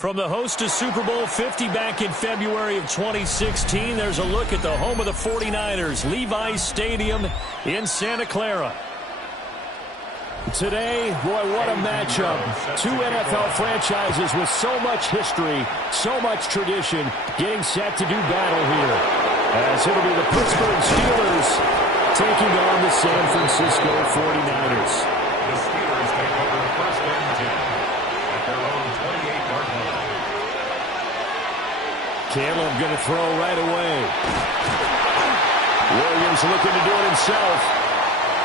From the host to Super Bowl 50 back in February of 2016, there's a look at the home of the 49ers, Levi's Stadium in Santa Clara. Today, boy, what a matchup. Two NFL franchises with so much history, so much tradition, getting set to do battle here. As it'll be the Pittsburgh Steelers taking on the San Francisco 49ers. The Steelers take over the first and 10 at their own 28-yard line. Caleb going to throw right away. Williams looking to do it himself.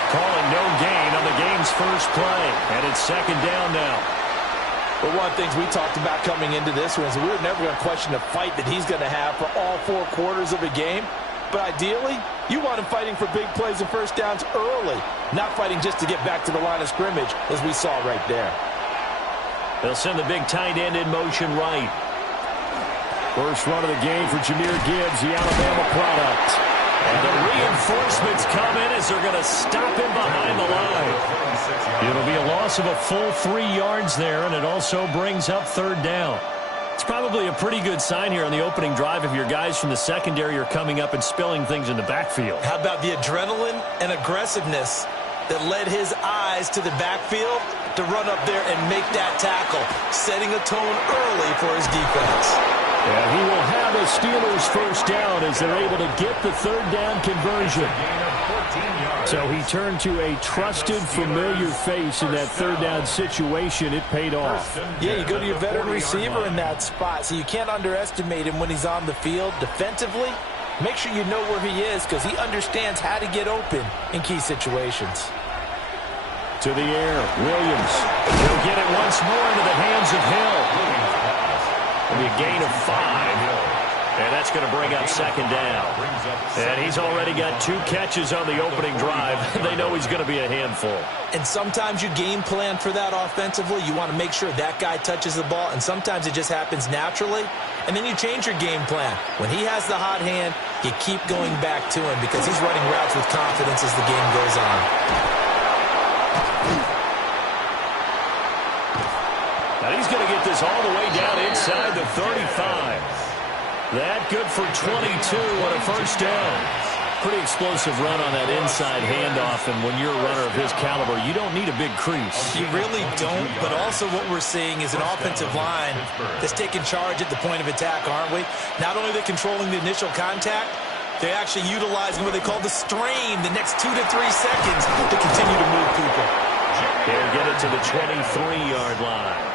Calling no gain on the game's first play. And it's second down now. But one of the things we talked about coming into this one is we were never going to question the fight that he's going to have for all 4 quarters of a game. But ideally, you want him fighting for big plays and first downs early, not fighting just to get back to the line of scrimmage, as we saw right there. They'll send the big tight end in motion right. First run of the game for Jahmyr Gibbs, the Alabama product. And the reinforcements come in as they're going to stop him behind the line. It'll be a loss of a full 3 yards there, and it also brings up third down. It's probably a pretty good sign here on the opening drive if your guys from the secondary are coming up and spilling things in the backfield. How about the adrenaline and aggressiveness that led his eyes to the backfield to run up there and make that tackle, setting a tone early for his defense. And he will have a Steelers first down as they're able to get the third down conversion. So he turned to a trusted, familiar face in that third down situation. It paid off. Yeah, you go to your veteran receiver in that spot, so you can't underestimate him when he's on the field defensively. Make sure you know where he is because he understands how to get open in key situations. To the air, Williams. He'll get it once more into the hands of Hill. It'll be a gain of 5. And that's going to bring up second down. And he's already got 2 catches on the opening drive. They know he's going to be a handful. And sometimes you game plan for that offensively. You want to make sure that guy touches the ball. And sometimes it just happens naturally. And then you change your game plan. When he has the hot hand, you keep going back to him because he's running routes with confidence as the game goes on. Now he's going to get this all the way down inside the 35. That good for 22 on a first down. Pretty explosive run on that inside handoff, and when you're a runner of his caliber, you don't need a big crease. You really don't, but also what we're seeing is an offensive line that's taking charge at the point of attack, aren't we? Not only are they controlling the initial contact, they're actually utilizing what they call the strain the next 2 to 3 seconds to continue to move people. They'll get it to the 23-yard line.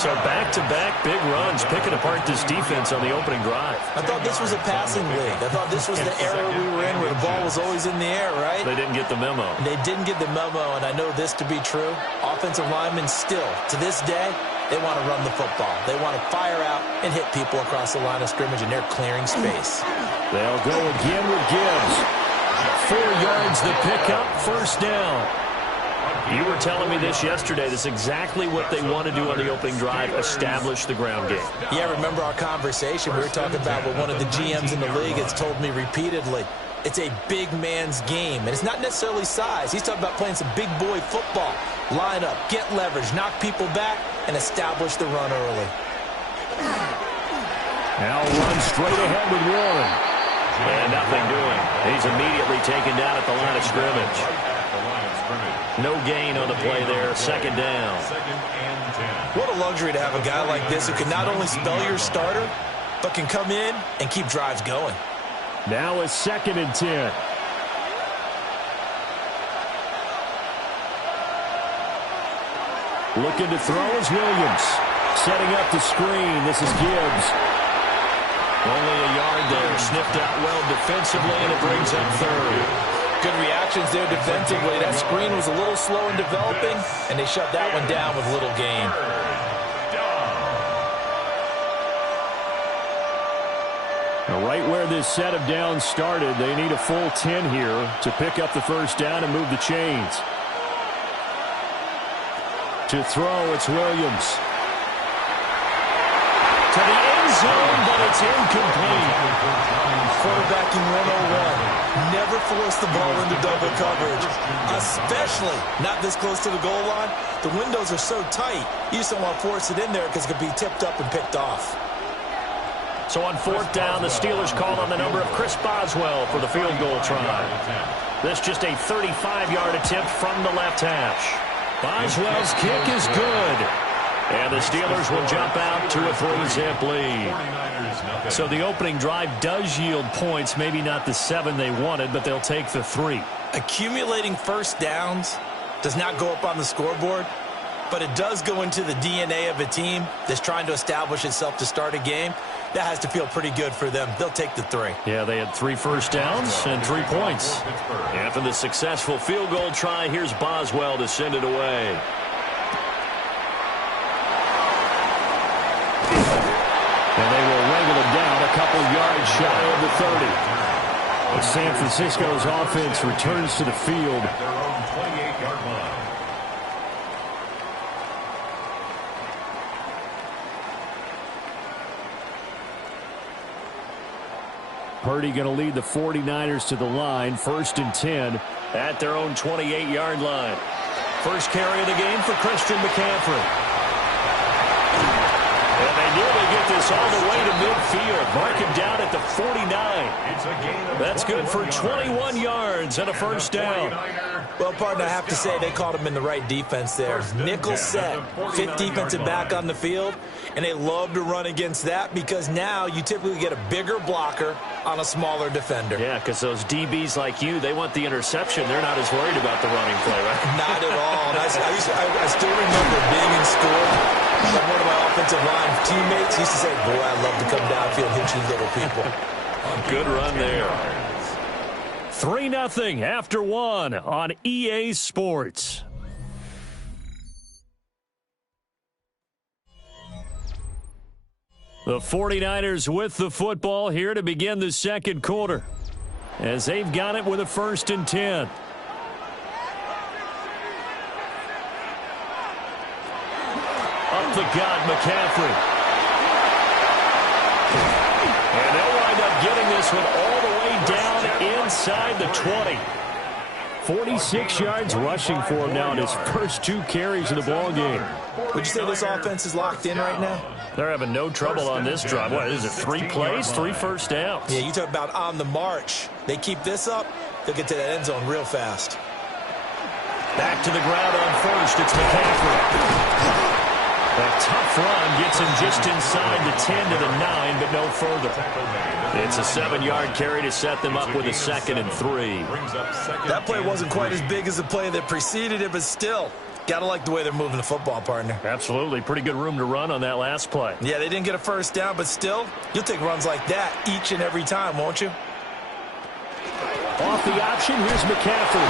So back-to-back big runs, picking apart this defense on the opening drive. I thought this was a passing league. I thought this was the era we were in where the ball was always in the air, right? They didn't get the memo. They didn't get the memo, and I know this to be true. Offensive linemen still, to this day, they want to run the football. They want to fire out and hit people across the line of scrimmage, and they're clearing space. They'll go again with Gibbs. 4 yards the pickup, first down. You were telling me this yesterday. This is exactly what they want to do on the opening drive, establish the ground game. Yeah, remember our conversation. We were talking about what one of the GMs in the league has told me repeatedly. It's a big man's game, and it's not necessarily size. He's talking about playing some big boy football. Line up, get leverage, knock people back, and establish the run early. Now run straight ahead with Warren. And nothing doing. He's immediately taken down at the line of scrimmage. No gain on the play there. Second down. What a luxury to have a guy like this who can not only spell your starter, but can come in and keep drives going. Now a 2nd and 10. Looking to throw is Williams. Setting up the screen. This is Gibbs. Only a yard there. Sniffed out well defensively, and it brings up third. Good reactions there defensively. That screen was a little slow in developing, and they shut that one down with little gain. Now right where this set of downs started, they need a full 10 here to pick up the first down and move the chains. To throw, it's Williams. To the end zone, but it's incomplete. Quarterbacking 101. Never force the ball into double coverage, especially not this close to the goal line. The windows are so tight, you just don't want to force it in there because it could be tipped up and picked off. So on fourth down, the Steelers call on the number of Chris Boswell for the field goal try. This just a 35-yard attempt from the left hash. Boswell's kick is good. And the Steelers will jump out to a 3-zip lead. So the opening drive does yield points, maybe not the 7 they wanted, but they'll take the 3. Accumulating first downs does not go up on the scoreboard, but it does go into the DNA of a team that's trying to establish itself to start a game. That has to feel pretty good for them. They'll take the 3. Yeah, they had 3 first downs and 3 points. After the successful field goal try, here's Boswell to send it away. And they will wrangle it down a couple yards shy of the 30. But San Francisco's offense returns to the field. At their own 28-yard line. Purdy going to lead the 49ers to the line. 1st and 10 at their own 28-yard line. First carry of the game for Christian McCaffrey. And they nearly get this all the way to midfield. Mark him down at the 49. That's good for 21 yards and a first down. Well, partner, I have to say they caught him in the right defense there. Nickel set, 5th defensive back on the field, and they love to run against that because now you typically get a bigger blocker on a smaller defender. Yeah, because those DBs like you, they want the interception. They're not as worried about the running play, right? Not at all. And I still remember being in school. One of my offensive line teammates used to say, boy, I'd love to come downfield and hit you little people. Good run there. 3-0 after 1 on EA Sports. The 49ers with the football here to begin the second quarter, as they've got it with a 1st and 10. Up the gut, McCaffrey. And they'll wind up getting this one all the way down inside the 20. 46 yards rushing for him now in his first 2 carries of the ball game. Would you say this offense is locked in right now? They're having no trouble on this drive. What is it, 3 plays, 3 first downs? Yeah, you talk about on the march. They keep this up, they'll get to that end zone real fast. Back to the ground on first. It's McCaffrey. A tough run gets him just inside the 10 to the 9, but no further. It's a 7-yard carry to set them up with a 2nd and 3. That play wasn't quite as big as the play that preceded it, but still, got to like the way they're moving the football, partner. Absolutely. Pretty good room to run on that last play. Yeah, they didn't get a first down, but still, you'll take runs like that each and every time, won't you? Off the option, here's McCaffrey.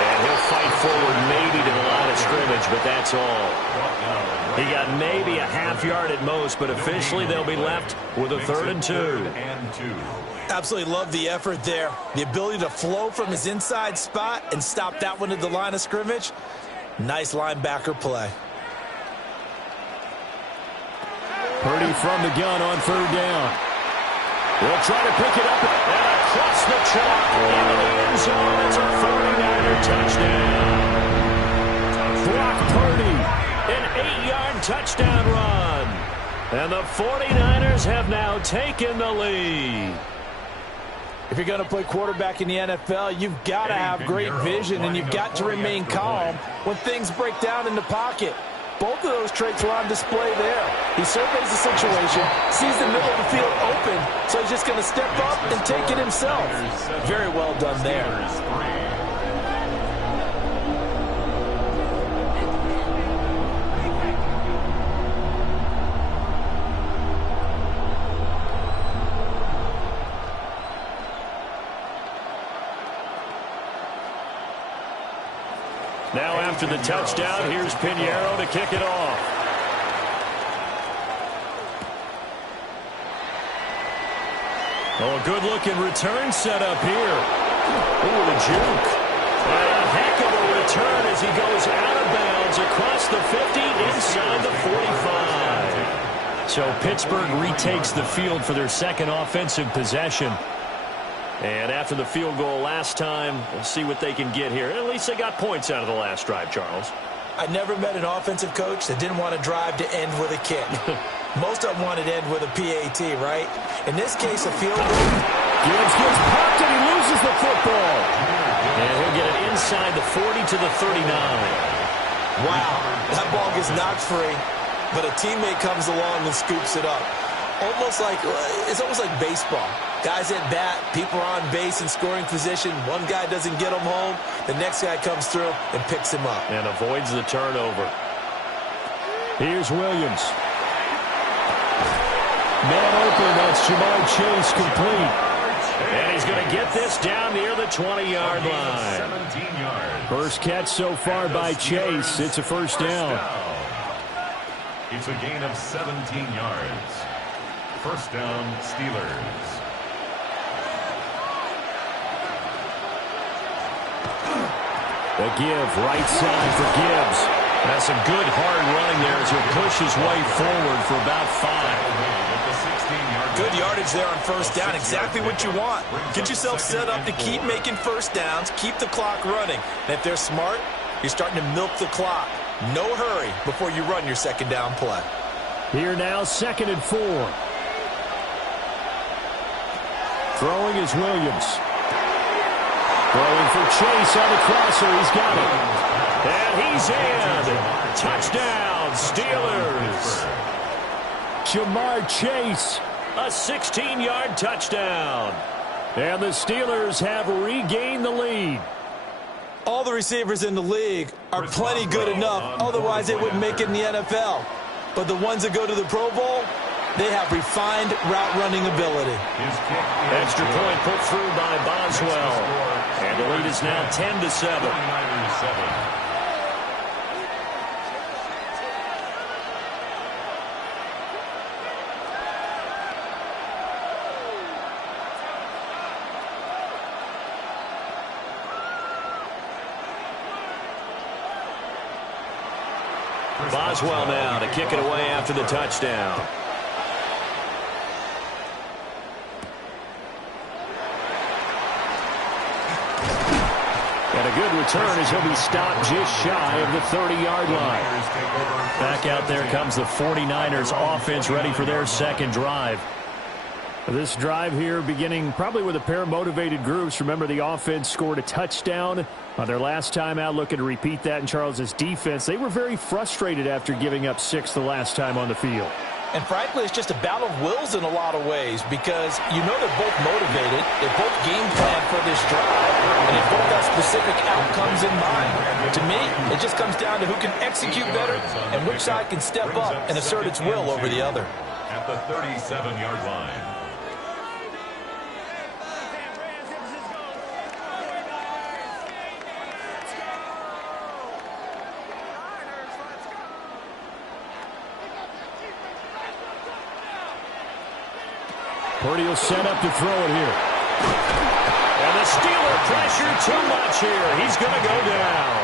And he'll fight forward maybe to the line of scrimmage, but that's all. He got maybe a half yard at most, but officially they'll be left with a 3rd and 2. Absolutely love the effort there. The ability to flow from his inside spot and stop that one at the line of scrimmage. Nice linebacker play. Purdy from the gun on 3rd down. They'll try to pick it up and across the chalk into the end zone. It's a 49er touchdown. Brock Purdy, an 8-yard touchdown run. And the 49ers have now taken the lead. If you're going to play quarterback in the NFL, you've got to have great vision, and you've got to remain calm when things break down in the pocket. Both of those traits were on display there. He surveys the situation, sees the middle of the field open, so he's just going to step up and take it himself. Very well done there. Now after the touchdown, here's Pinheiro to kick it off. Oh, a good-looking return set up here. Ooh, the juke. And a heck of a return as he goes out of bounds across the 50 inside the 45. So Pittsburgh retakes the field for their second offensive possession. And after the field goal last time, we'll see what they can get here. At least they got points out of the last drive, Charles. I never met an offensive coach that didn't want to drive to end with a kick. Most of them wanted to end with a PAT, right? In this case, a field goal. Gibbs gets popped and he loses the football. And he'll get it inside the 40 to the 39. Wow, that ball gets knocked free, but a teammate comes along and scoops it up. It's almost like baseball. Guys at bat, people are on base in scoring position. One guy doesn't get him home. The next guy comes through and picks him up. And avoids the turnover. Here's Williams. Man open, that's Ja'Marr Chase complete. And he's going to get this down near the 20-yard line. 17 yards. First catch so far by Chase. It's a first down. It's a gain of 17 yards. First down, Steelers. The give, right side for Gibbs. That's a good hard running there as he'll push his way forward for about 5. Good yardage there on first down. Exactly what you want. Get yourself set up to keep making first downs, keep the clock running. And if they're smart, you're starting to milk the clock. No hurry before you run your second down play. Here now, 2nd and 4. Throwing is Williams. Throwing for Chase on the crosser. He's got it. And he's in. Touchdown, Steelers. Ja'Marr Chase, a 16-yard touchdown. And the Steelers have regained the lead. All the receivers in the league are plenty good enough. Otherwise, they wouldn't make it in the NFL. But the ones that go to the Pro Bowl, they have refined route running ability. Extra point put through by Boswell. And the lead is now 10-7. Boswell now to kick it away after the touchdown. And a good return as he'll be stopped just shy of the 30-yard line. Back out there comes the 49ers offense ready for their second drive. This drive here beginning probably with a pair of motivated groups. Remember, the offense scored a touchdown on their last time out, looking to repeat that in Charles's defense. They were very frustrated after giving up 6 the last time on the field. And frankly, it's just a battle of wills in a lot of ways because you know they're both motivated. They both game plan for this drive, and they both have specific outcomes in mind. To me, it just comes down to who can execute better and which side can step up and assert its will over the other. At the 37-yard line. Purdy will set up to throw it here. And the Steeler pressure too much here. He's going to go down.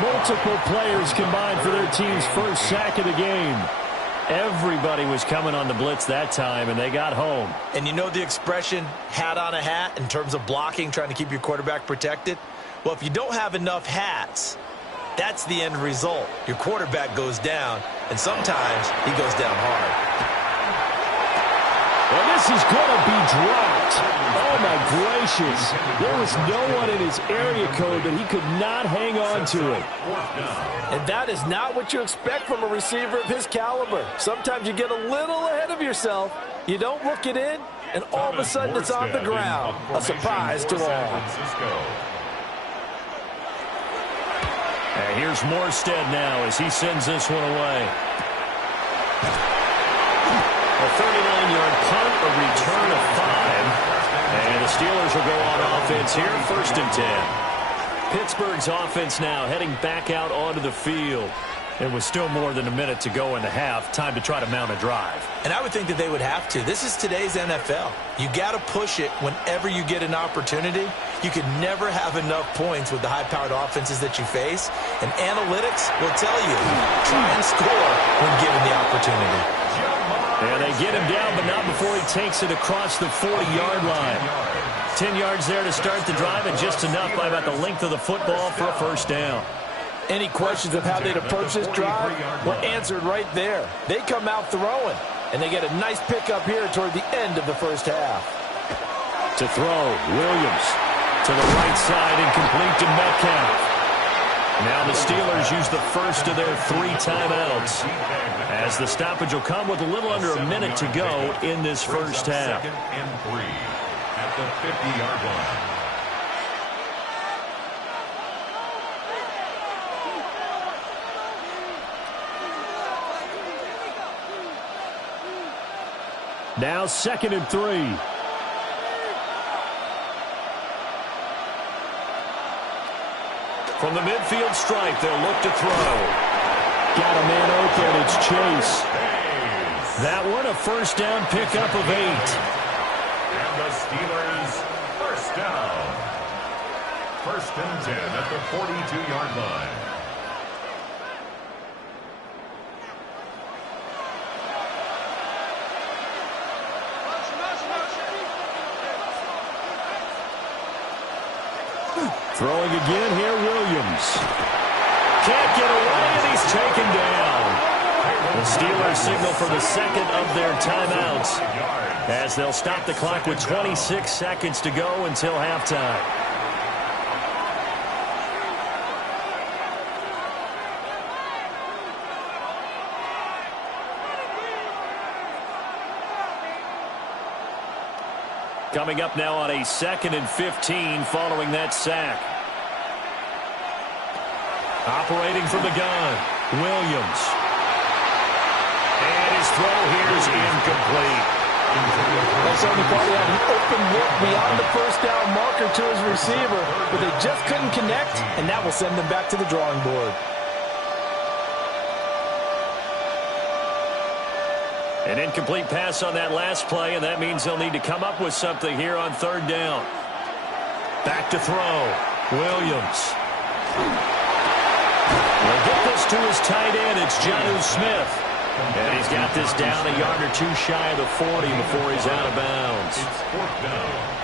Multiple players combined for their team's first sack of the game. Everybody was coming on the blitz that time, and they got home. And you know the expression, hat on a hat, in terms of blocking, trying to keep your quarterback protected? Well, if you don't have enough hats, that's the end result. Your quarterback goes down, and sometimes he goes down hard. Well, this is going to be dropped. Oh, my gracious. There was no one in his area code that he could not hang on to it. And that is not what you expect from a receiver of his caliber. Sometimes you get a little ahead of yourself. You don't look it in, and all of a sudden it's on the ground. A surprise to all. And here's Morstead now as he sends this one away. A 39-yard punt, a return of 5. And the Steelers will go on offense here, 1st and 10. Pittsburgh's offense now heading back out onto the field. It was still more than a minute to go in the half. Time to try to mount a drive. And I would think that they would have to. This is today's NFL. You got to push it whenever you get an opportunity. You can never have enough points with the high-powered offenses that you face. And analytics will tell you, try and score when given the opportunity. And they get him down, but not before he takes it across the 40-yard line. 10 yards there to start the drive, and just enough by about the length of the football for a first down. Any questions of how they'd approach this drive? Well, answered right there. They come out throwing, and they get a nice pickup here toward the end of the first half. To throw, Williams to the right side, incomplete to Metcalf. Now the Steelers use the first of their 3 timeouts, as the stoppage will come with a little under a minute to go in this first half. 2nd and 3 at the 50-yard line. Now 2nd and 3. From the midfield stripe, they'll look to throw. Got a man open, it's Chase. That one, a first down pickup of 8. And the Steelers, first down. 1st and 10 at the 42-yard line. Throwing again here, Williams. Can't get away, and he's taken down. The Steelers signal for the 2nd of their timeouts, as they'll stop the clock with 26 seconds to go until halftime. Coming up now on a 2nd and 15 following that sack. Operating from the gun, Williams. And his throw here is incomplete. That's only probably had an open look beyond the first down marker to his receiver, but they just couldn't connect, and that will send them back to the drawing board. An incomplete pass on that last play, and that means they'll need to come up with something here on 3rd down. Back to throw. Williams. Will get this to his tight end. It's Jonnu Smith. And he's got this down a yard or 2 shy of the 40 before he's out of bounds.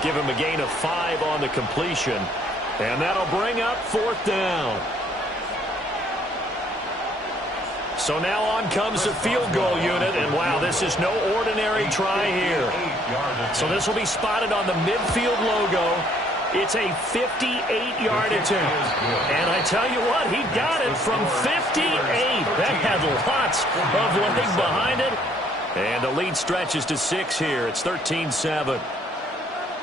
Give him a gain of 5 on the completion. And that'll bring up 4th down. So now on comes the field goal unit, and wow, this is no ordinary try here. So this will be spotted on the midfield logo. It's a 58-yard attempt. And I tell you what, he got it from 58. That had lots of leg behind it. And the lead stretches to 6 here. It's 13-7.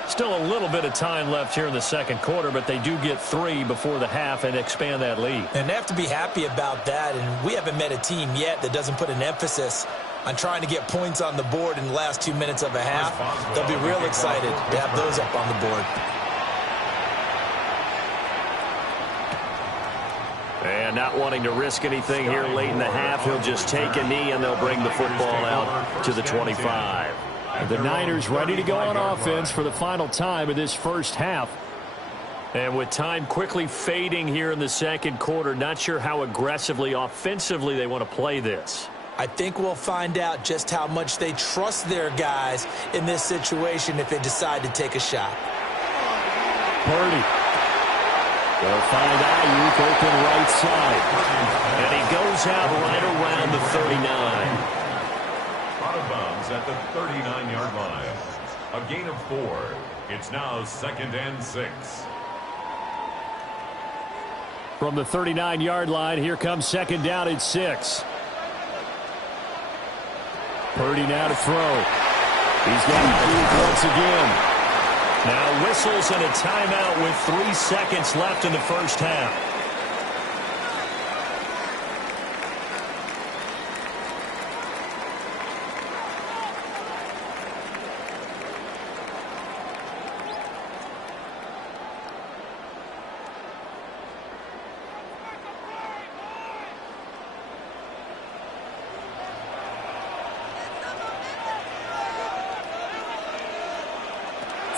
Still a little bit of time left here in the 2nd quarter, but they do get 3 before the half and expand that lead. And they have to be happy about that, and we haven't met a team yet that doesn't put an emphasis on trying to get points on the board in the last 2 minutes of a half. They'll be real excited to have those up on the board. And not wanting to risk anything here late in the half, he'll just take a knee, and they'll bring the football out to the 25. The Niners ready to go on offense for the final time of this first half. And with time quickly fading here in the 2nd quarter, not sure how aggressively, offensively they want to play this. I think we'll find out just how much they trust their guys in this situation if they decide to take a shot. Purdy. They'll find Ayuk open right side. And he goes out right around the 39. Out of bounds at the 39-yard line. A gain of 4. It's now 2nd and 6. From the 39-yard line, here comes 2nd down at 6. Purdy now to throw. He's got Ayuk once again. Now whistles and a timeout with 3 seconds left in the first half.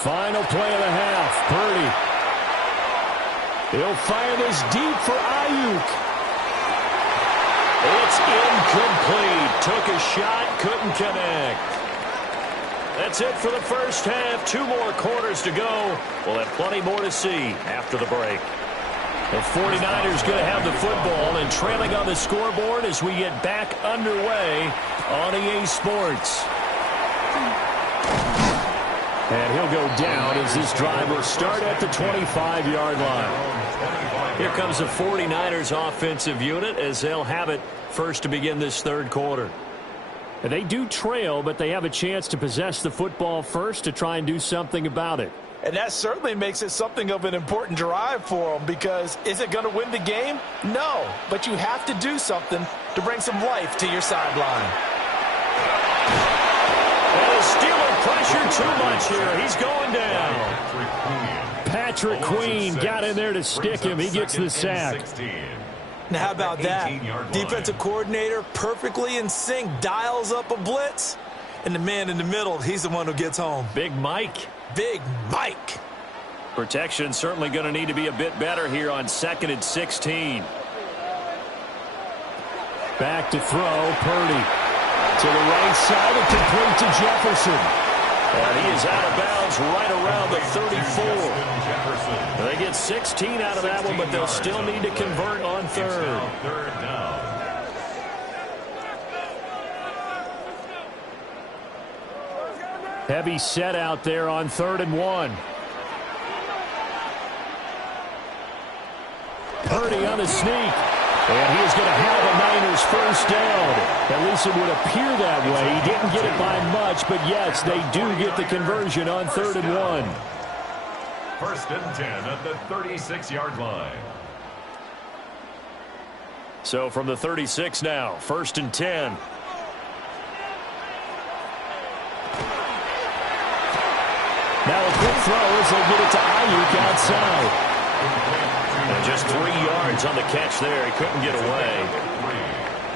Final play of the half. Purdy. He'll fire this deep for Ayuk. It's incomplete. Took a shot, couldn't connect. That's it for the first half. 2 more quarters to go. We'll have plenty more to see after the break. The 49ers going to have the football and trailing on the scoreboard as we get back underway on EA Sports. And he'll go down as this drive will start at the 25-yard line. Here comes the 49ers offensive unit as they'll have it first to begin this third quarter. They do trail, but they have a chance to possess the football first to try and do something about it. And that certainly makes it something of an important drive for them, because is it going to win the game? No, but you have to do something to bring some life to your sideline. And the Steeler pressure too much here. He's going down. Patrick Queen got in there to stick him. He gets the sack. Now, how about that? Defensive coordinator perfectly in sync, dials up a blitz, and the man in the middle, he's the one who gets home. Big Mike. Big Mike. Protection certainly going to need to be a bit better here on 2nd and 16. Back to throw, Purdy. To the right side and complete to Jefferson. And he is out of bounds right around the 34. They get 16 out of that one, but they'll still need to convert on third. Heavy set out there on 3rd and 1. Purdy on the sneak. And he is going to have a Niners first down. At least it would appear that way. He didn't get it by much, but yes, they do get the conversion on 3rd and 1. 1st and 10 at the 36-yard line. So from the 36 now, 1st and 10. Now a quick throw as they get it to Ayuk outside. And just 3 yards on the catch there. He couldn't get away.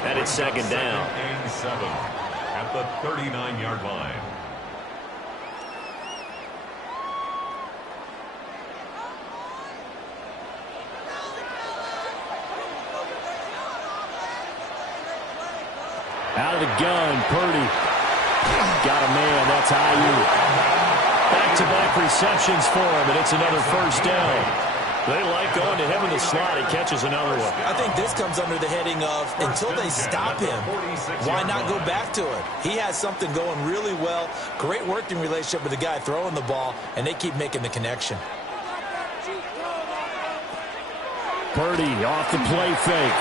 And it's 2nd down. And 7 at the 39-yard line. Out of the gun, Purdy. Got a man, that's Ayuk. Back-to-back receptions for him, and it's another first down. They like going to him in the slot. He catches another one. I think this comes under the heading of until they stop him, why not go back to it? He has something going really well, great working relationship with the guy throwing the ball, and they keep making the connection. Purdy off the play fake.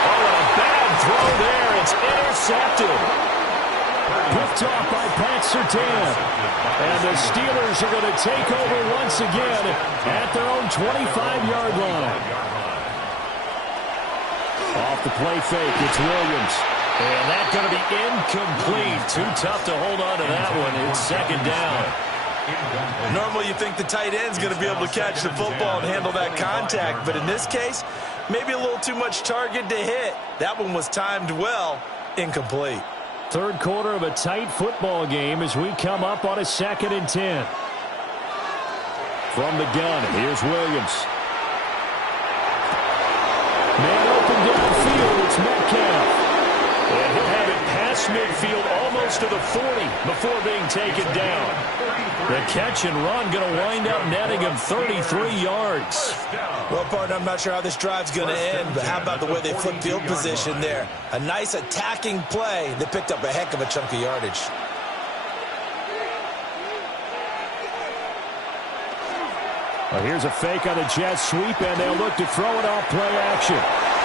Oh, and a bad throw there. It's intercepted. Picked off by Pat Surtain. And the Steelers are going to take over once again at their own 25-yard line. Off the play fake, it's Williams. And that's going to be incomplete. Too tough to hold on to that one. It's 2nd down. Normally you think the tight end's going to be able to catch the football and handle that contact, but in this case, maybe a little too much target to hit. That one was timed well, incomplete. Third quarter of a tight football game as we come up on a 2nd and 10. From the gun, here's Williams. Man open downfield, it's Metcalf. And he'll have it past midfield almost to the 40 before being taken down. The catch and run going to wind up netting him 33 yards. Well, partner, I'm not sure how this drive's going to end, but how about the way they flip field position there? A nice attacking play. They picked up a heck of a chunk of yardage. Well, here's a fake on the jet sweep, and they'll look to throw it off play action.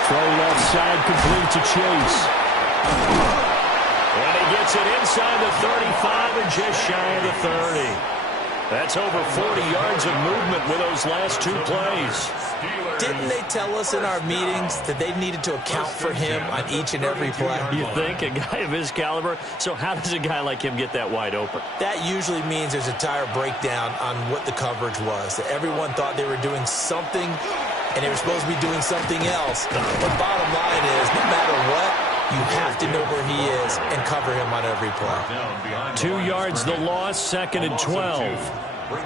Throw left side, complete to Chase. And he gets it inside the 35 and just shy of the 30. That's over 40 yards of movement with those last 2 plays. Didn't they tell us in our meetings that they needed to account for him on each and every play? You think? A guy of his caliber? So how does a guy like him get that wide open? That usually means there's a tire breakdown on what the coverage was. That everyone thought they were doing something, and they were supposed to be doing something else. But bottom line is, no matter what, you have to know where he is and cover him on every play. 2 yards the loss, 2nd and 12.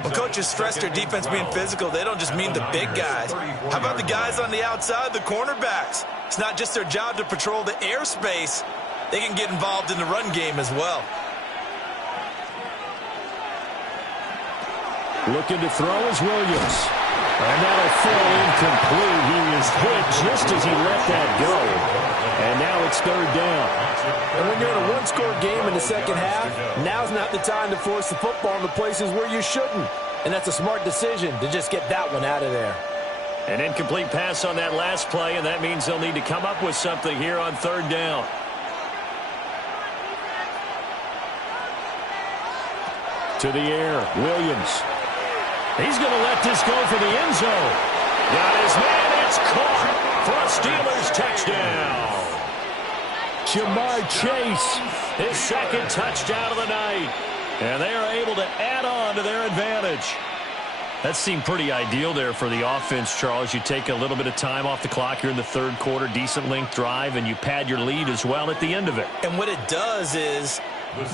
When coaches stress their defense being physical, they don't just mean the big guys. How about the guys on the outside, the cornerbacks? It's not just their job to patrol the airspace. They can get involved in the run game as well. Looking to throw is Williams. And that'll fall incomplete. He was hit just as he let that go. And now it's third down. And when you're in a one-score game in the second half, now's not the time to force the football in the places where you shouldn't. And that's a smart decision to just get that one out of there. An incomplete pass on that last play, and that means they'll need to come up with something here on third down. To the air, Williams. He's going to let this go for the end zone. Got his man, it's caught for a Steelers touchdown. Jamar Chase, his second touchdown of the night. And they are able to add on to their advantage. That seemed pretty ideal there for the offense, Charles. You take a little bit of time off the clock here in the third quarter, decent length drive, and you pad your lead as well at the end of it. And what it does is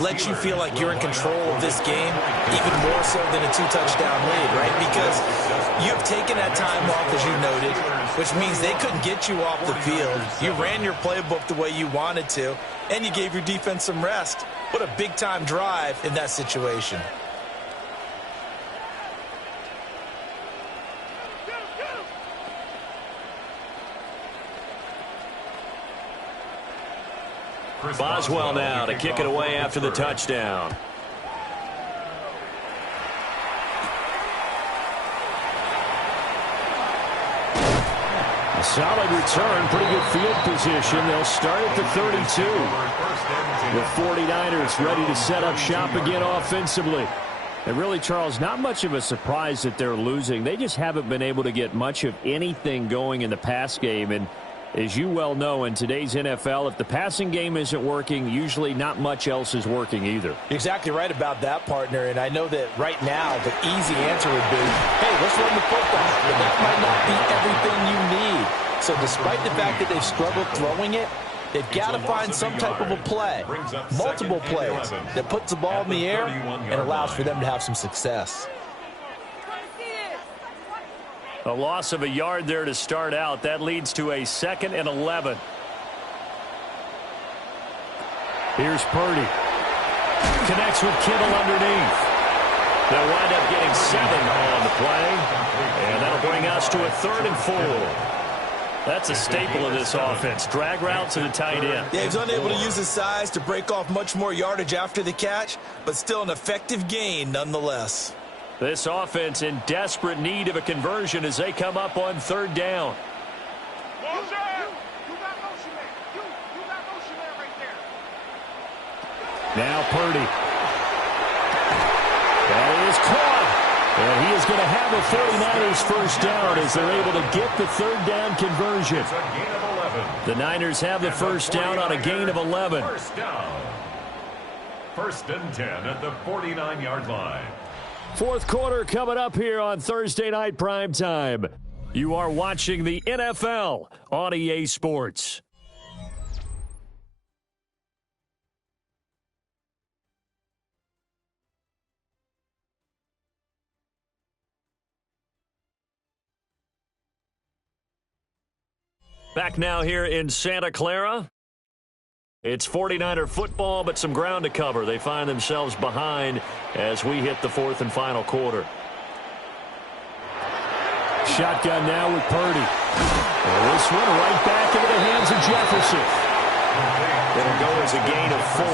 let you feel like you're in control of this game even more so than a two-touchdown lead, right? Because you've taken that time off, as you noted, which means they couldn't get you off the field. You ran your playbook the way you wanted to, and you gave your defense some rest. What a big-time drive in that situation. Boswell now to kick it away after the touchdown. A solid return, pretty good field position. They'll start at the 32. The 49ers ready to set up shop again offensively. And really, Charles, not much of a surprise that they're losing. They just haven't been able to get much of anything going in the pass game. And as you well know, in today's NFL, if the passing game isn't working, usually not much else is working either. You're exactly right about that, partner. And I know that right now the easy answer would be, hey, let's run the football. But that might not be everything you need. So despite the fact that they've struggled throwing it, they've got to find some type of a play, multiple plays, that puts the ball in the air and allows for them to have some success. A loss of a yard there to start out. That leads to a 2nd and 11. Here's Purdy. Connects with Kittle underneath. They'll wind up getting 7 on the play. And that'll bring us to a 3rd and 4. That's a staple of this offense. Drag route to the tight end. Yeah, he's unable to use his size to break off much more yardage after the catch, but still an effective gain nonetheless. This offense in desperate need of a conversion as they come up on 3rd down. Now Purdy. That is caught. And he is going to have a 49ers first down as they're able to get the 3rd down conversion. The Niners have the first down on a gain of 11. First down. 1st and 10 at the 49-yard line. Fourth quarter coming up here on Thursday Night Primetime. You are watching the NFL on EA Sports. Back now here in Santa Clara. It's 49er football, but some ground to cover. They find themselves behind as we hit the 4th and final quarter. Shotgun now with Purdy. And this one right back into the hands of Jefferson. It'll go as a gain of 4.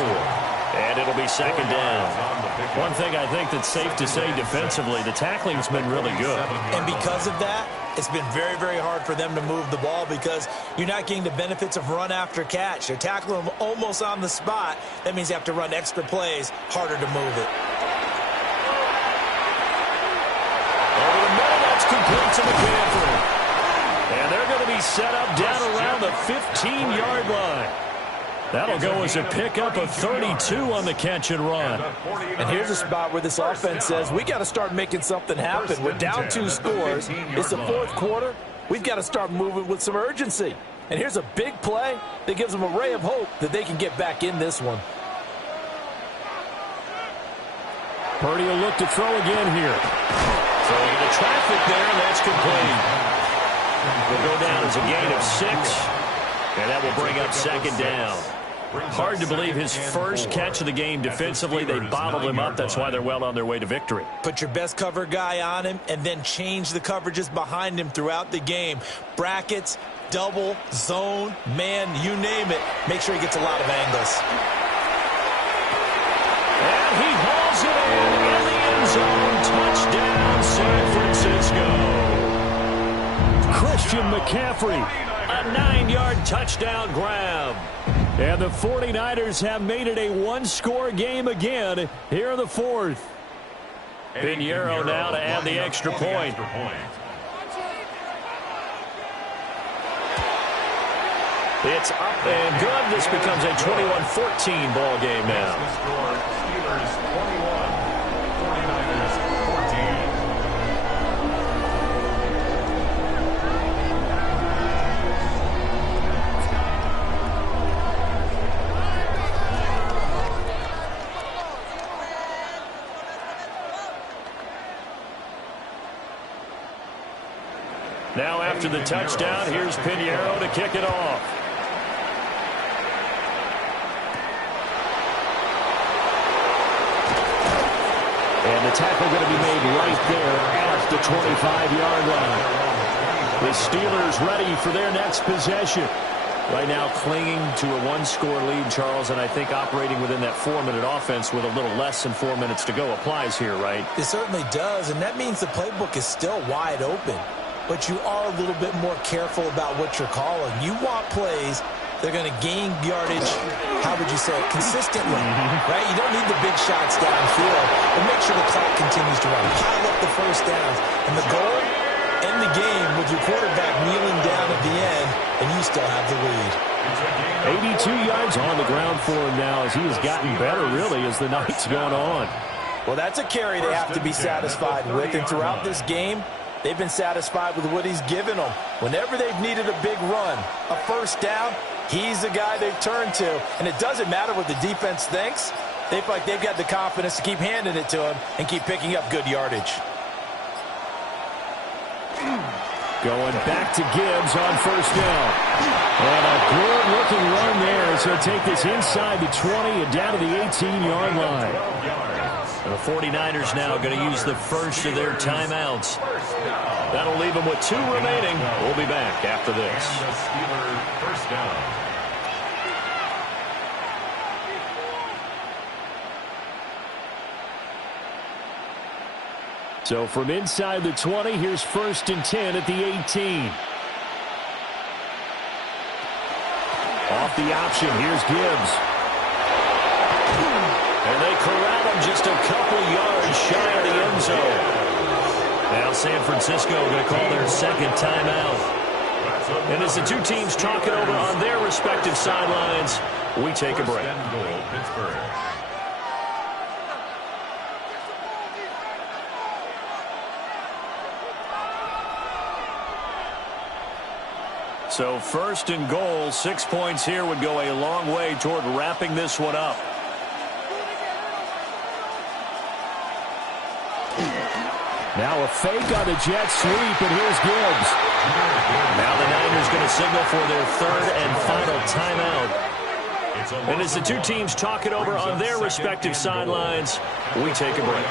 And it'll be 2nd down. One thing I think that's safe to say defensively, the tackling's been really good. And because of that, it's been very, very hard for them to move the ball because you're not getting the benefits of run after catch. They're tackling them almost on the spot. That means you have to run extra plays, harder to move it. Over the middle, that's complete to McCaffrey. And they're going to be set up down around the 15-yard line. That'll go as a pickup of 32 on the catch and run. And here's a spot where this offense says, we got to start making something happen. We're down 2 scores. It's the 4th quarter. We've got to start moving with some urgency. And here's a big play that gives them a ray of hope that they can get back in this one. Purdy will look to throw again here. Throwing into traffic there, and that's complete. Will go down as a gain of 6. And that will bring up 2nd down. Hard to believe his first catch of the game defensively. They bottled him up. That's why they're well on their way to victory. Put your best cover guy on him and then change the coverages behind him throughout the game. Brackets, double, zone, man, you name it. Make sure he gets a lot of angles. And he hauls it in the end zone. Touchdown, San Francisco. Christian McCaffrey. A 9-yard touchdown grab. And the 49ers have made it a one-score game again here in the fourth. Pinheiro now to add the extra point. It's up and good. This becomes a 21-14 ball game now. Steelers 21, 49ers 14. Now after the touchdown, here's Pinheiro to kick it off. And the tackle going to be made right there at the 25-yard line. The Steelers ready for their next possession. Right now clinging to a one-score lead, Charles, and I think operating within that 4-minute offense with a little less than 4 minutes to go applies here, right? It certainly does, and that means the playbook is still wide open. But you are a little bit more careful about what you're calling. You want plays that are going to gain yardage, how would you say it, consistently, right? You don't need the big shots downfield, but make sure the clock continues to run. Pile up the first downs. And the goal, end the game with your quarterback kneeling down at the end, and you still have the lead. 82 yards on the ground for him now as he has gotten better, really, as the night's gone on. Well, that's a carry they have to be satisfied with, and throughout this game, they've been satisfied with what he's given them. Whenever they've needed a big run, a first down, he's the guy they've turned to. And it doesn't matter what the defense thinks. They feel like they've got the confidence to keep handing it to him and keep picking up good yardage. Going back to Gibbs on first down. And a good-looking run there as he'll take this inside the 20 and down to the 18-yard line. And the 49ers now going to use the first of their timeouts. That'll leave them with 2 remaining. We'll be back after this. And the Steelers first down. So from inside the 20, here's first and 10 at the 18. Off the option, here's Gibbs. And they corral him just a couple yards shy of the end zone. Now San Francisco going to call their second timeout. And as the two teams talk it over on their respective sidelines, we take a break. So first and goal, 6 points here would go a long way toward wrapping this one up. Now a fake on the jet sweep, and here's Gibbs. Now the Niners going to signal for their third and final timeout. And as the two teams talk it over on their respective sidelines, we take a break.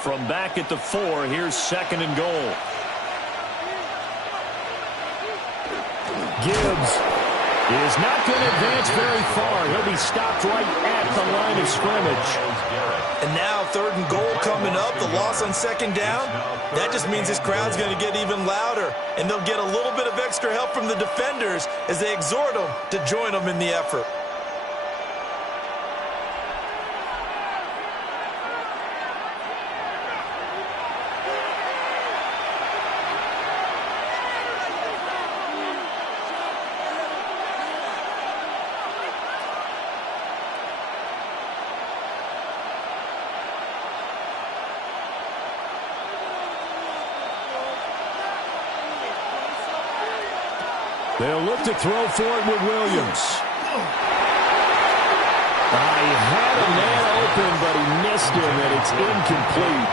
From back at the 4, here's second and goal. Gibbs is not going to advance very far. He'll be stopped right at the line of scrimmage. And now third and goal coming up. The loss on second down. That just means this crowd's going to get even louder. And they'll get a little bit of extra help from the defenders as they exhort them to join them in the effort. They'll look to throw for it with Williams. He had a man open, but he missed him, and it's incomplete.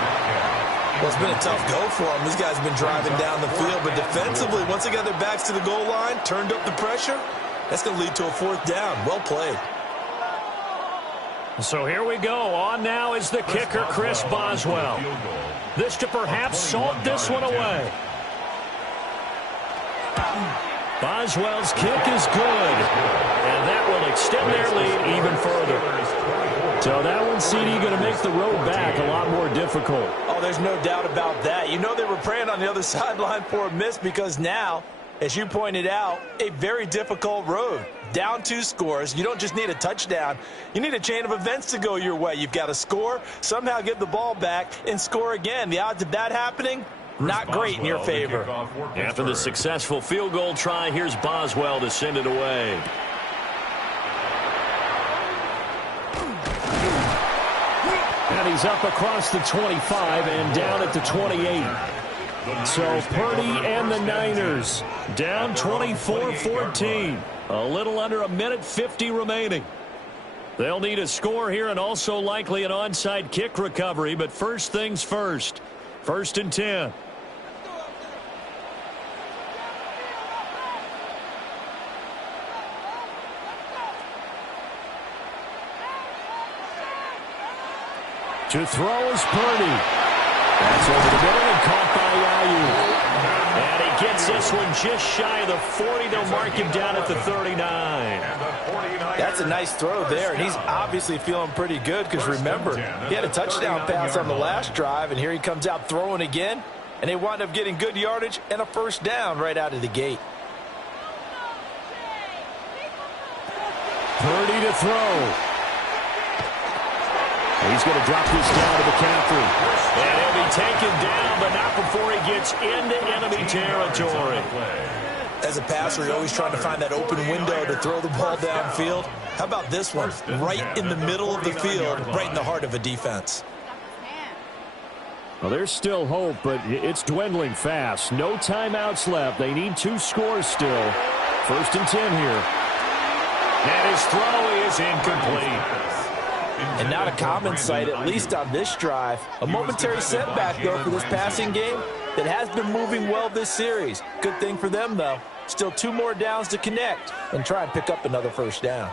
Well, it's been a tough go for him. These guys have been driving down the field, but defensively, once they got their backs to the goal line, turned up the pressure, that's going to lead to a fourth down. Well played. So here we go. On now is the kicker, Chris Boswell. This to perhaps salt this one away. Boswell's kick is good, and that will extend their lead even further. So that one, CD, going to make the road back a lot more difficult. Oh, there's no doubt about that. You know they were praying on the other sideline for a miss because now, as you pointed out, a very difficult road. Down 2 scores. You don't just need a touchdown. You need a chain of events to go your way. You've got to score, somehow get the ball back, and score again. The odds of that happening, not great in your favor. After the successful field goal try, here's Boswell to send it away. And he's up across the 25 and down at the 28. So Purdy and the Niners down 24-14. A little under a minute 50 remaining. They'll need a score here and also likely an onside kick recovery. But first things first. 1st and 10. To throw is Purdy. That's over the middle and caught by Ayuk. And he gets this one just shy of the 40. They'll mark him down at the 39. That's a nice throw there, and he's obviously feeling pretty good because, remember, he had a touchdown pass on the last drive, and here he comes out throwing again, and they wind up getting good yardage and a first down right out of the gate. Purdy to throw. He's going to drop this down to McCaffrey. And he'll be taken down, but not before he gets into enemy territory. As a passer, you're always trying to find that open window to throw the ball downfield. How about this one? Right in the middle of the field, right in the heart of a defense. Well, there's still hope, but it's dwindling fast. No timeouts left. They need 2 scores still. 1st and 10 here. And his throw is incomplete. And not a common sight, at least on this drive. A momentary setback, though, for this passing game that has been moving well this series. Good thing for them, though. Still 2 more downs to connect and try and pick up another first down.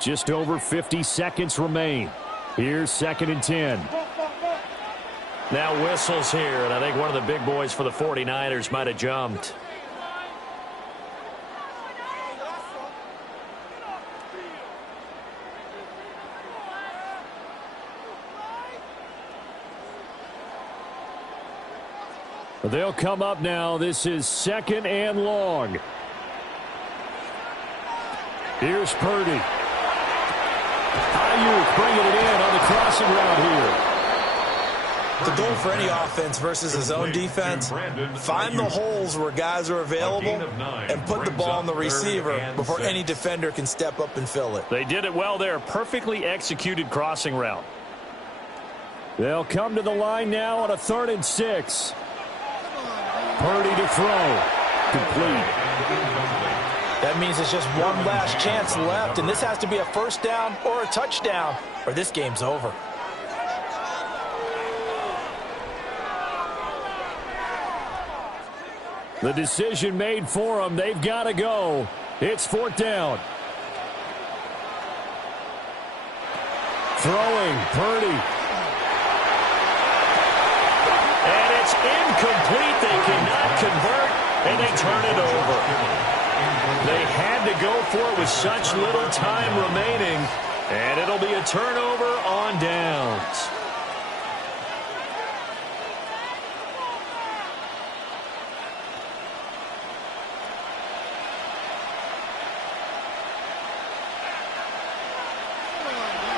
Just over 50 seconds remain. Here's 2nd and 10. Now whistles here, and I think one of the big boys for the 49ers might have jumped. They'll come up now. This is 2nd and long. Here's Purdy. Ayuk bringing it in on the crossing route here. The goal for any offense versus his own defense, find the holes where guys are available and put the ball on the receiver before any defender can step up and fill it. They did it well there. Perfectly executed crossing route. They'll come to the line now on a 3rd and 6. Purdy to throw. Complete. That means it's just one last chance left, and this has to be a first down or a touchdown, or this game's over. The decision made for them. They've got to go. It's 4th down. Throwing, Purdy. And it's incomplete. They cannot convert, and they turn it over. They had to go for it with such little time remaining, and it'll be a turnover on downs.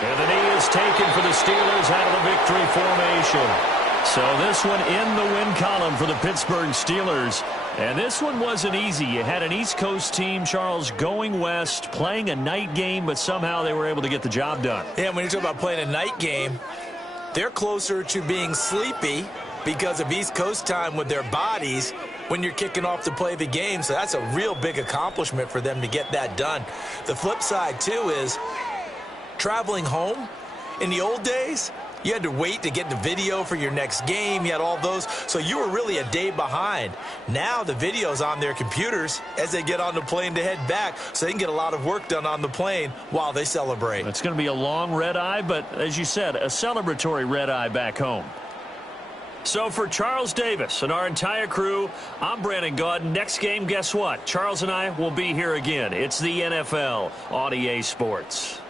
And the knee is taken for the Steelers out of the victory formation. So this one in the win column for the Pittsburgh Steelers. And this one wasn't easy. You had an East Coast team, Charles, going west, playing a night game, but somehow they were able to get the job done. Yeah, when you talk about playing a night game, they're closer to being sleepy because of East Coast time with their bodies when you're kicking off to play the game. So that's a real big accomplishment for them to get that done. The flip side, too, is traveling home. In the old days, you had to wait to get the video for your next game. You had all those, so you were really a day behind. Now the video's on their computers as they get on the plane to head back, so they can get a lot of work done on the plane while they celebrate. It's going to be a long red eye, but as you said, a celebratory red eye back home. So for Charles Davis and our entire crew, I'm Brandon Gaudin. Next game, guess what? Charles and I will be here again. It's the NFL on EA Sports.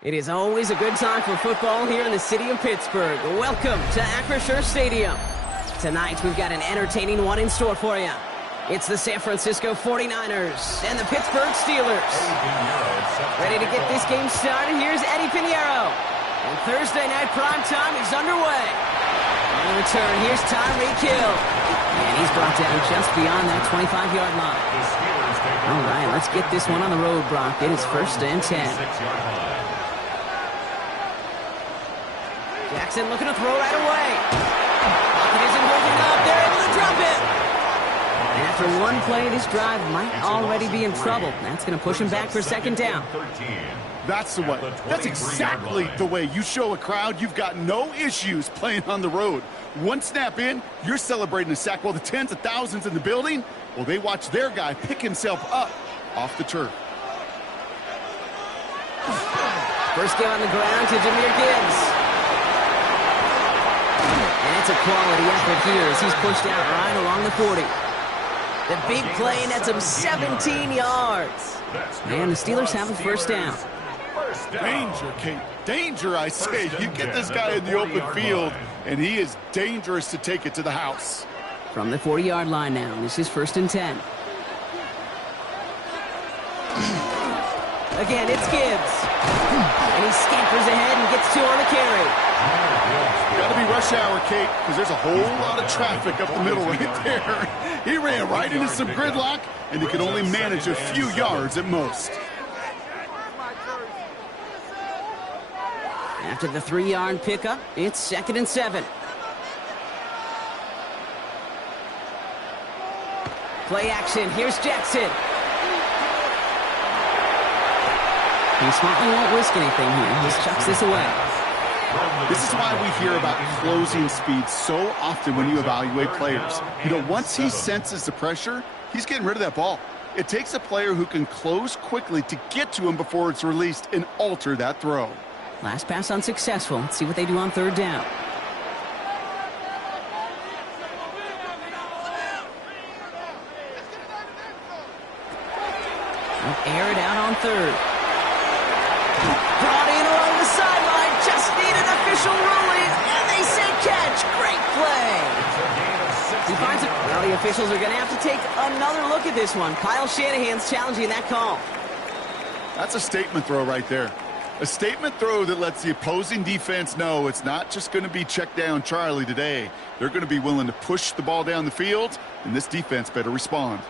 It is always a good time for football here in the city of Pittsburgh. Welcome to Acrisure Stadium. Tonight, we've got an entertaining one in store for you. It's the San Francisco 49ers and the Pittsburgh Steelers. Ready to get this game started, here's Eddie Pinheiro. And Thursday night primetime is underway. On the return, here's Tyreek Hill. And he's brought down just beyond that 25-yard line. All right, let's get this one on the road, Brock. It is 1st and 10. Jackson looking to throw right away. Pocket isn't holding up. They're able to drop it. And after one play, this drive might already be in trouble. That's going to push him back for 2nd down. That's the way. That's exactly the way you show a crowd you've got no issues playing on the road. One snap in, you're celebrating a sack while the tens of thousands in the building, well, they watch their guy pick himself up off the turf. First game on the ground to Jahmyr Gibbs. And it's a quality effort here as he's pushed out right along the 40. The big play nets him 17 yards. And the Steelers have a 1st down. Danger, Kate. Danger, I say. You get this guy in the open field, and he is dangerous to take it to the house. From the 40-yard line now, this is 1st and 10. Again, it's Gibbs. And he scampers ahead and gets 2 on the carry. Got to be rush hour, Kate, because there's a whole lot of traffic up the middle right there. He ran right into some gridlock, and he could only manage a few yards at most. After the 3-yard pickup, it's 2nd and 7. Play action. Here's Jackson. He smartly won't risk anything here. Just chucks this away. This is why we hear about closing speed so often when you evaluate players. You know, once he senses the pressure, he's getting rid of that ball. It takes a player who can close quickly to get to him before it's released and alter that throw. Last pass unsuccessful. Let's see what they do on 3rd down. They'll air it out on 3rd. Brought in along the sideline. Just need an official ruling. And they say catch. Great play. He finds it. Well, the officials are going to have to take another look at this one. Kyle Shanahan's challenging that call. That's a statement throw right there. A statement throw that lets the opposing defense know it's not just going to be check down Charlie today. They're going to be willing to push the ball down the field, and this defense better respond.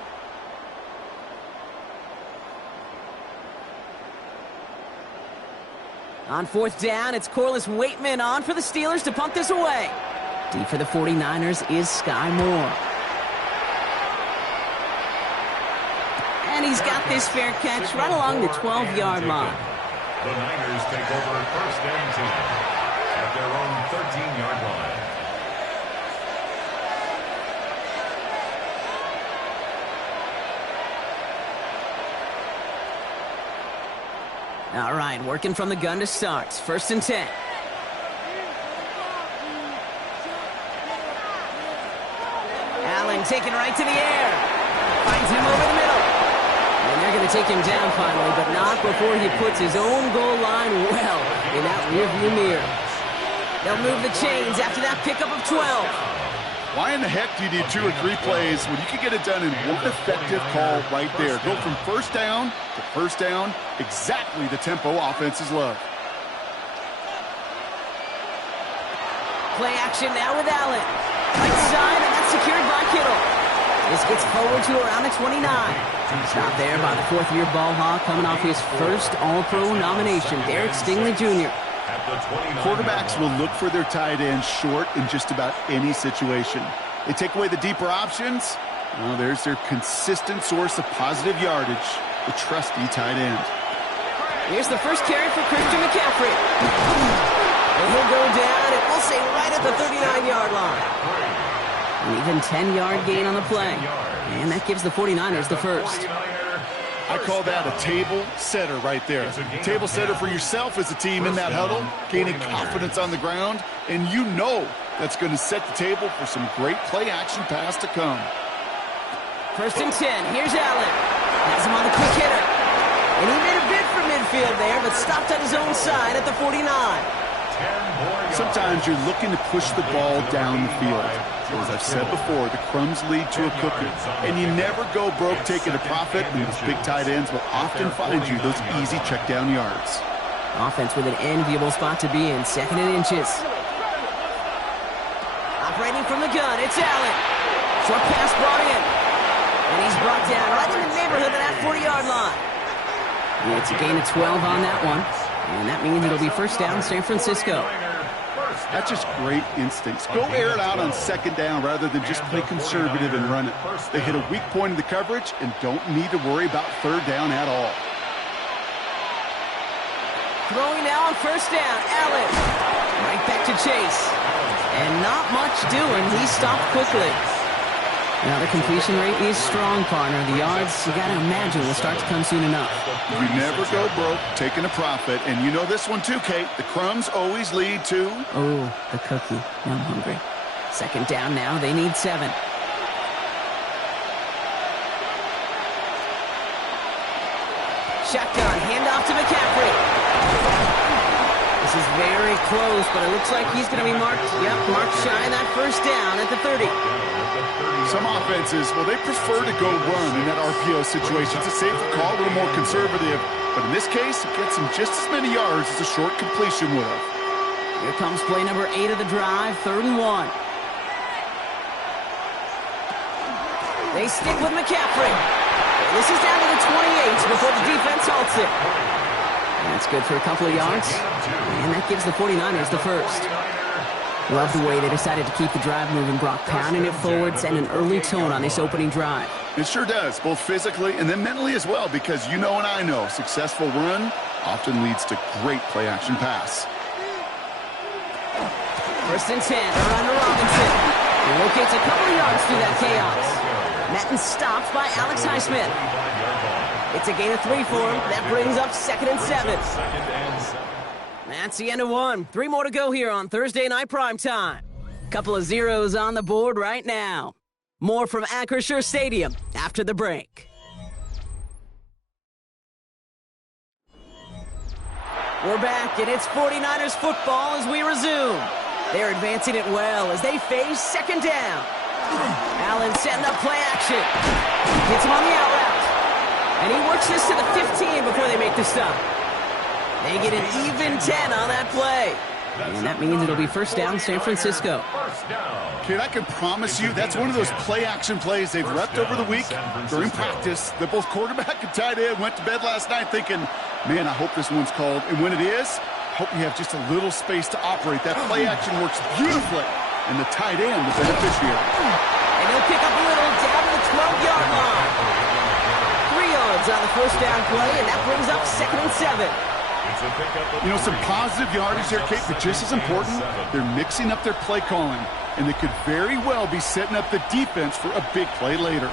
On 4th down, it's Corliss Waitman on for the Steelers to punt this away. Deep for the 49ers is Sky Moore. And he's got this fair catch right along the 12-yard line. The Niners take over 1st and 10 at their own 13-yard line. All right, working from the gun to start. 1st and 10. Allen taken right to the air. Finds him over the middle. And they're going to take him down finally, but not before he puts his own goal line well in that rearview mirror. They'll move the chains after that pickup of 12. Why in the heck do you need 2 or 3 plays when you can get it done in one effective call right there? Go from 1st down to 1st down, exactly the tempo offenses love. Play action now with Allen. Right side, and that's secured by Kittle. This gets forward to around the 29. Stop there by the 4th-year ball hawk coming off his first All-Pro nomination, Derek Stingley Jr. Quarterbacks will look for their tight end short in just about any situation. They take away the deeper options. Well, there's their consistent source of positive yardage, the trusty tight end. Here's the first carry for Christian McCaffrey. And he'll go down, and we'll say right at the 39-yard line. An even 10-yard gain on the play. And that gives the 49ers the first. I call that a table setter right there. Table setter for yourself as a team in that huddle, gaining confidence on the ground, and you know that's going to set the table for some great play-action pass to come. 1st and 10. Here's Allen. Has him on the quick hitter. And he made a bid for field there, but stopped at his own side at the 49. Sometimes you're looking to push the ball down the field. As I've said before, the crumbs lead to a cookie. And you never go broke taking a profit, and those big tight ends will often find you those easy check down yards. Offense with an enviable spot to be in, 2nd and inches. Operating from the gun, it's Allen. Short pass brought in. And he's brought down right in the neighborhood of that 40-yard line. It's a gain of 12 on that one. And that means it'll be first down, San Francisco. That's just great instincts. Go air it out on 2nd down rather than just play conservative and run it. They hit a weak point in the coverage and don't need to worry about 3rd down at all. Throwing now on first down, Allen. Right back to Chase. And not much doing. He stopped quickly. Now the completion rate is strong, partner. The yards, you got to imagine, will start to come soon enough. You never go broke taking a profit. And you know this one too, Kate. The crumbs always lead to... Oh, the cookie. Now I'm hungry. 2nd down now. They need 7. Shotgun. Handoff to McCaffrey. This is very close, but it looks like he's going to be marked shy of that first down at the 30. Some offenses, well, they prefer to go run in that RPO situation. It's a safer call, a little more conservative. But in this case, it gets him just as many yards as a short completion would have. Here comes play number 8 of the drive, 3rd and 1. They stick with McCaffrey. This is down to the 28 before the defense halts it. That's good for a couple of yards. And that gives the 49ers the first. Love the way they decided to keep the drive moving, Brock, pounding it forward, and an early tone on this opening drive. It sure does, both physically and then mentally as well, because you know and I know successful run often leads to great play-action pass. 1st and 10, around to Robinson. He locates a couple of yards through that chaos. Met and stopped by Alex Highsmith. It's a gain of 3 for him. That brings up 2nd and 7. That's the end of 1. 3 more to go here on Thursday Night Primetime. Couple of zeros on the board right now. More from Acrisure Stadium after the break. We're back, and it's 49ers football as we resume. They're advancing it well as they face 2nd down. Allen setting up play action. Gets him on the out route. And he works this to the 15 before they make the stop. They get an even 10 on that play. And that means it'll be first down, San Francisco. Kid, I can promise you that's one of those play-action plays they've repped over the week during practice. The both quarterback and tight end went to bed last night thinking, man, I hope this one's called. And when it is, hope you have just a little space to operate. That play-action works beautifully. And the tight end, the beneficiary. And he'll pick up a little down to the 12-yard line. 3 yards on the first down play, and that brings up 2nd and 7. You know, some positive yardage there, Kate, but just as important, they're mixing up their play calling, and they could very well be setting up the defense for a big play later.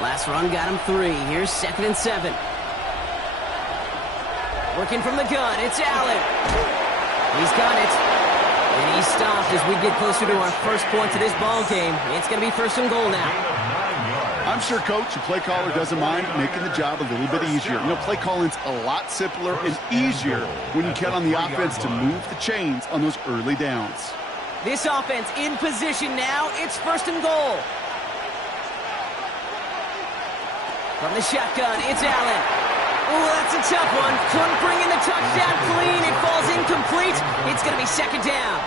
Last run got him 3. Here's 2nd and 7. Working from the gun, it's Allen. He's got it. And he stopped as we get closer to our first point to this ball game. It's going to be 1st and goal now. I'm sure, Coach, the play caller doesn't mind making the job a little bit easier. You know, play calling's a lot simpler and easier when you count on the offense to move the chains on those early downs. This offense in position now. It's 1st and goal. From the shotgun, it's Allen. Oh, that's a tough one. Couldn't bring in the touchdown clean. It falls incomplete. It's going to be 2nd down.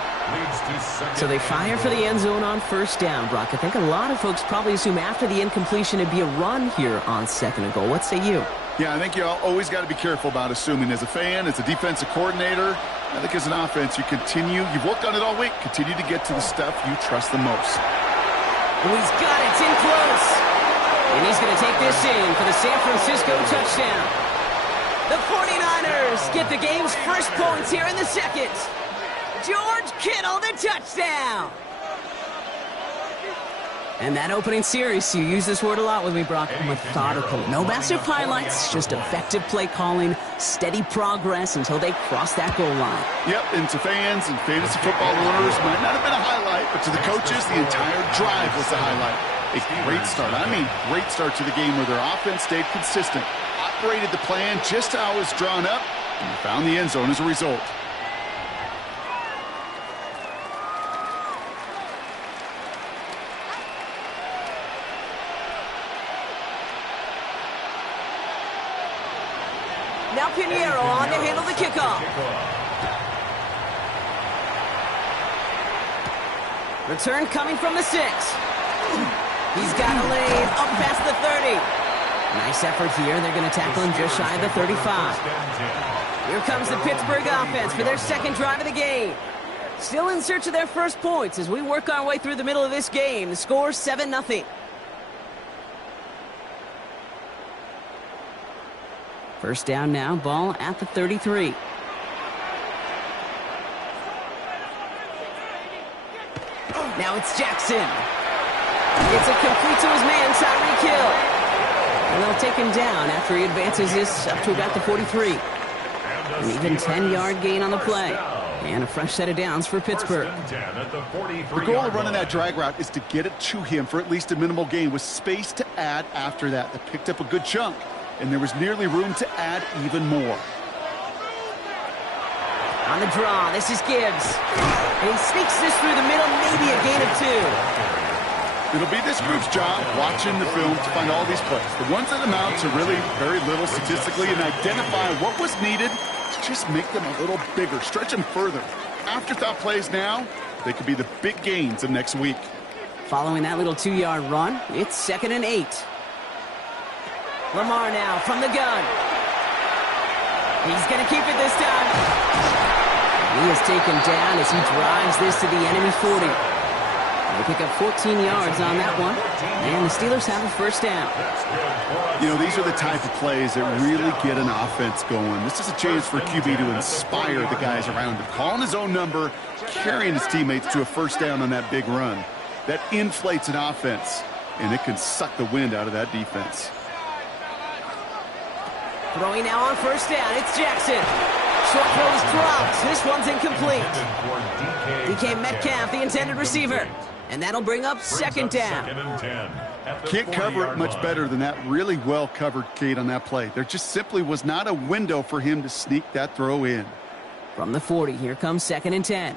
So they fire for the end zone on 1st down, Brock. I think a lot of folks probably assume after the incompletion it'd be a run here on 2nd and goal. What say you? Yeah, I think you always got to be careful about assuming. As a fan, as a defensive coordinator, I think as an offense, you've worked on it all week, continue to get to the stuff you trust the most. Oh, he's got it. It's in close. And he's going to take this in for the San Francisco touchdown. The 49ers get the game's first points here in the 2nd. George Kittle, the touchdown. And that opening series, you use this word a lot with me, Brock, methodical. No massive highlights, just effective play calling, steady progress until they cross that goal line. Yep, and to fans and fantasy football owners, might not have been a highlight, but to the coaches, the entire drive was the highlight. A great start. I mean, great start to the game where their offense stayed consistent. Hot operated the plan just how it was drawn up, and he found the end zone as a result. Now Pinheiro on to handle the kickoff. Return coming from the 6. He's got a lane up past the 30. Nice effort here. They're going to tackle him just shy of the 35. Here comes the Pittsburgh offense for their second drive of the game. Still in search of their first points as we work our way through the middle of this game. The score 7-0. First down now, ball at the 33. Now it's Jackson. It's a complete to his man, Tyreek Hill. And they'll take him down after he advances this up to about the 43. An even 10-yard gain on the play. And a fresh set of downs for Pittsburgh. The goal of running that drag route is to get it to him for at least a minimal gain with space to add after that. They picked up a good chunk, and there was nearly room to add even more. On the draw, this is Gibbs. And he sneaks this through the middle, maybe a gain of 2. It'll be this group's job watching the film to find all these plays. The ones that amount to really very little statistically and identify what was needed to just make them a little bigger, stretch them further. Afterthought plays now, they could be the big gains of next week. Following that little 2-yard run, it's 2nd and 8. Lamar now from the gun. He's going to keep it this time. He is taken down as he drives this to the enemy 40. They pick up 14 yards on that one, and the Steelers have a first down. You know, these are the type of plays that really get an offense going. This is a chance for QB to inspire the guys around him. Calling his own number, carrying his teammates to a first down on that big run. That inflates an offense, and it can suck the wind out of that defense. Throwing now on first down, it's Jackson. Short throw is dropped. This one's incomplete. DK Metcalf, the intended receiver. And that'll bring up second down. Can't cover it much better than that. Really well covered, Kate, on that play. There just simply was not a window for him to sneak that throw in. From the 40, here comes 2nd and 10.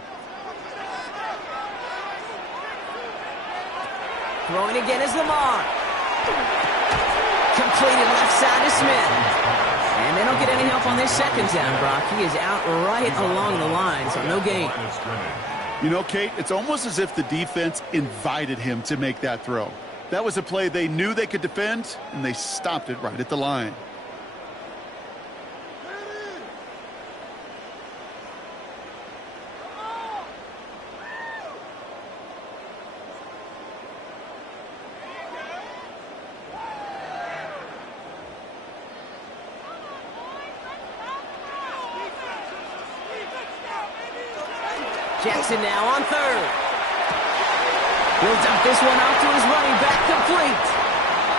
Throwing again is Lamar. Completed left side to Smith. And they don't get any help on this second down, Brock. He is out right along the line, so no gain. You know, Kate, it's almost as if the defense invited him to make that throw. That was a play they knew they could defend, and they stopped it right at the line. Jackson now on 3rd. He'll dump this one off to his running back, complete.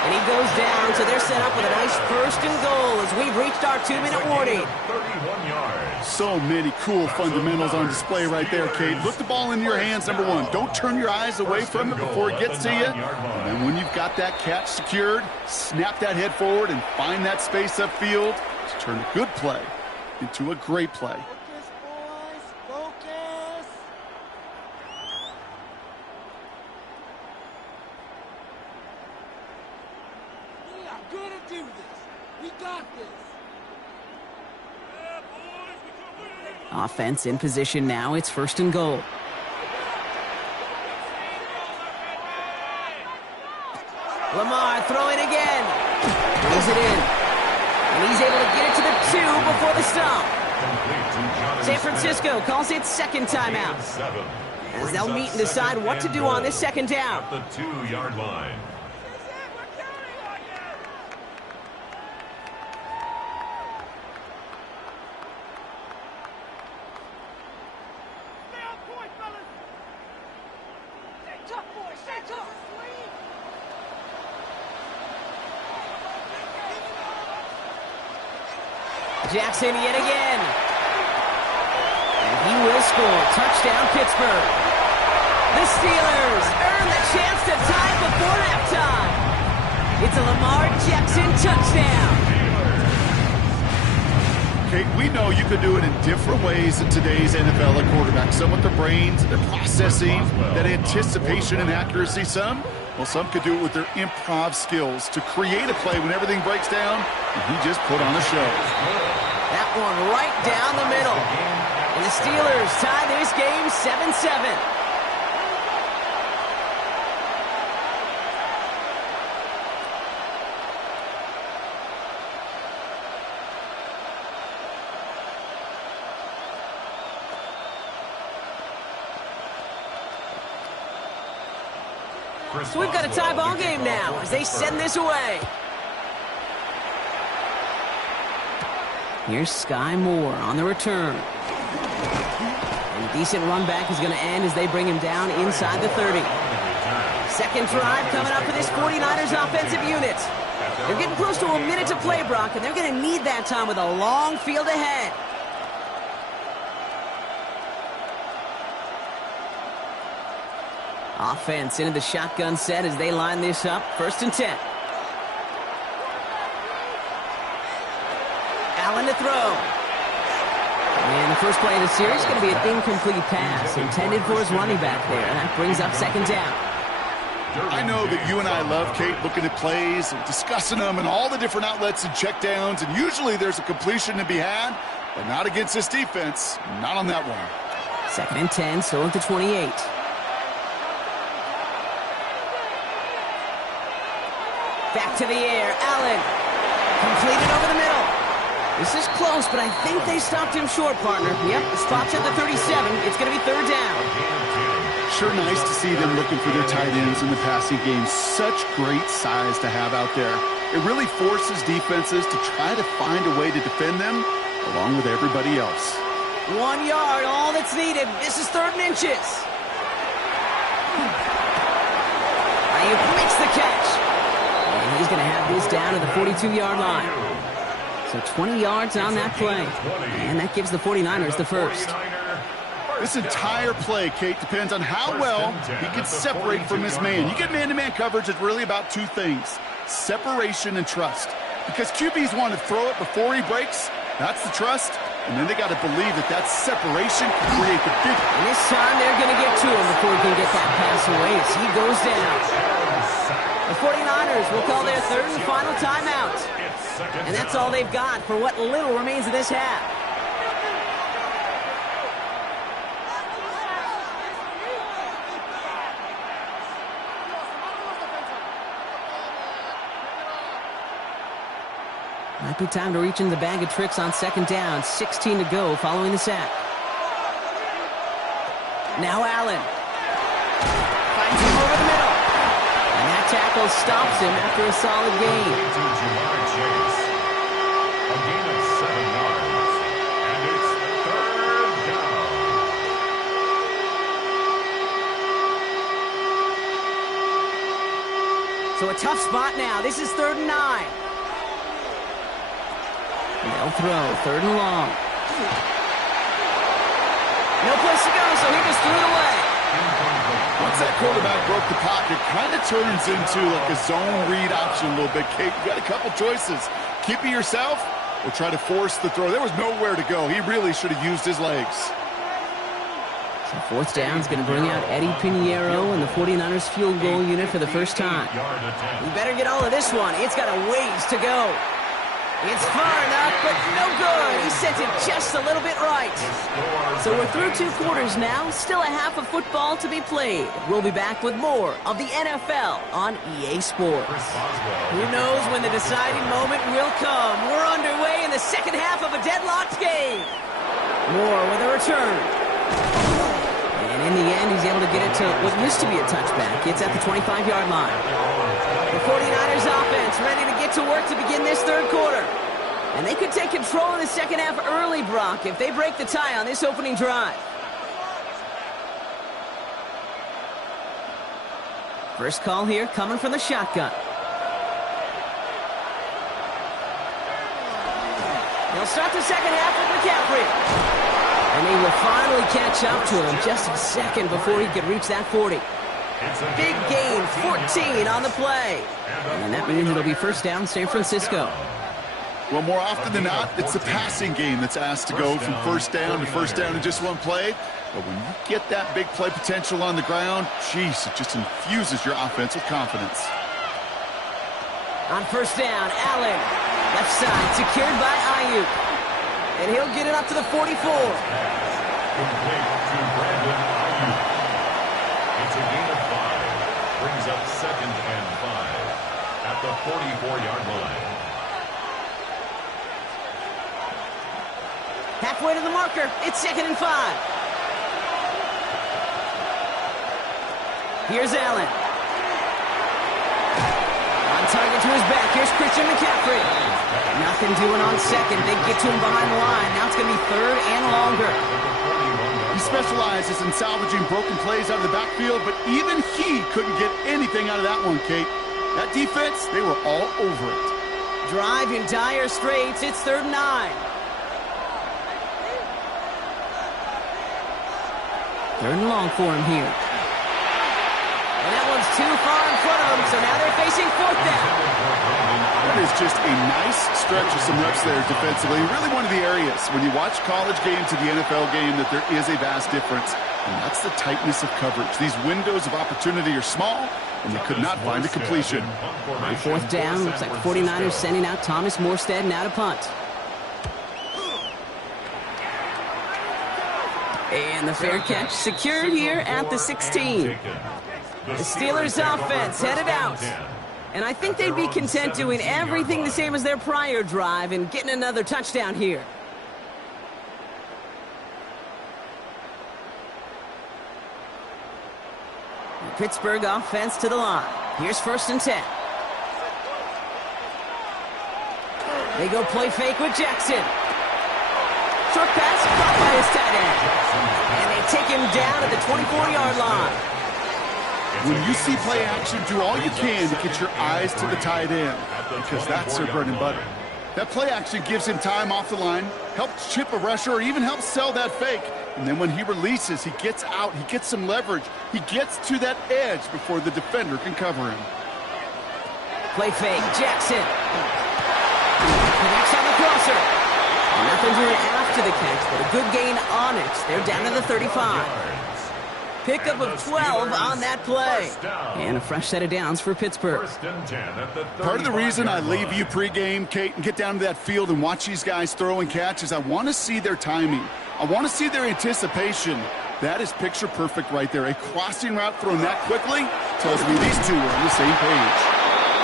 And he goes down, so they're set up with a nice 1st and goal as we've reached our 2-minute warning. 31 yards. So many cool fundamentals on display right there, Kate. Look the ball in your hands, number one. Don't turn your eyes away from it before it gets to you. And then when you've got that catch secured, snap that head forward and find that space upfield to turn a good play into a great play. Offense in position now. It's 1st and goal. Lamar throwing again. Throws it in. And he's able to get it to the 2 before the stop. San Francisco calls it second timeout, as they'll meet and decide what to do on this second down. The 2-yard line. Jackson yet again. And he will score. Touchdown, Pittsburgh. The Steelers earn the chance to tie before halftime. It's a Lamar Jackson touchdown. Kate, we know you can do it in different ways in today's NFL at quarterback. Some with their brains, their processing, that anticipation and accuracy. Some could do it with their improv skills to create a play when everything breaks down, and he just put on a show. That one right down the middle. And the Steelers tie this game 7-7. So we've got a tie ball game now as they send this away. Here's Sky Moore on the return. And a decent run back is going to end as they bring him down inside the 30. Second drive coming up for this 49ers offensive unit. They're getting close to a minute to play, Brock, and they're going to need that time with a long field ahead. Offense into the shotgun set as they line this up. 1st and 10. Allen to throw. And the first play of the series is going to be an incomplete pass intended for his running back there. And that brings up 2nd down. I know that you and I love, Kate, looking at plays and discussing them and all the different outlets and checkdowns. And usually there's a completion to be had, but not against this defense. Not on that one. 2nd and 10, still at the 28. Back to the air, Allen. Completed over the middle. This is close, but I think they stopped him short, partner. Yep, the spot's at the 37. It's going to be 3rd down. Sure nice to see them looking for their tight ends in the passing game. Such great size to have out there. It really forces defenses to try to find a way to defend them along with everybody else. 1 yard, all that's needed. This is 3rd and inches. Ayuk makes the catch. And he's going to have this down to the 42-yard line. So 20 yards on that play. And that gives the 49ers the first. This entire play, Kate, depends on how well he can separate from his man. You get man-to-man coverage, it's really about 2 things. Separation and trust. Because QBs want to throw it before he breaks. That's the trust. And then they got to believe that that separation can create the big... And this time they're going to get to him before he can get that pass away as he goes down. The 49ers will call their 3rd and final timeout. And that's all they've got for what little remains of this half. Might be time to reach into the bag of tricks on 2nd down. 16 to go following the sack. Now Allen. Finds him over the middle. And that tackle stops him after a solid gain. A gain of 7 yards. And it's 3rd down. So a tough spot now. This is 3rd and 9. They'll throw, 3rd and long. No place to go, so he just threw it away. Once that quarterback broke the pocket, kind of turns into like a zone read option a little bit, Kate. You got a couple choices. Keep it yourself or try to force the throw. There was nowhere to go. He really should have used his legs. So 4th down is going to bring out Eddie Pinheiro and the 49ers field goal unit for the first time. We better get all of this one. It's got a ways to go. It's far enough, but no good. He sent it just a little bit right. So we're through 2 quarters now. Still a half of football to be played. We'll be back with more of the NFL on EA Sports. Who knows when the deciding moment will come? We're underway in the second half of a deadlocked game. Moore with a return. And in the end, he's able to get it to what used to be a touchback. It's at the 25-yard line. The 49ers offense ready to get to work to begin this 3rd quarter. And they could take control of the second half early, Brock, if they break the tie on this opening drive. First call here coming from the shotgun. They'll start the second half with McCaffrey. And they will finally catch up to him just a second before he could reach that 40. Big gain, 14 on the play. And that means it'll be 1st down, San Francisco. Well, more often than not, it's the passing game that's asked to go from first down to first down in just one play. But when you get that big play potential on the ground, geez, it just infuses your offense with confidence. On first down, Allen. Left side, secured by Ayuk. And he'll get it up to the 44. Complete to Brandon Ayuk. It's a gain of 5. Brings up 2nd and 5 at the 44-yard line. Halfway to the marker. It's 2nd and 5. Here's Allen. On target to his back. Here's Christian McCaffrey. Nothing doing on second. They get to him behind the line. Now it's going to be 3rd and longer. He specializes in salvaging broken plays out of the backfield, but even he couldn't get anything out of that one, Kate. That defense, they were all over it. Drive in dire straits. It's 3rd and 9. 3rd and long for him here. And that one's too far in front of them, so now they're facing 4th down. That is just a nice stretch of some reps there defensively. Really one of the areas when you watch college game to the NFL game that there is a vast difference. And that's the tightness of coverage. These windows of opportunity are small, and they could not find a completion. On 4th down, looks like 49ers sending out Thomas Morstead now to punt. And the fair catch secured here at the 16. The Steelers offense headed out. And I think they'd be content doing everything the same as their prior drive and getting another touchdown here. The Pittsburgh offense to the line. Here's 1st and 10. They go play fake with Jackson. Short pass caught by his tight end. And they take him down at the 24-yard line. When you see play action, do all you can to get your eyes to the tight end, because that's their bread and butter. That play action gives him time off the line, helps chip a rusher, or even helps sell that fake. And then when he releases, he gets out, he gets some leverage. He gets to that edge before the defender can cover him. Play fake, Jackson. Connects on the crosser. Nothing doing after the catch, but a good gain on it. They're down to the 35. Pickup of 12 on that play. And a fresh set of downs for Pittsburgh. Part of the reason I leave you pregame, Kate, and get down to that field and watch these guys throw and catch is I want to see their timing. I want to see their anticipation. That is picture perfect right there. A crossing route thrown that quickly tells me these two are on the same page.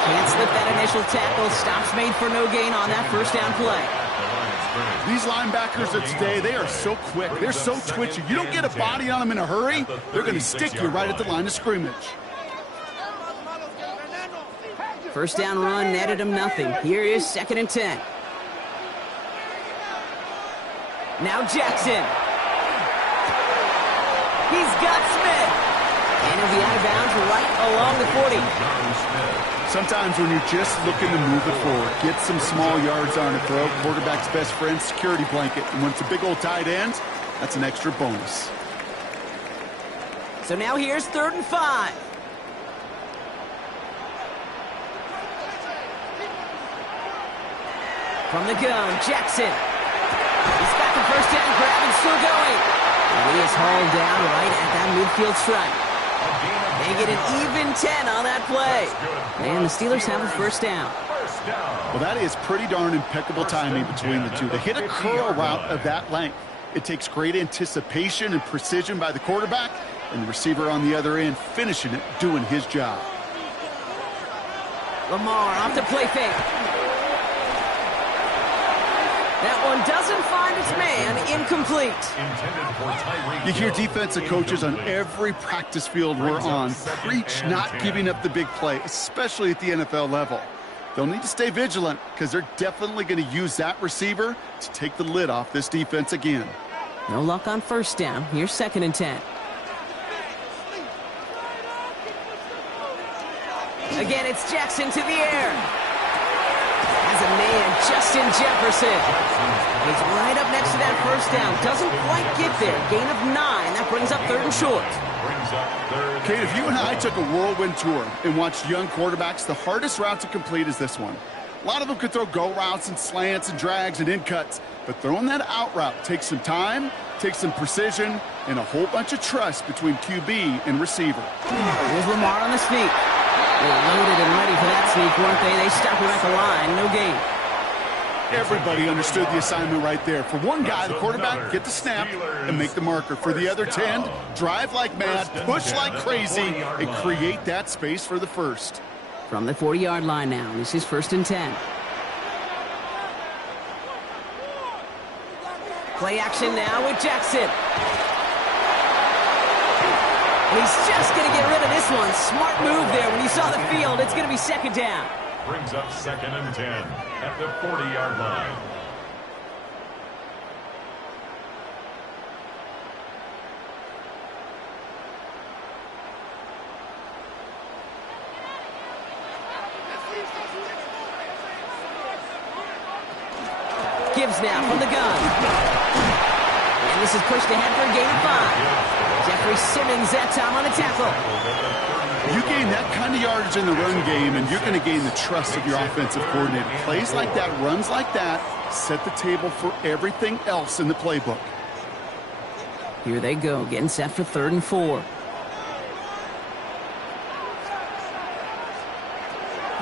Can't slip that initial tackle. Stops made for no gain on that 1st down play. These linebackers of today, they are so quick. They're so twitchy. You don't get a body on them in a hurry, they're going to stick you right at the line of scrimmage. 1st down run netted him nothing. Here is 2nd and 10. Now Jackson. He's got Smith. And he'll be out of bounds right along the 40. Sometimes when you're just looking to move it forward, get some small yards on a throw, quarterback's best friend, security blanket. And when it's a big old tight end, that's an extra bonus. So now here's 3rd and 5. From the gun, Jackson. He's got the 1st down grab and still going. And he is hauled down right at that midfield stripe. They get an even 10 on that play. And the Steelers have a 1st down. Well, that is pretty darn impeccable timing between the two. To hit a curl route of that length, it takes great anticipation and precision by the quarterback, and the receiver on the other end finishing it, doing his job. Lamar off to play fake. That one doesn't find its man, incomplete. You hear defensive coaches on every practice field we're on preach not giving up the big play, especially at the NFL level. They'll need to stay vigilant because they're definitely going to use that receiver to take the lid off this defense again. No luck on 1st down. Here's 2nd and 10. Again, it's Jackson to the air. Has a man, Justin Jefferson. He's right up next to that 1st down. Doesn't quite get there. Gain of 9. That brings up 3rd and short. Kate, if you and I took a whirlwind tour and watched young quarterbacks, the hardest route to complete is this one. A lot of them could throw go routes and slants and drags and in cuts, but throwing that out route takes some time, takes some precision, and a whole bunch of trust between QB and receiver. Here's Lamar on the sneak. They were loaded and ready for that sneak, weren't they? They stop him at the line. No gain. Everybody understood the assignment right there. For one guy, the quarterback, get the snap and make the marker. For the other 10, drive like mad, push like crazy, and create that space for the first. From the 40-yard line now, this is 1st and 10. Play action now with Jackson. And he's just going to get rid of this one. Smart move there when you saw the field. It's going to be 2nd down. Brings up 2nd and 10 at the 40-yard line. Gibbs now from the gun. And this is pushed ahead for a gain of 5. Jeffrey Simmons that time on a tackle. You gain that kind of yardage in the run game, and you're going to gain the trust of your offensive coordinator. Plays like that, runs like that, set the table for everything else in the playbook. Here they go, getting set for 3rd and 4.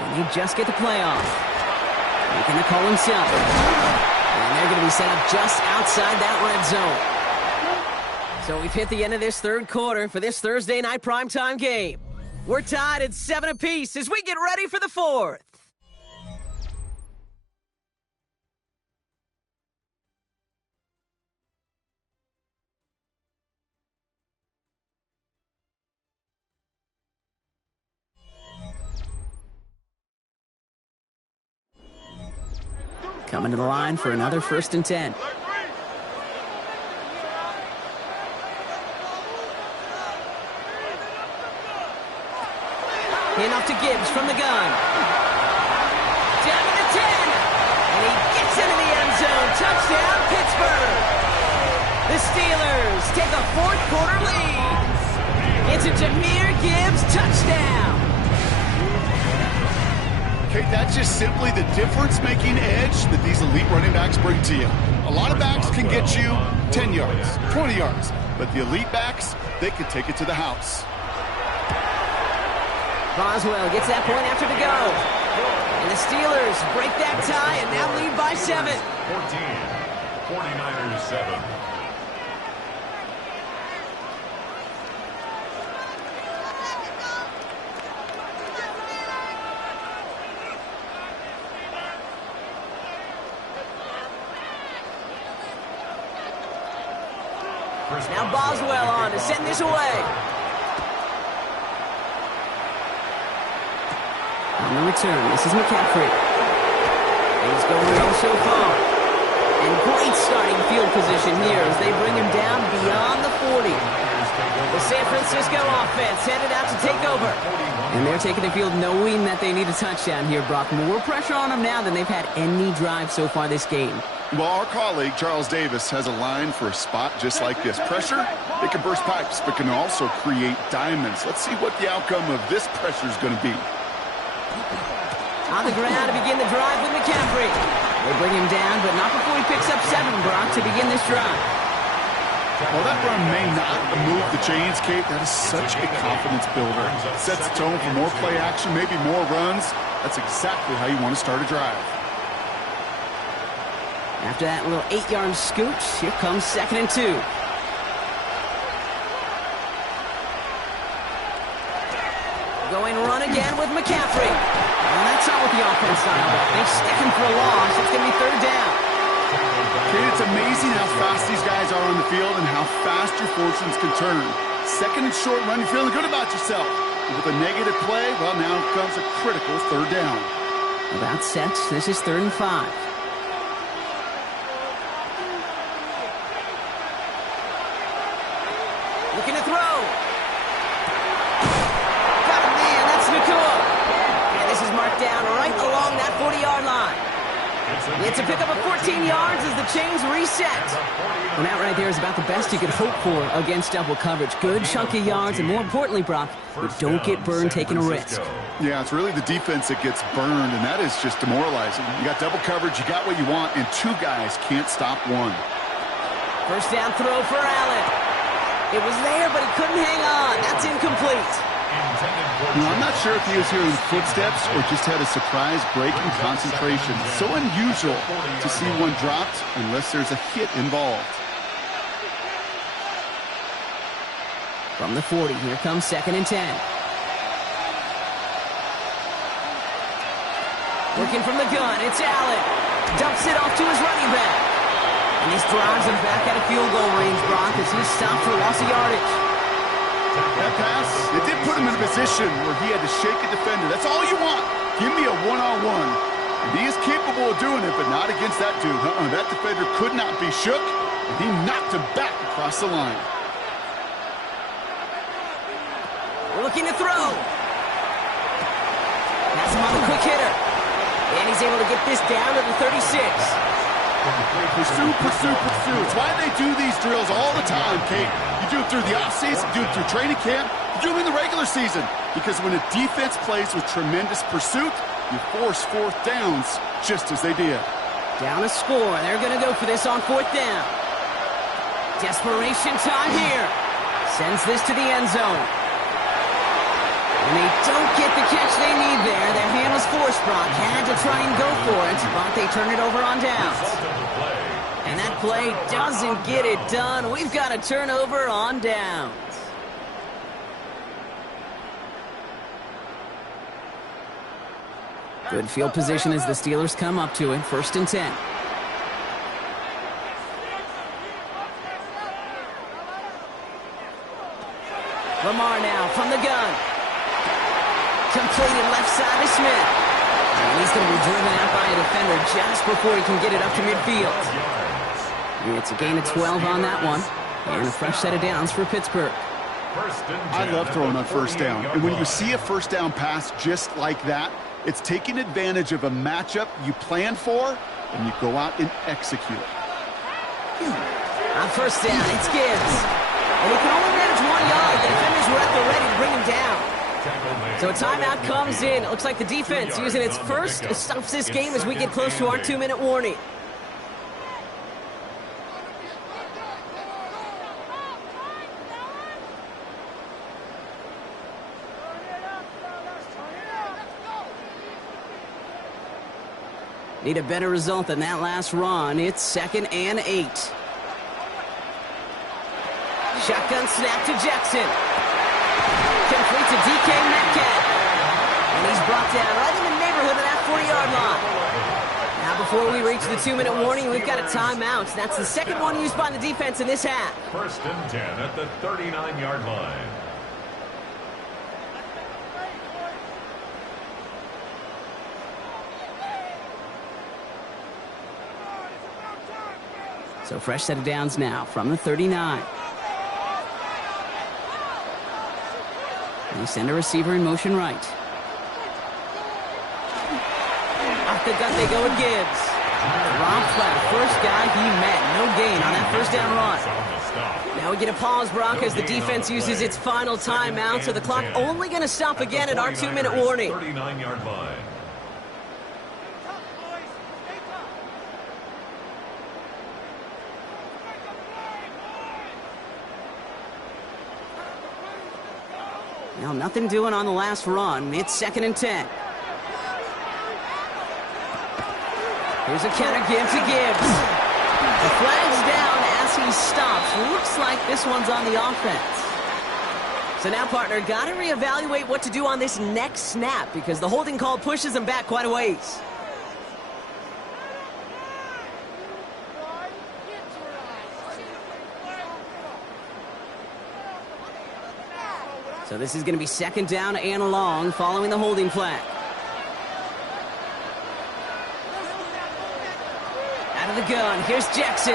And he just get the play off. Making the call himself. And they're going to be set up just outside that red zone. So we've hit the end of this 3rd quarter for this Thursday night primetime game. We're tied at 7 apiece as we get ready for the 4th. Coming to the line for another 1st and 10. In off to Gibbs from the gun. Down to the 10. And he gets into the end zone. Touchdown, Pittsburgh. The Steelers take a 4th quarter lead. It's a Jahmyr Gibbs touchdown. Okay, that's just simply the difference-making edge that these elite running backs bring to you. A lot of backs can get you 10 yards, 20 yards, but the elite backs, they can take it to the house. Boswell gets that point after to go. And the Steelers break that tie and now lead by 7. 14, 49ers 7. Now Boswell on to send this away. On the return, this is McCaffrey. He's going well so far. And great starting field position here as they bring him down beyond the 40. The San Francisco offense headed out to take over. And they're taking the field knowing that they need a touchdown here, Brock. More pressure on them now than they've had any drive so far this game. Well, our colleague, Charles Davis, has a line for a spot just like this. Pressure, it can burst pipes, but can also create diamonds. Let's see what the outcome of this pressure is going to be. On the ground to begin the drive with McCaffrey. They bring him down, but not before he picks up 7, Brock, to begin this drive. Well, that run may not move the chains, Kate. That is such a confidence builder. Sets the tone for more play action, maybe more runs. That's exactly how you want to start a drive. After that little 8-yard scoot, here comes 2nd and 2. Going run again with McCaffrey. Well, that's not what the offense style. They're sticking for a loss. It's going to be 3rd down. Kate, it's amazing how fast these guys are on the field and how fast your fortunes can turn. 2nd and short run, you're feeling good about yourself. But with a negative play, well, now comes a critical 3rd down. About set. This is 3rd and 5. Looking to throw. Got a man. That's Nakua. And this is marked down right along that 40-yard line. It's a pickup of 14 yards as the chains reset. And that right there is about the best you could hope for against double coverage. Good chunky yards, and more importantly, Brock, you don't get burned taking a risk. Yeah, it's really the defense that gets burned, and that is just demoralizing. You got double coverage, you got what you want, and two guys can't stop one. First down throw for Allen. It was there, but he couldn't hang on. That's incomplete. I'm not sure if he was hearing footsteps or just had a surprise break in concentration. So unusual to see one dropped unless there's a hit involved. From the 40, here comes 2nd and 10. Working from the gun, it's Allen. Dumps it off to his running back. And this drives him back out of field goal range, Brock, as he's stopped for loss of yardage. That pass, it did put him in a position where he had to shake a defender. That's all you want. Give me a one-on-one. And he is capable of doing it, but not against that dude. That defender could not be shook, and he knocked him back across the line. Looking to throw. That's him on the quick hitter. And he's able to get this down to the 36. Pursue, pursue, pursue. It's why they do these drills all the time, Kate. You do it through the offseason, you do it through training camp, you do it in the regular season. Because when a defense plays with tremendous pursuit, you force fourth downs just as they did. Down a score. They're going to go for this on 4th down. Desperation time here. Sends this to the end zone. And they don't get the catch they need there. Their hand was forced, Brock. Had to try and go for it, but they turn it over on downs. And that play doesn't get it done. We've got a turnover on downs. Good field position as the Steelers come up to it. 1st and 10. Lamar now from the gun. Completed left side to Smith. And he's going to be driven out by a defender just before he can get it up to midfield. It's a gain of 12 on that one. And a fresh set of downs for Pittsburgh. I love throwing on 1st down. And when you see a 1st down pass just like that, it's taking advantage of a matchup you plan for, and you go out and execute it. On 1st down, it's Gibbs. And he can only manage 1 yard. The defenders were at the ready to bring him down. So a timeout comes in. It looks like the defense using its first stops this game as we get close to our 2-minute warning. Need a better result than that last run. It's 2nd and 8. Shotgun snap to Jackson. Complete to DK Metcalf. And he's brought down right in the neighborhood of that 40-yard line. Now before we reach the 2-minute warning, we've got a timeout. That's the second one used by the defense in this half. 1st and 10 at the 39-yard line. So fresh set of downs now from the 39. They send a receiver in motion right. Off the gut they go with Gibbs. Rob flat, first guy he met. No gain on that 1st down run. Now we get a pause, Brock, as the defense uses its final timeout. So the clock only going to stop again at our 2-minute warning. 39-yard line. Now, nothing doing on the last run. It's 2nd and 10. Here's a counter give to Gibbs. The flag's down as he stops. Looks like this one's on the offense. So now, partner, got to reevaluate what to do on this next snap because the holding call pushes him back quite a ways. So this is going to be 2nd down and long following the holding flag. Out of the gun, here's Jackson.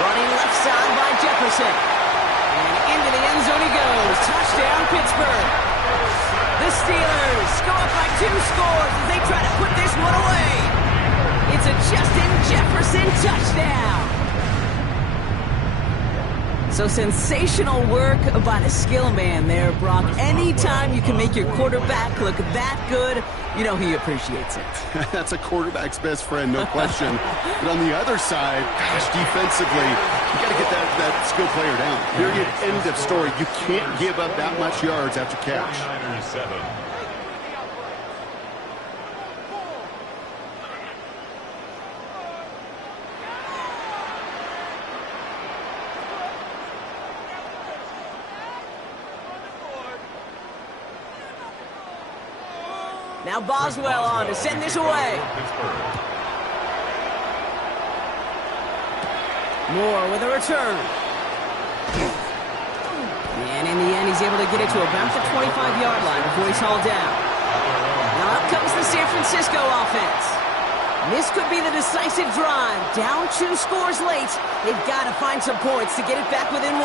Running left side by Jefferson. And into the end zone he goes. Touchdown, Pittsburgh. The Steelers go up by 2 scores as they try to put this one away. It's a Justin Jefferson touchdown. So sensational work by the skill man there, Brock. Anytime you can make your quarterback look that good, you know he appreciates it. That's a quarterback's best friend, no question. But on the other side, gosh, defensively, you got to get that skill player down. Period. End of story. You can't give up that much yards after catch. 49ers 7. Now Boswell on to send this away. Moore with a return. And in the end, he's able to get it to about the 25-yard line before he's hauled down. Now up comes the San Francisco offense. This could be the decisive drive. Down 2 scores late. They've got to find some points to get it back within 1.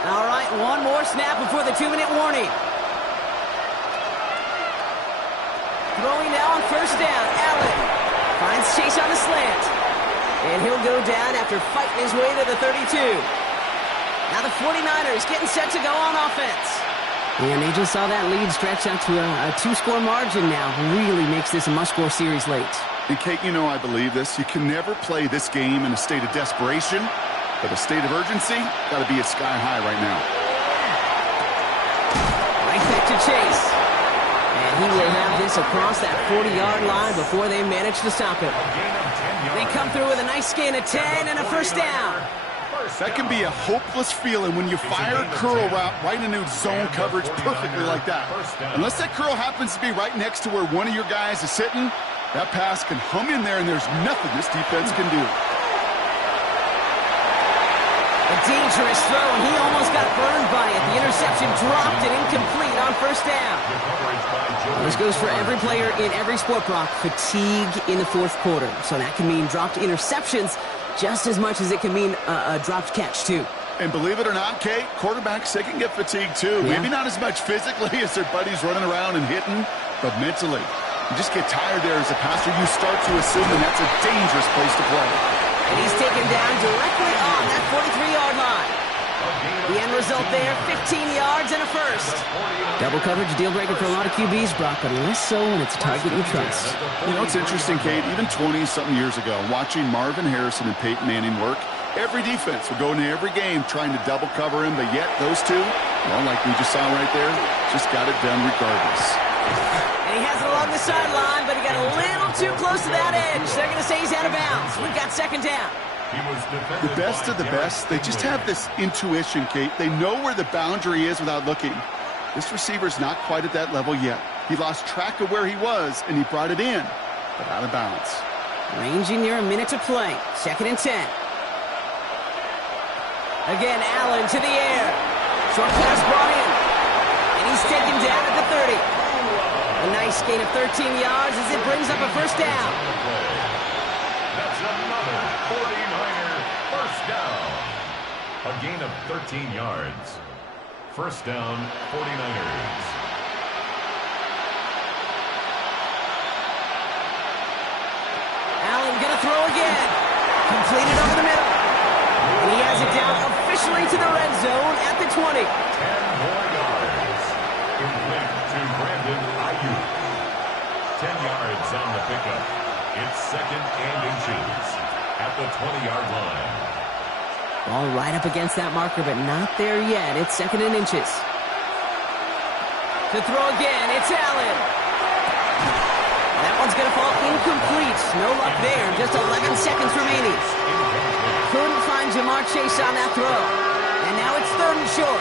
All right, one more snap before the 2-minute warning. Throwing now on first down. Allen finds Chase on the slant. And he'll go down after fighting his way to the 32. Now the 49ers getting set to go on offense. And they just saw that lead stretch out to a 2-score margin now. Really makes this a must-score series late. And Kate, you know I believe this. You can never play this game in a state of desperation. But a state of urgency, got to be at sky high right now. Right back to Chase. And he will have this across that 40-yard line before they manage to stop him. They come through with a nice gain of 10 and a first down. That can be a hopeless feeling when you fire curl route right into zone coverage perfectly like that. Unless that curl happens to be right next to where one of your guys is sitting, that pass can hum in there and there's nothing this defense can do. A dangerous throw, and he almost got burned by it. The interception dropped and incomplete on first down. Well, this goes for every player in every sport, Brock. Fatigue in the fourth quarter. So that can mean dropped interceptions just as much as it can mean a dropped catch, too. And believe it or not, Kate, quarterbacks, they can get fatigued, too. Yeah. Maybe not as much physically as their buddies running around and hitting, but mentally. You just get tired there as a passer. You start to assume that that's a dangerous place to play. And he's taken down directly on that 43-yard line. The end result there, 15 yards and a first. Double coverage, deal breaker for a lot of QBs, Brock, but less so when it's a target you trust. You know, it's interesting, Kate, even 20-something years ago, watching Marvin Harrison and Peyton Manning work, every defense would go into every game trying to double cover him, but yet those two, well, like we just saw right there, just got it done regardless. And he has it along the sideline, but he got a little too close to that edge. They're going to say he's out of bounds. We've got second down. The best of the best, they just have this intuition, Kate. They know where the boundary is without looking. This receiver's not quite at that level yet. He lost track of where he was, and he brought it in, but out of bounds. Ranging near a minute to play. Second and 10. Again, Allen to the air. Short pass brought in. And he's taken down at the 30. A nice gain of 13 yards as it brings up a first down. That's another 49er first down. A gain of 13 yards. First down, 49ers. Allen gonna throw again. Completed over the middle. And he has it down officially to the red zone at the 20. 10 more yards. Complete to Brandon Ayuk. 10 yards on the pickup. It's second and inches at the 20-yard line. Ball right up against that marker, but not there yet. It's second and inches. To throw again, it's Allen. That one's going to fall incomplete. No luck there. Just 11 seconds remaining. Couldn't find Jamar Chase on that throw. And now it's third and short.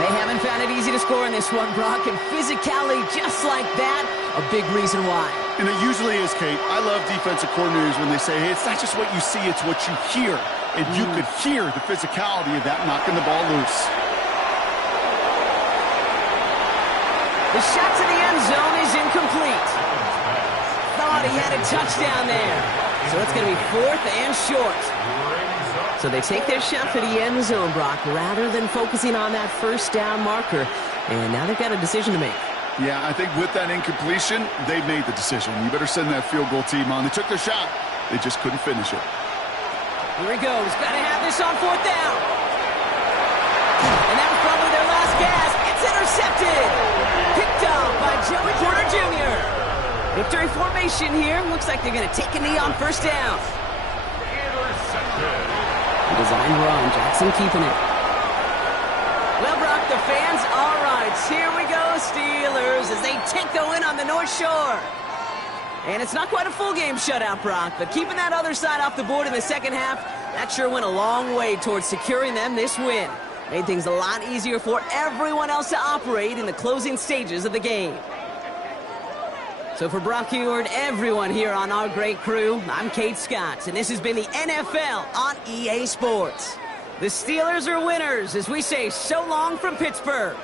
They haven't found it easy to score in this one, Brock. And physicality just like that, a big reason why. And it usually is, Kate. I love defensive coordinators when they say, hey, it's not just what you see, it's what you hear. And you could hear the physicality of that knocking the ball loose. The shot to the end zone is incomplete. Thought he had a touchdown there. So it's going to be fourth and short. So they take their shot for the end zone, Brock, rather than focusing on that first down marker. And now they've got a decision to make. Yeah, I think with that incompletion, they made the decision. You better send that field goal team on. They took their shot. They just couldn't finish it. Here he goes. Got to have this on 4th down. And that was probably their last gasp. It's intercepted. Picked up by Joey Porter Jr. Victory formation here. Looks like they're going to take a knee on 1st down. Design run. Jackson keeping it. Well, Brock, the fans, all right. Here we go, Steelers, as they take the win on the North Shore. And it's not quite a full game shutout, Brock, but keeping that other side off the board in the second half, that sure went a long way towards securing them this win. Made things a lot easier for everyone else to operate in the closing stages of the game. So for Brock Huard, everyone here on our great crew, I'm Kate Scott, and this has been the NFL on EA Sports. The Steelers are winners as we say so long from Pittsburgh.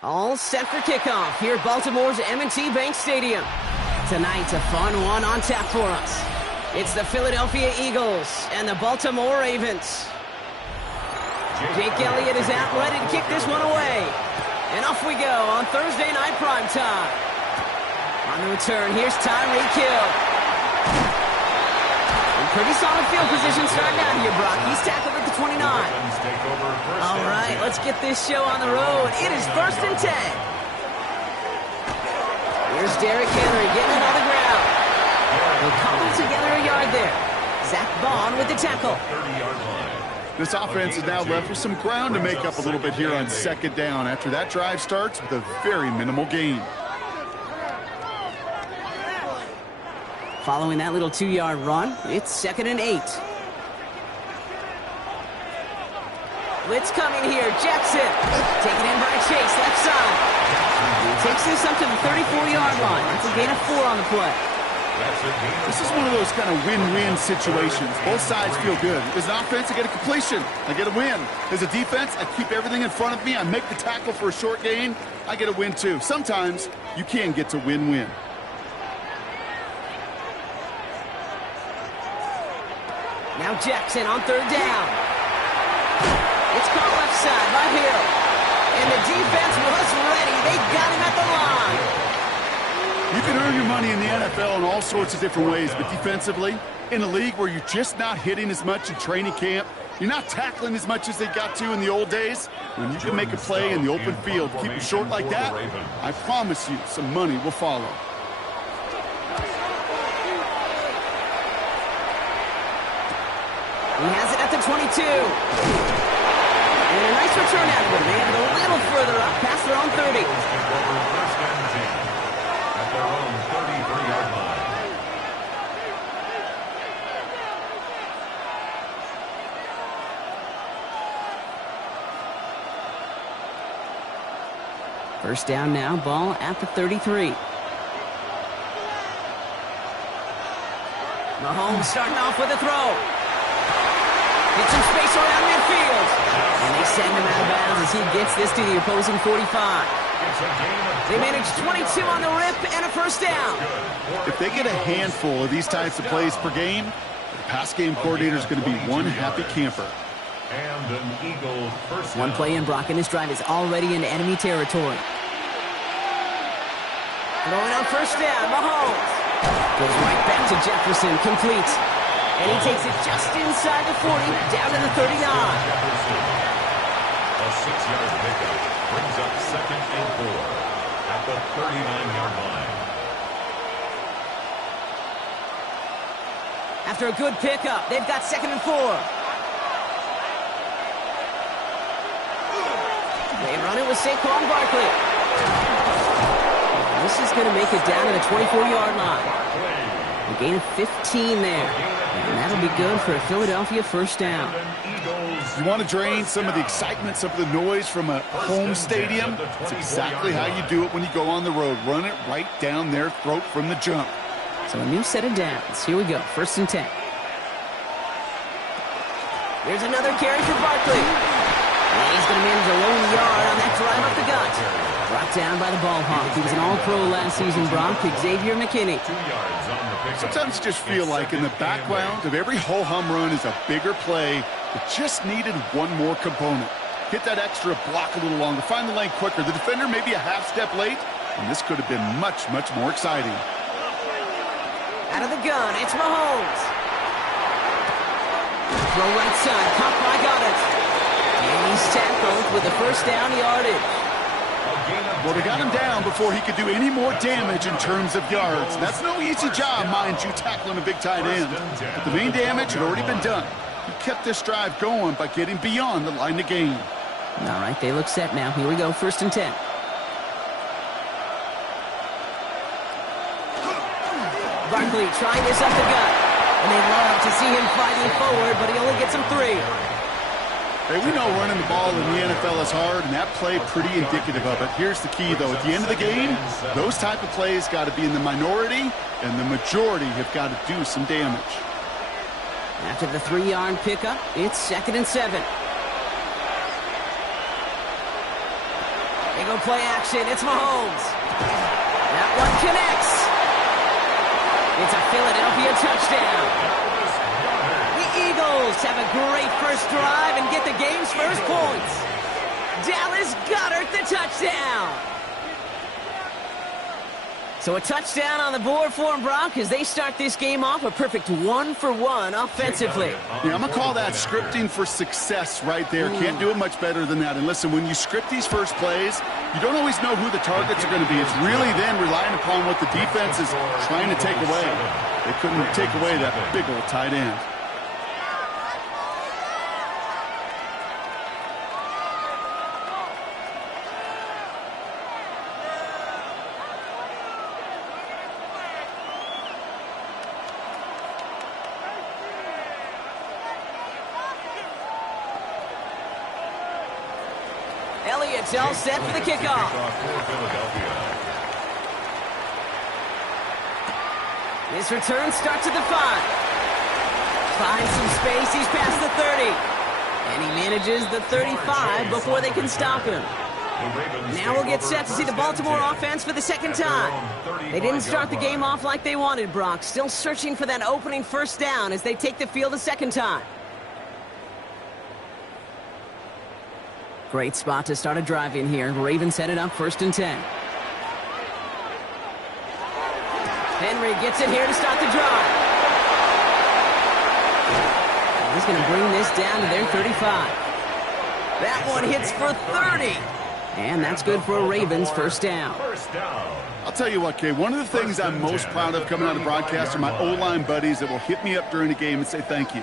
All set for kickoff here at Baltimore's M&T Bank Stadium. Tonight's a fun one on tap for us. It's the Philadelphia Eagles and the Baltimore Ravens. Jake Elliott is out ready to kick this one away. And off we go on Thursday Night Primetime. On the return, here's Tyreek Hill. In pretty solid field position starting out here, Brock. He's tackled at the 29. All right, let's get this show on the road. It is 1st and 10. Here's Derrick Henry getting it on the ground. They'll cobble together a yard there. Zach Bond with the tackle. This offense is now left with some ground to make up a little bit here on 2nd down after that drive starts with a very minimal gain. Following that little 2-yard run, it's 2nd and 8. Blitz coming here. Jackson taken in by Chase, left side. Takes this up to the 34-yard line. That's a gain of 4 on the play. This is one of those kind of win-win situations. Both sides feel good. As an offense, I get a completion. I get a win. As a defense, I keep everything in front of me. I make the tackle for a short gain. I get a win, too. Sometimes you can get to win-win. Now Jackson on 3rd down. It's caught left side by Hill. And the defense was ready. They got him at the line. You can earn your money in the NFL in all sorts of different ways, but defensively, in a league where you're just not hitting as much in training camp, you're not tackling as much as they got to in the old days, when you can make a play in the open field, keep it short like that, I promise you some money will follow. He has it at the 22. And a nice return out of him. They have it a little further up past their own 30. At their own 33-yard line. First down now, ball at the 33. Mahomes starting off with a throw. Get some space around midfield. And they send him out of bounds as he gets this to the opposing 45. They manage 22 on the rip and a first down. If they get a handful of these types of plays per game, the pass game coordinator is going to be one happy camper. And an Eagle first down. One play in, Brock, and this drive is already into enemy territory. Throwing on first down, Mahomes. Goes right back to Jefferson, complete. And he takes it just inside the 40, down to the 39. A 6-yard pickup brings up 2nd and 4 at the 39-yard line. After a good pickup, they've got 2nd and 4. They run it with Saquon Barkley. This is going to make it down to the 24-yard line. A gain of 15 there. And that'll be good for a Philadelphia first down. You want to drain some of the excitement, some of the noise from a home stadium? It's exactly how you do it when you go on the road. Run it right down their throat from the jump. So a new set of downs. Here we go, 1st and 10. Here's another carry for Barkley. And he's going to manage a lone yard on that drive up the gut. Brought down by the ball hawk. He was an all-pro last season, Brock. Xavier McKinney. 2 yards on the pickup. Sometimes you just feel like in the background of every ho-hum run is a bigger play that just needed one more component. Hit that extra block a little longer. Find the lane quicker. The defender may be a half step late, and this could have been much, much more exciting. Out of the gun, it's Mahomes. Throw right side, caught by Goddard. And he's tackled with the first down yardage. Well, they got him down before he could do any more damage in terms of yards. That's no easy job, mind you, tackling a big tight end. But the main damage had already been done. He kept this drive going by getting beyond the line of gain. All right, they look set now. Here we go, 1st and 10. Barkley trying this up the gut. And they love to see him fighting forward, but he only gets him 3. Hey, we know running the ball in the NFL is hard, and that play pretty indicative of it. Here's the key, though. At the end of the game, those type of plays got to be in the minority, and the majority have got to do some damage. After the 3-yard pickup, it's 2nd and 7. They go play action. It's Mahomes. That one connects. It's a Philadelphia touchdown. Eagles have a great first drive and get the game's first points. Dallas Goedert the touchdown. So a touchdown on the board for them, Brock, as they start this game off a perfect 1-for-1 offensively. Yeah, I'm going to call that scripting for success right there. Can't do it much better than that. And listen, when you script these first plays, you don't always know who the targets are going to be. It's really then relying upon what the defense is trying to take away. They couldn't take away that big old tight end. Elliott's all set for the kickoff. This return starts at the 5. Finds some space. He's past the 30. And he manages the 35 before they can stop him. Now we'll get set to see the Baltimore offense for the second time. They didn't start the game off like they wanted, Brock. Still searching for that opening first down as they take the field a second time. Great spot to start a drive in here. Ravens headed up 1st and 10. Henry gets it here to start the drive. He's going to bring this down to their 35. That one hits for 30. And that's good for a Ravens first down. I'll tell you what, Kay, one of the things I'm most proud of coming out of broadcast are my O-line buddies that will hit me up during the game and say thank you.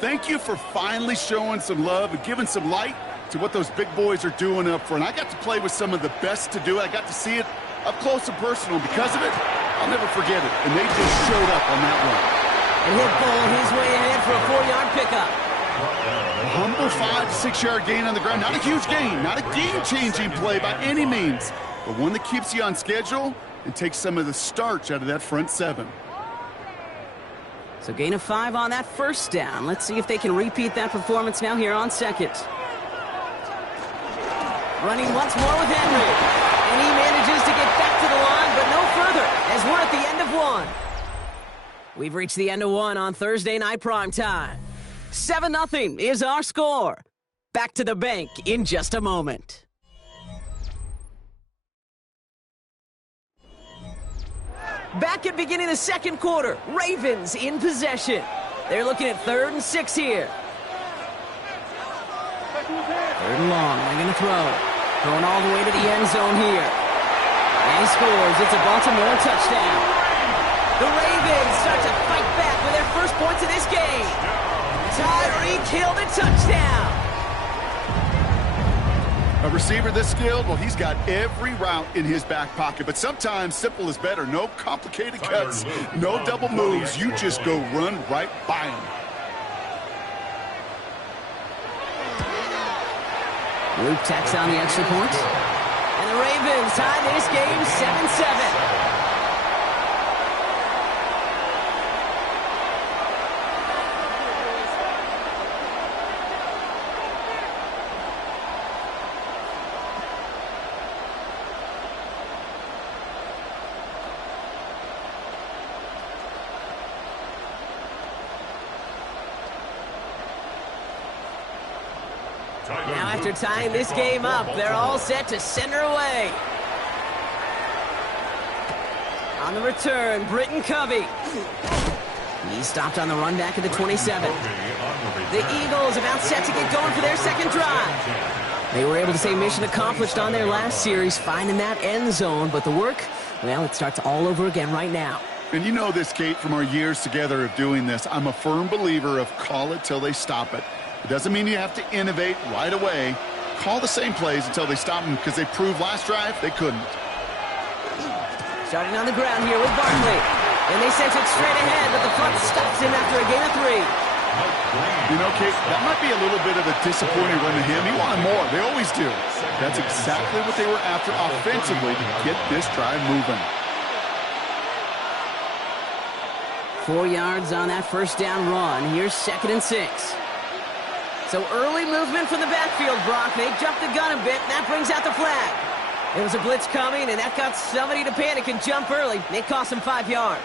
Thank you for finally showing some love and giving some light to what those big boys are doing up front. I got to play with some of the best to do it. I got to see it up close and personal. Because of it, I'll never forget it. And they just showed up on that one. And he'll bowl his way ahead for a 4-yard pickup. A humble 5 to 6 yard gain on the ground. Not a huge gain, not a game-changing play by any means, but one that keeps you on schedule and takes some of the starch out of that front 7. So gain of 5 on that first down. Let's see if they can repeat that performance now here on second. Running once more with Henry. And he manages to get back to the line, but no further, as we're at the end of 1. We've reached the end of 1 on Thursday Night Primetime. 7-0 is our score. Back to the bank in just a moment. Back at beginning of the second quarter, Ravens in possession. They're looking at 3rd and 6 here. 3rd and long, they're going to throw. Going all the way to the end zone here. And he scores. It's a Baltimore touchdown. The Ravens start to fight back with their first points of this game. Tyreek Hill the touchdown. A receiver this skilled, well, he's got every route in his back pocket. But sometimes simple is better. No complicated cuts, no double moves. You just go run right by him. Luke tacks on the extra point. And the Ravens tie this game 7-7. Now after tying this game up, they're all set to send her away. On the return, Britton Covey. He stopped on the run back at the 27. The Eagles about set to get going for their second drive. They were able to say mission accomplished on their last series, finding that end zone. But the work, well, it starts all over again right now. And you know this, Kate, from our years together of doing this. I'm a firm believer of call it till they stop it. It doesn't mean you have to innovate right away. Call the same plays until they stop them, because they proved last drive they couldn't. Starting on the ground here with Barkley. And they sent it straight ahead, but the front stops him after a gain of 3. You know, Kate, that might be a little bit of a disappointing run to him. He wanted more. They always do. That's exactly what they were after offensively to get this drive moving. 4 yards on that first down run. Here's 2nd and 6. So early movement from the backfield, Brock. They jumped the gun a bit, and that brings out the flag. There was a blitz coming, and that got somebody to panic and jump early. It cost them 5 yards.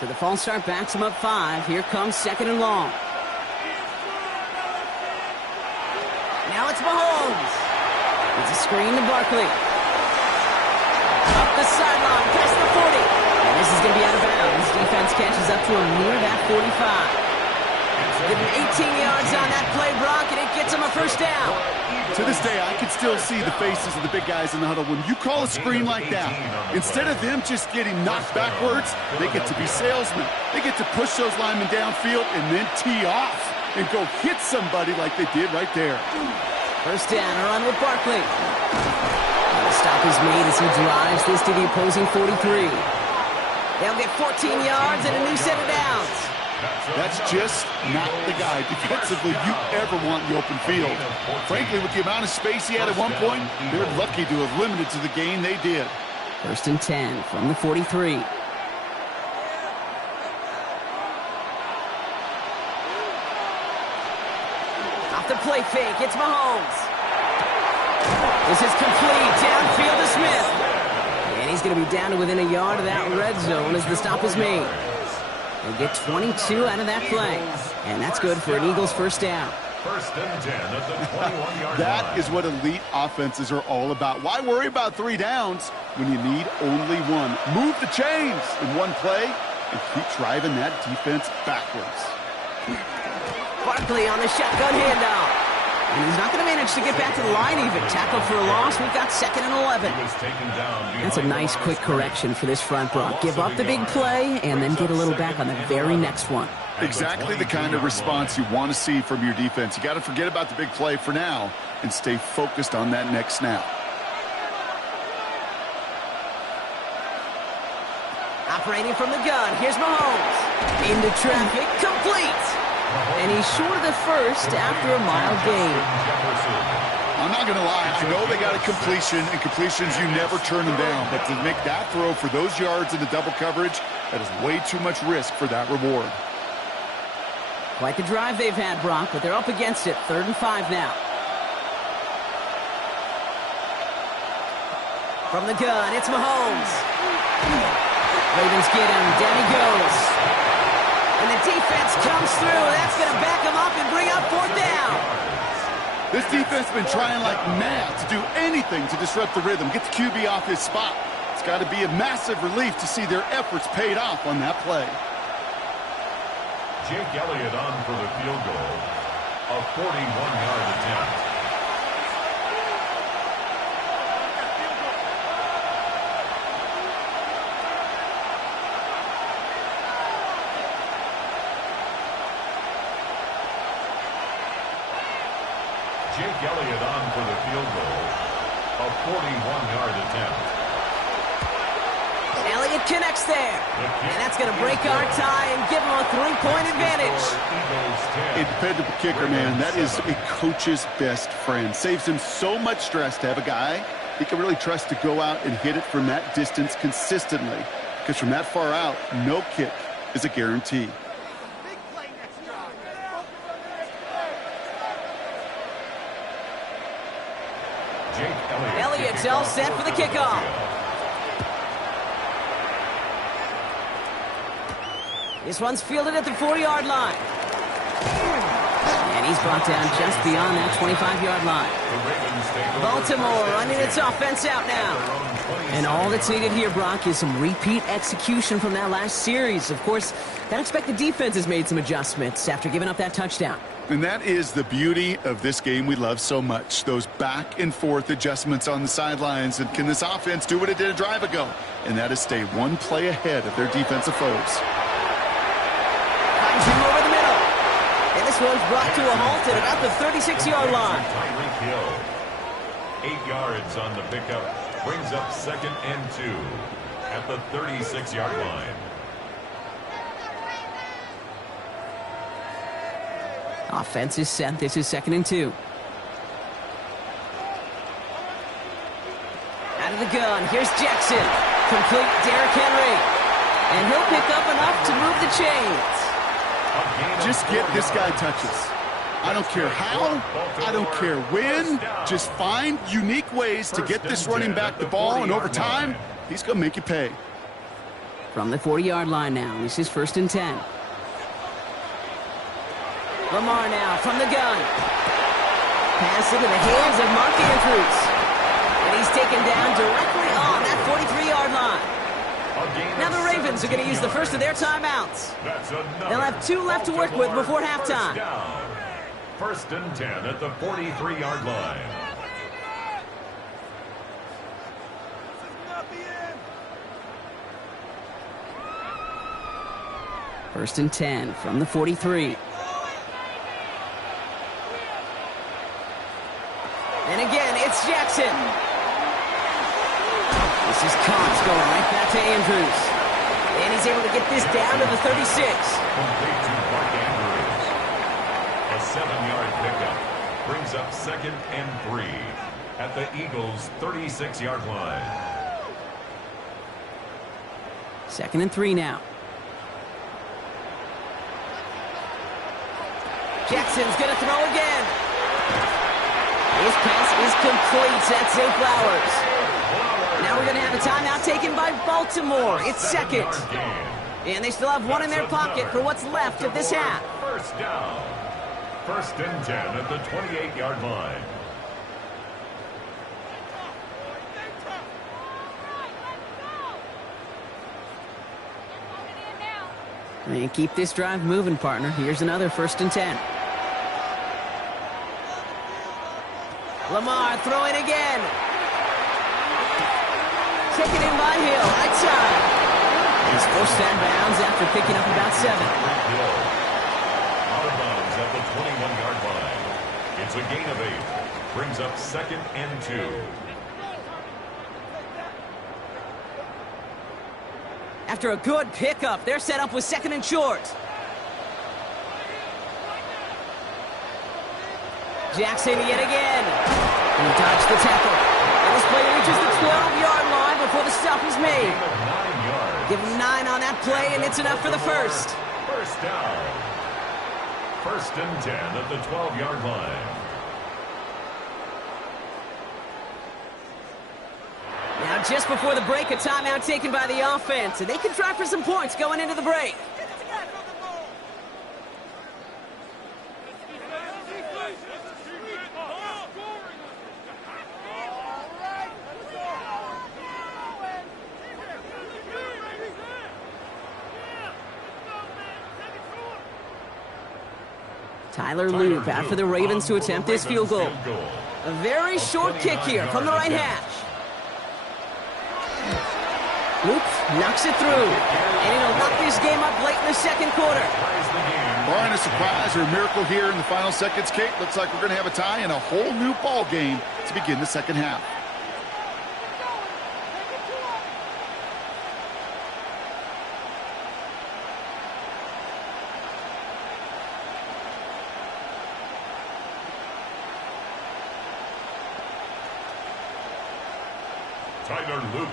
So the false start backs them up 5. Here comes 2nd and long. Now it's Mahomes. It's a screen to Barkley. Up the sideline, past the 40. And this is going to be out of bounds. Defense catches up to him near that 45. Give him 18 yards on that play, Brock, and it gets him a first down. To this day, I can still see the faces of the big guys in the huddle. When you call a screen like that, instead of them just getting knocked backwards, they get to be salesmen. They get to push those linemen downfield and then tee off and go hit somebody like they did right there. First down, a run with Barkley. And the stop is made as he drives this to the opposing 43. They'll get 14 yards and a new set of downs. That's just not the guy defensively you ever want in the open field. Frankly, with the amount of space he had at one point, they're lucky to have limited to the gain they did. First and 10 from the 43. Off the play fake, it's Mahomes. This is complete, downfield to Smith. And he's going to be down to within a yard of that red zone as the stop is made. They get 22 out of that play. And that's good for an Eagles first down. First and 10 at the 21-yard line. That is what elite offenses are all about. Why worry about 3 downs when you need only one? Move the chains in one play and keep driving that defense backwards. Barkley on the shotgun handoff. And he's not going to manage to get back to the line even. Tackled for a loss. We've got 2nd and 11. That's a nice quick correction for this front, Brock. Give up the big play and then get a little back on the very next one. Exactly the kind of response you want to see from your defense. You got to forget about the big play for now and stay focused on that next snap. Operating from the gun. Here's Mahomes. Into traffic. Complete. And he's short of the first after a mile gain. I'm not going to lie. I know they got a completion, and completions, you never turn them down. But to make that throw for those yards in the double coverage, that is way too much risk for that reward. Quite the drive they've had, Brock, but they're up against it. 3rd and 5 now. From the gun, it's Mahomes. Ravens get him. Down he goes. And the defense comes through. That's going to back him up and bring up 4th down. This defense has been trying like mad to do anything to disrupt the rhythm, get the QB off his spot. It's got to be a massive relief to see their efforts paid off on that play. Jake Elliott on for the field goal. A 41-yard attempt. Jake Elliott on for the field goal. A 41-yard attempt. Elliott connects there. And that's going to break our tie and give him a 3-point advantage. A dependable kicker, man. That is a coach's best friend. Saves him so much stress to have a guy he can really trust to go out and hit it from that distance consistently. Because from that far out, no kick is a guarantee. Elliott's all set for the kickoff. This one's fielded at the 40-yard line. And he's brought down just beyond that 25-yard line. Baltimore running its offense out now. And all that's needed here, Brock, is some repeat execution from that last series. Of course, gotta expect the defense has made some adjustments after giving up that touchdown. And that is the beauty of this game we love so much. Those back and forth adjustments on the sidelines. And can this offense do what it did a drive ago? And that is stay one play ahead of their defensive foes. Finds him over the middle. And this one's brought to a halt at about the 36-yard line. Tyreek Hill. 8 yards on the pickup. Brings up 2nd and 2 at the 36-yard line. Offense is set. This is 2nd and 2. Out of the gun. Here's Jackson. Complete Derrick Henry. And he'll pick up enough to move the chains. Just get this guy touches. I don't care how. I don't care when. Just find unique ways to get this running back the ball. And over time, he's going to make you pay. From the 40-yard line now. This is 1st and 10. Lamar now from the gun. Pass into the hands of Mark Andrews. And he's taken down directly on that 43-yard line. Now the Ravens are going to use the first of their timeouts. They'll have 2 left to work with before halftime. First and 10 at the 43-yard line. First and 10 from the 43. And again, it's Jackson. This is Cox going right back to Andrews. And he's able to get this down to the 36. Complete to Mark Andrews. A 7-yard pickup brings up 2nd and 3 at the Eagles' 36-yard line. 2nd and 3 now. Jackson's going to throw again. His pass is complete. That's Zay Flowers. Now we're going to have a timeout taken by Baltimore. It's 2nd. And they still have 1 in their pocket for what's left of this half. First down. First and 10 at the 28-yard line. And keep this drive moving, partner. Here's another 1st and 10. Lamar throwing again. Taken in by Hill, right side. He's forced out of bounds after picking up about 7. Hill out of bounds at the 21-yard line. It's a gain of 8. Brings up 2nd and 2. After a good pickup, they're set up with 2nd and short. Jackson yet again. And he dodged the tackle. And this play reaches the 12-yard line before the stop is made. 9 yards. Give him 9 on that play, and it's enough for the first. First down. First and 10 at the 12-yard line. Now, just before the break, a timeout taken by the offense, and they can try for some points going into the break. Tyler Loop out for the Ravens to attempt this field goal. A very short kick here from the right hash. Loop knocks it through, and it'll knock this game up late in the 2nd quarter. Barring a surprise or a miracle here in the final seconds, Kate, looks like we're going to have a tie and a whole new ball game to begin the 2nd half.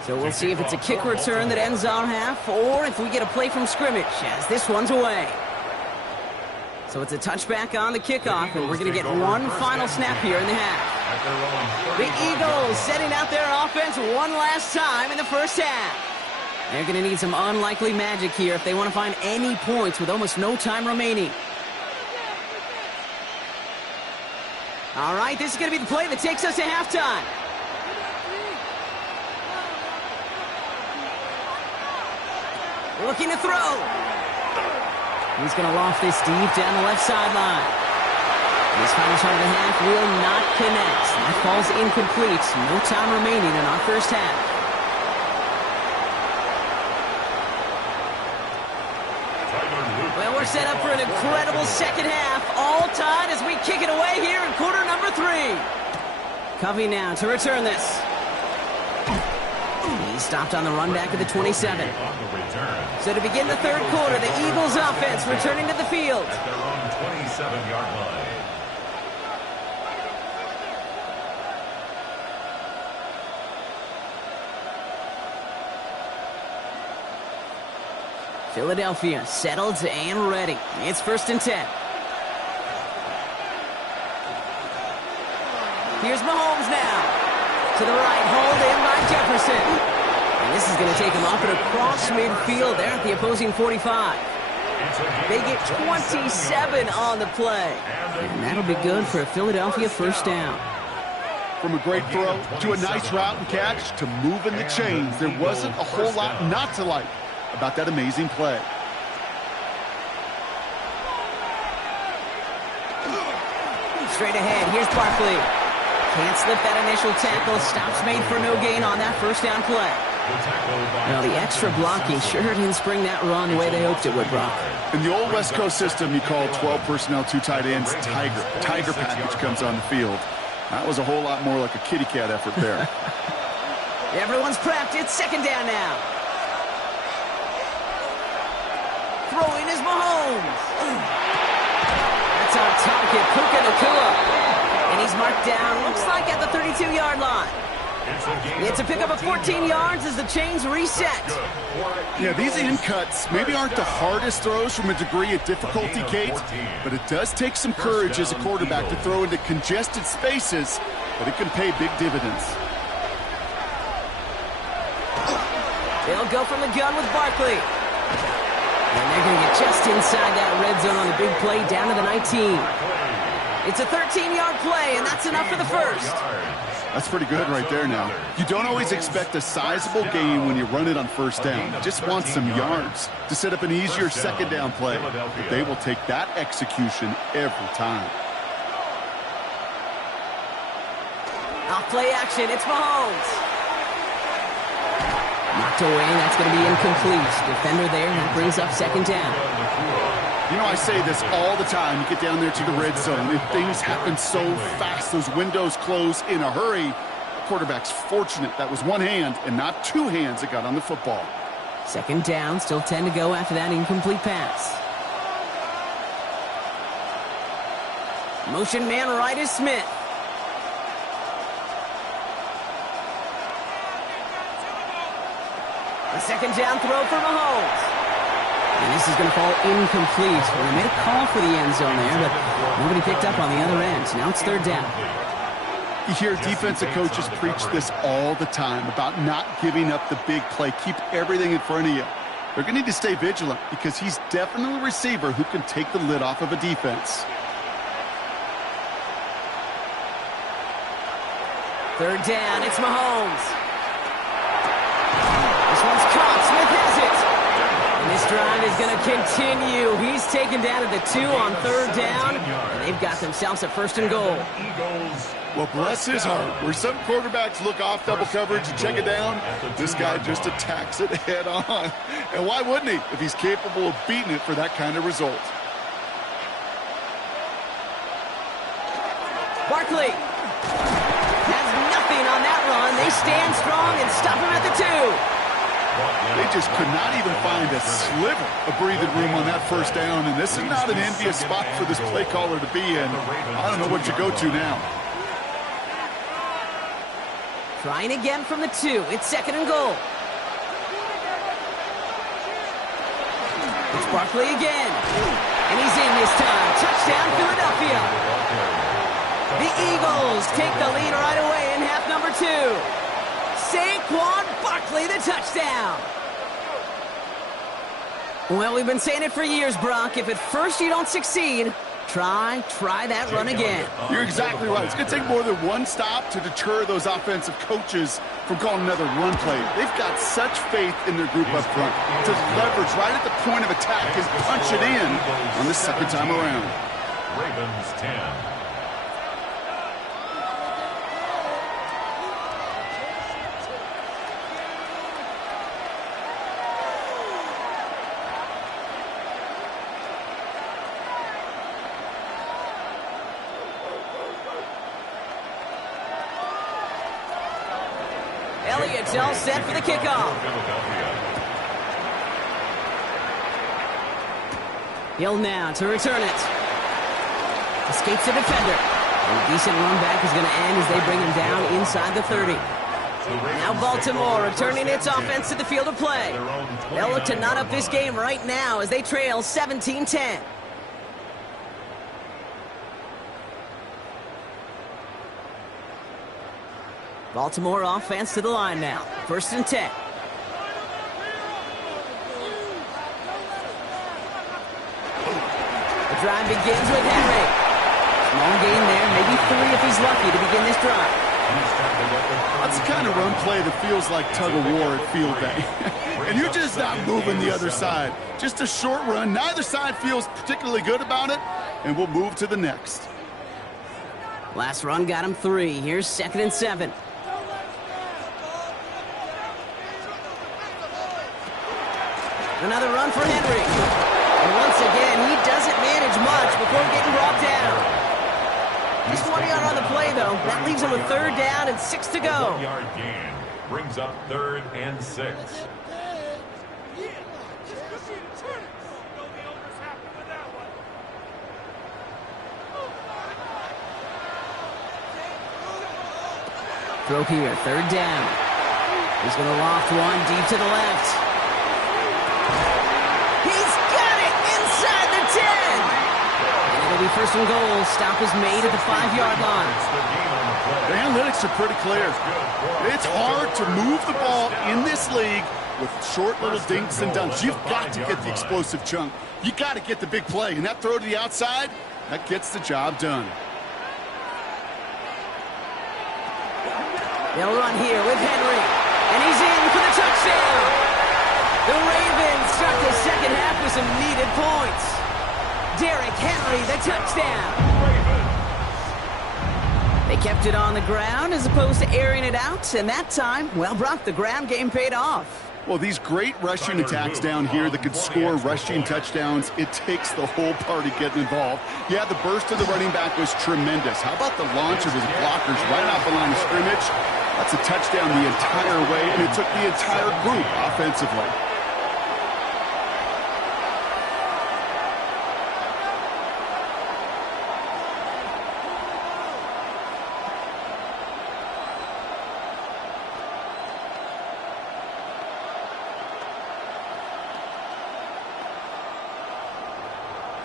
So we'll see if it's a kick return that ends our half, or if we get a play from scrimmage, as this one's away. So it's a touchback on the kickoff, and we're going to get one final snap here in the half. The Eagles setting out their offense one last time in the first half. They're going to need some unlikely magic here if they want to find any points with almost no time remaining. All right, this is going to be the play that takes us to halftime. Looking to throw. He's going to loft this deep down the left sideline. This final shot of the half will not connect. That falls incomplete. No time remaining in our first half. Well, we're set up for an incredible 2nd half. All tied as we kick it away here in quarter number 3. Covey now to return this. He stopped on the run back of the 27. So to begin the 3rd quarter, the Eagles offense returning to the field. At their own 27-yard line. Philadelphia settled and ready. It's 1st and 10. Here's Mahomes now. To the right, hauled in by Jefferson. And this is going to take him up and across midfield there at the opposing 45. They get 27 on the play. And that'll be good for a Philadelphia first down. From a great throw to a nice route and catch to moving the chains, there wasn't a whole lot not to like about that amazing play. Straight ahead, here's Barkley. Can't slip that initial tackle. Stops made for no gain on that first down play. Well, the extra blocking sure didn't spring that run the way they hoped it would, Brock. In the old West Coast system, you call 12 personnel, 2 tight ends, Tiger. Tiger package comes on the field. That was a whole lot more like a kitty cat effort there. Everyone's prepped. It's second down now. Throwing is Mahomes. That's our target, Puka Nacua. And he's marked down, looks like at the 32-yard line. It's a pickup of 14 yards as the chains reset. Yeah, these in cuts maybe aren't the hardest throws from a degree of difficulty, Kate, but it does take some courage as a quarterback to throw into congested spaces, but it can pay big dividends. They'll go from the gun with Barkley. And they're going to get just inside that red zone on the big play down to the 19. It's a 13-yard play, and that's enough for the first. That's pretty good right there now. You don't always expect a sizable gain when you run it on first down. You just want some yards to set up an easier second down play. But they will take that execution every time. Off play action, it's Mahomes. Knocked away, that's going to be incomplete. Defender there, that brings up second down. You know, I say this all the time. You get down there to the red zone, and things happen so fast. Those windows close in a hurry. The quarterback's fortunate that was one hand and not two hands that got on the football. Second down, still 10 to go after that incomplete pass. Motion man right is Smith. A second down throw for Mahomes. And this is going to fall incomplete. Well, they made a call for the end zone there, but nobody picked up on the other end. Now it's third down. You hear defensive coaches preach this all the time about not giving up the big play. Keep everything in front of you. They're going to need to stay vigilant because he's definitely a receiver who can take the lid off of a defense. Third down, it's Mahomes. This one's caught. Smith has it. And this drive is going to continue. He's taken down at the 2 on third down. And they've got themselves a first and goal. Well, bless his heart. Where some quarterbacks look off double coverage and check it down, this guy just attacks it head on. And why wouldn't he if he's capable of beating it for that kind of result? Barkley has nothing on that run. They stand strong and stop him at the 2. They just could not even find a sliver of breathing room on that first down, and this is not an envious spot for this play caller to be in. I don't know what you go to now. Trying again from the 2. It's second and goal. It's Barkley again. And he's in this time. Touchdown, Philadelphia. The Eagles take the lead right away in half number 2. Saquon Barkley, the touchdown. Well, we've been saying it for years, Brock. If at first you don't succeed, try that run again. You're exactly right. It's going to take more than one stop to deter those offensive coaches from calling another run play. They've got such faith in their group up front to leverage right at the point of attack and punch it in on the second time around. Ravens 10. Elliott's all set for the kickoff. Hill now to return it. Escapes the defender. And a decent run back is going to end as they bring him down inside the 30. Now Baltimore returning its offense to the field of play. They'll look to knot up this game right now as they trail 17-10. Baltimore offense to the line now. First and 10. drive begins with Henry. Small gain there, maybe 3 if he's lucky to begin this drive. That's the kind of run play that feels like tug-of-war at field day. And you're just not moving the other side. Just a short run. Neither side feels particularly good about it, and we'll move to the next. Last run got him 3. Here's 2nd and 7. Another run for Henry. And once again, he doesn't manage much before getting brought down. Just 1 yard on the play, though. That leaves him with 3rd down and 6 to go. 1 yard gain brings up 3rd and 6. Throw here, 3rd down. He's going to loft one deep to the left. He's got it inside the 10. And it'll be 1st and goal. Stop is made at the 5-yard line. The analytics are pretty clear. It's hard to move the ball in this league with short little dinks and dunks. You've got to get the explosive chunk. You got to get the big play. And that throw to the outside, that gets the job done. They'll run here with Henry. And he's in for the touchdown. The Ravens start the second half with some needed points. Derrick Henry, the touchdown. They kept it on the ground as opposed to airing it out. And that time, well, Brock, the ground game paid off. Well, these great rushing attacks down here that could score rushing touchdowns, it takes the whole party getting involved. Yeah, the burst of the running back was tremendous. How about the launch of his blockers right off the line of scrimmage? That's a touchdown the entire way, and it took the entire group offensively.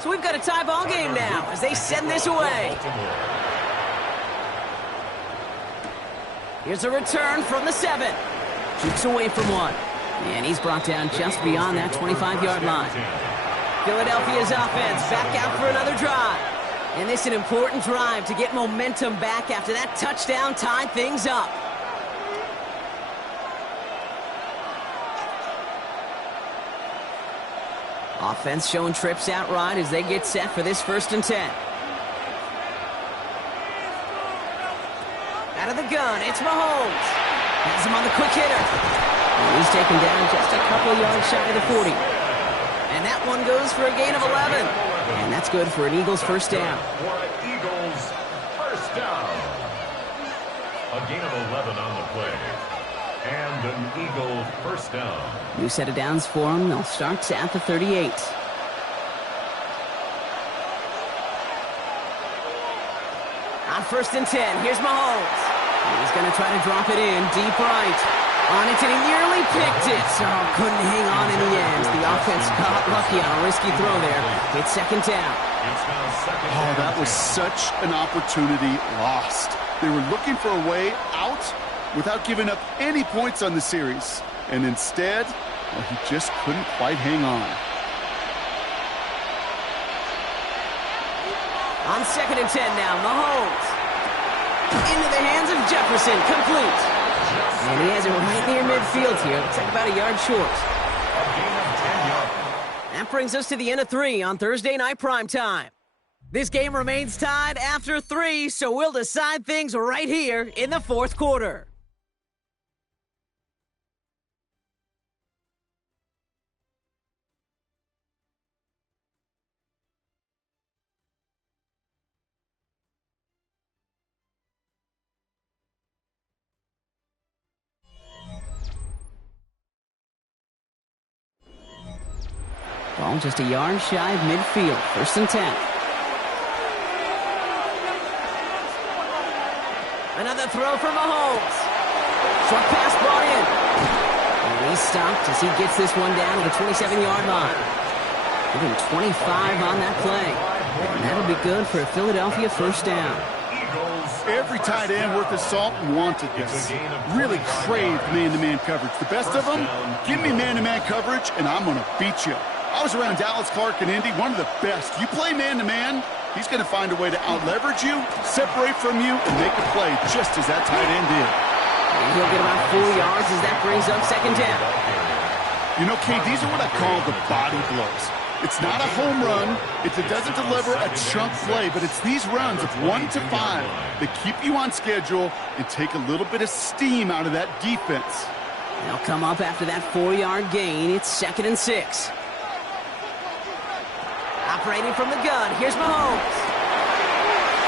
So we've got a tie ball game now as they send this away. Here's a return from the 7. Keeps away from one. And he's brought down just beyond that 25-yard line. Philadelphia's offense back out for another drive. And this is an important drive to get momentum back after that touchdown tied things up. Offense showing trips out right as they get set for this 1st and 10. Out of the gun, it's Mahomes. Has him on the quick hitter. And he's taken down just a couple of yards shy of the 40. And that one goes for a gain of 11. And that's good for an Eagles 1st down. For an Eagles 1st down. A gain of 11 on the play. And an Eagle 1st down. New set of downs for them. They'll start at the 38. On 1st and 10, here's Mahomes. He's going to try to drop it in deep right. On it, and he nearly picked it. So couldn't hang on in the end. The offense got lucky on a risky throw there. It's 2nd down. Oh, that was such an opportunity lost. They were looking for a way out without giving up any points on the series. And instead, well, he just couldn't quite hang on. On 2nd and 10 now, Mahomes. Into the hands of Jefferson, complete. And he has it right near midfield here. Looks like about a yard short. That brings us to the end of 3 on Thursday Night Primetime. This game remains tied after 3, so we'll decide things right here in the 4th quarter. Ball just a yard shy of midfield. 1st and 10. Another throw for Mahomes. Short pass brought in. And he's stopped as he gets this one down to the 27-yard line. Give him 25 on that play. And that'll be good for a Philadelphia 1st down. Every tight end worth his salt wanted this. Really craved man-to-man coverage. The best of them, give me man-to-man coverage, and I'm going to beat you. I was around Dallas Clark and Indy, one of the best. You play man-to-man, he's going to find a way to out-leverage you, separate from you, and make a play just as that tight end did. And he'll get about 4 yards as that brings up second down. You know, Kate, these are what I call the body blows. It's not a home run. It doesn't deliver a chunk play, but it's these runs of 1 to 5 that keep you on schedule and take a little bit of steam out of that defense. They'll come up after that 4-yard gain. It's 2nd and 6. Operating from the gun, here's Mahomes.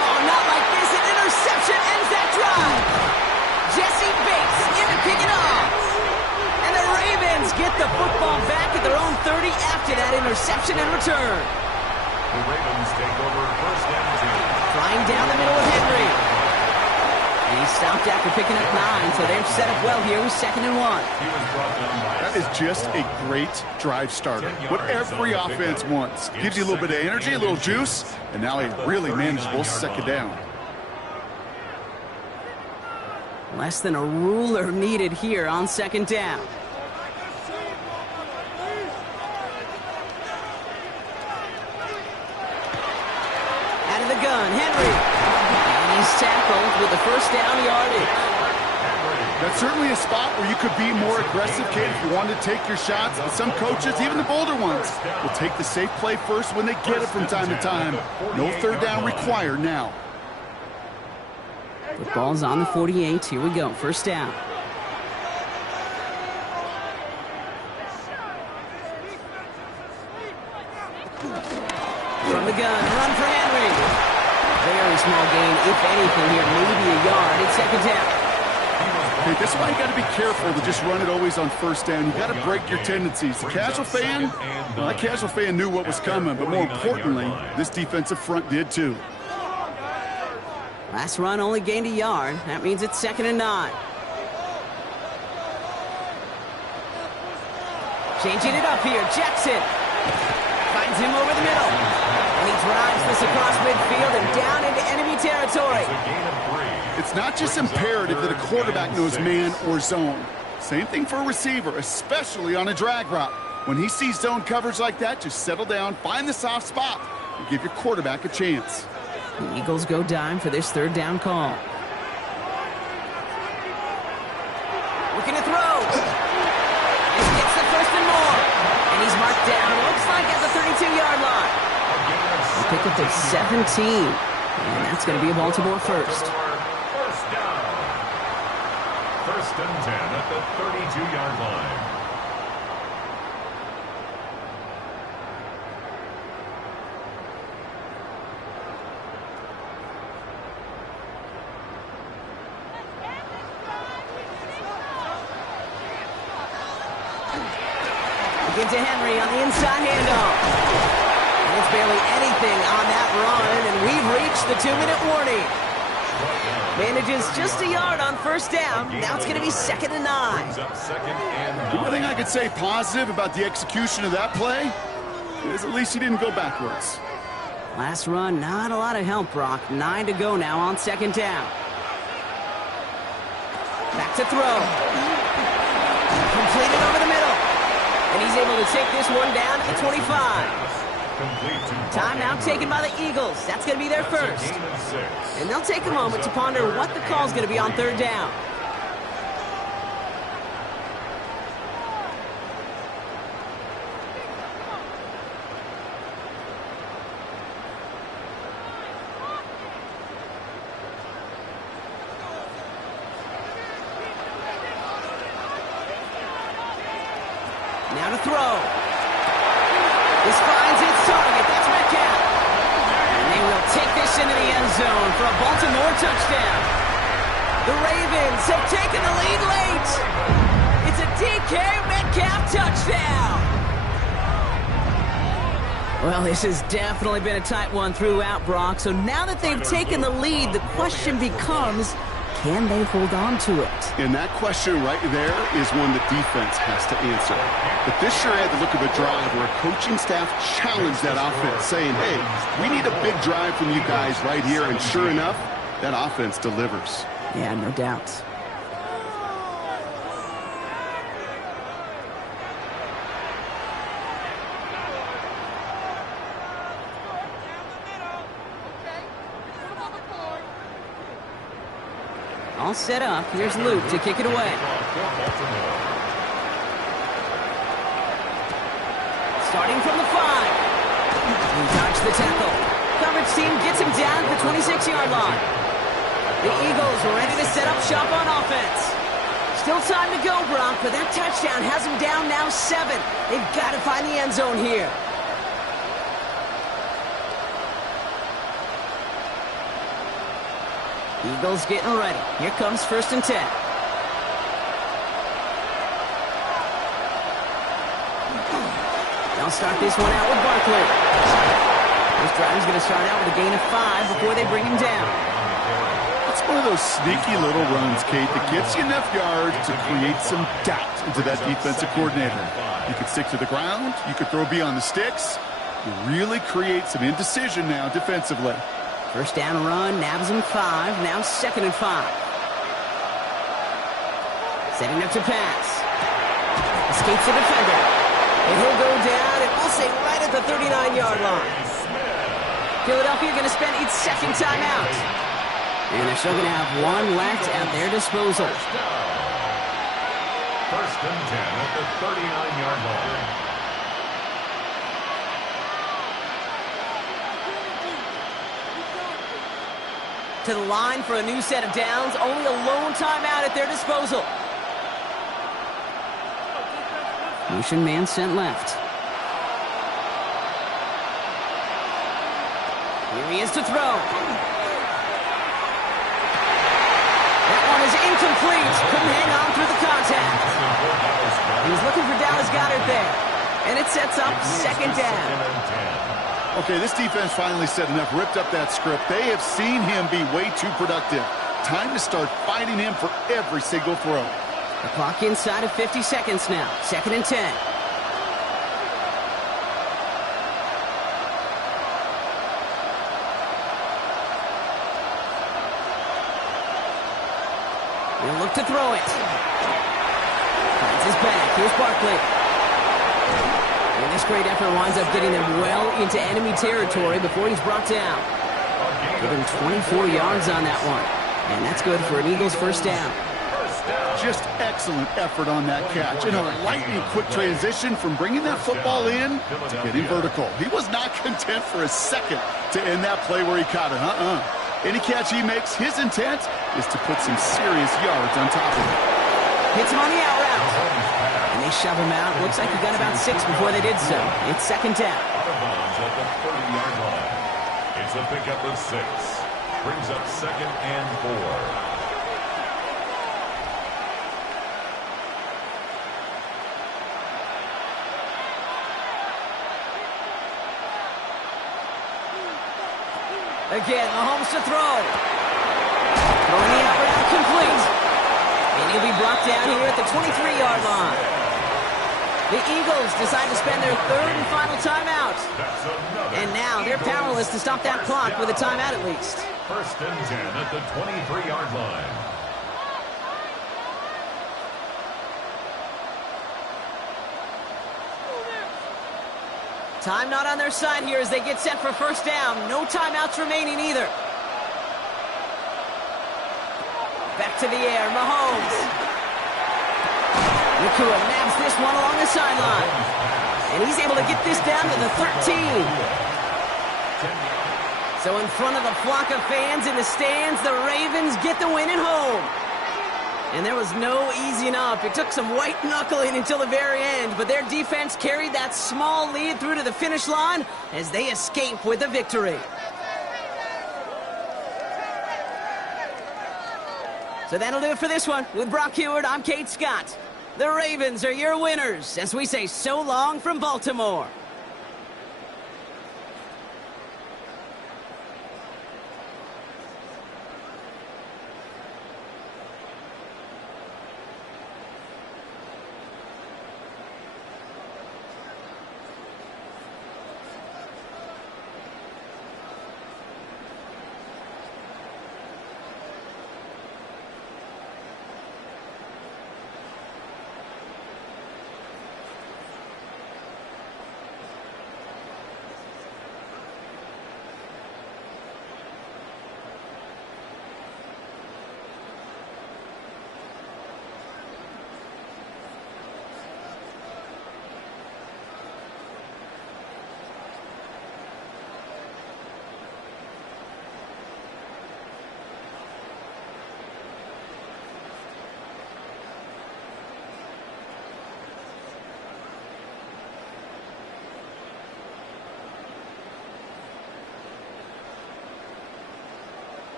Oh, not like this. An interception ends that drive. Jesse Bates in to pick it off. And the Ravens get the football back at their own 30 after that interception and return. The Ravens take over first and 10. Flying down the middle of Henry. And he stopped after picking up 9, so they're set up well here with 2nd and 1. He was brought down by That is just a great drive starter. What every offense wants. Gives you a little bit of energy, a little juice, and now a really manageable second down. Less than a ruler needed here on 2nd down. Out of the gun, Henry. And he's tackled with the first down yardage. That's certainly a spot where you could be more aggressive, Kate, if you wanted to take your shots. But some coaches, even the bolder ones, will take the safe play first when they get it from time to time. No third down required now. The ball's on the 48. Here we go. First down. From the gun, run for Henry. Very small gain, if anything here, maybe a yard. It's 2nd down. Hey, this is why you got to be careful to just run it always on first down. You got to break your tendencies. The casual fan, well, that casual fan knew what was coming, but more importantly, this defensive front did too. Last run only gained a yard. That means it's 2nd and 9. Changing it up here. Jackson finds him over the middle. And he drives this across midfield and down into enemy territory. It's not just imperative that a quarterback knows man or zone. Same thing for a receiver, especially on a drag route. When he sees zone coverage like that, just settle down, find the soft spot, and give your quarterback a chance. The Eagles go dime for this 3rd down call. Looking to throw. And he gets the 1st and more. And he's marked down, looks like at the 32-yard line. The pickup of 17. And that's going to be a Baltimore first. First down. 1st and 10 at the 32-yard line. Into Henry on the inside handoff. And it's barely anything on that run, and we've reached the 2-minute warning. Manages just a yard on first down. Now it's going to be 2nd and 9. The one thing I could say positive about the execution of that play is at least he didn't go backwards. Last run, not a lot of help, Brock. 9 to go now on 2nd down. Back to throw. Completed over the middle. And he's able to take this one down at the 25. Timeout taken by the Eagles. That's going to be their first. And they'll take a moment to ponder what the call's going to be on 3rd down. Now to throw. This finds its target. That's Metcalf. And they will take this into the end zone for a Baltimore touchdown. The Ravens have taken the lead late. It's a DK Metcalf touchdown. Well, this has definitely been a tight one throughout, Brock. So now that they've taken the lead, the question becomes, can they hold on to it? And that question right there is one the defense has to answer. But this sure had the look of a drive where a coaching staff challenged that offense, saying, hey, we need a big drive from you guys right here. And sure enough, that offense delivers. Yeah, no doubt. All set up. Here's Luke to kick it away. Starting from the 5. He dodged the tackle. Coverage team gets him down at the 26-yard line. The Eagles are ready to set up shop on offense. Still time to go, Brock, but that touchdown has him down now 7. They've got to find the end zone here. Eagles getting ready. Here comes 1st and 10. They'll start this one out with Barkley. This drive is going to start out with a gain of 5 before they bring him down. It's one of those sneaky little runs, Kate, that gets you enough yards to create some doubt into that defensive coordinator. You could stick to the ground. You could throw beyond the sticks. You really create some indecision now defensively. First down run, nabs him 5. Now 2nd and 5. Setting up to pass. Escapes the defender. And he'll go down, and we'll say right at the 39-yard line. Philadelphia going to spend its 2nd timeout. And they're still going to have 1 left at their disposal. 1st and 10 at the 39-yard line. To the line for a new set of downs. Only a lone timeout at their disposal. Motion man sent left. Here he is to throw. That one is incomplete. Couldn't hang on through the contact. He was looking for Dallas Goedert there. And it sets up 2nd down. Okay, this defense finally said enough, ripped up that script. They have seen him be way too productive. Time to start fighting him for every single throw. The clock inside of 50 seconds now. 2nd and 10. He'll look to throw it. Finds his back. Here's Barkley. And this great effort winds up getting them well into enemy territory before he's brought down. Given 24 yards on that one. And that's good for an Eagles 1st down. Just excellent effort on that catch. And a lightning quick transition from bringing that football in to getting vertical. He was not content for a second to end that play where he caught it. Any catch he makes, his intent is to put some serious yards on top of it. Hits him on the out route. And they shove him out. Looks like he got about 6 before they did so. It's 2nd down. Out of bounds at the 30-yard line. It's a pickup of 6. Brings up 2nd and 4. Again, Mahomes to throw. Throwing the out route complete. And he'll be brought down here at the 23-yard line. The Eagles decide to spend their 3rd and final timeout. And now they're powerless to stop that clock with a timeout at least. 1st and 10 at the 23-yard line. Time not on their side here as they get set for 1st down. No timeouts remaining either. Back to the air, Mahomes. Nakua nabs this one along the sideline. And he's able to get this down to the 13. So in front of a flock of fans in the stands, the Ravens get the win at home. And there was no easing up. It took some white knuckling until the very end, but their defense carried that small lead through to the finish line as they escape with a victory. So that'll do it for this one. With Brock Huard, I'm Kate Scott. The Ravens are your winners as we say so long from Baltimore.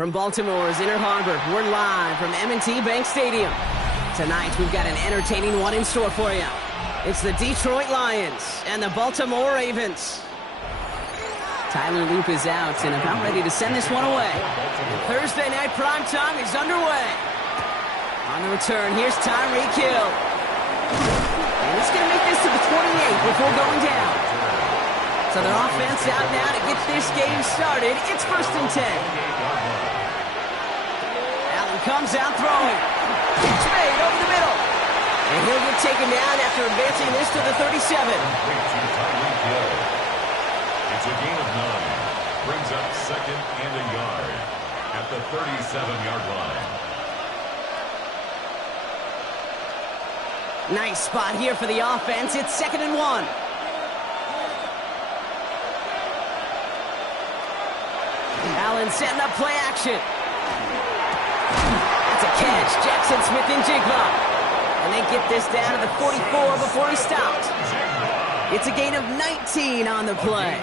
From Baltimore's Inner Harbor, we're live from M&T Bank Stadium. Tonight, we've got an entertaining one in store for you. It's the Detroit Lions and the Baltimore Ravens. Tyler Loop is out and about ready to send this one away. Thursday night primetime is underway. On the return, here's Tyreek Hill. And he's going to make this to the 28 before going down. So their offense out now to get this game started. It's 1st and 10. Allen comes out throwing. It's made over the middle. And he'll get taken down after advancing this to the 37. It's a gain of 9. Brings up 2nd and a yard at the 37-yard line. Nice spot here for the offense. It's 2nd and 1. Allen setting up play action. That's a catch. Jackson Smith-Njigba. And they get this down to the 44 before he stopped. It's a gain of 19 on the play.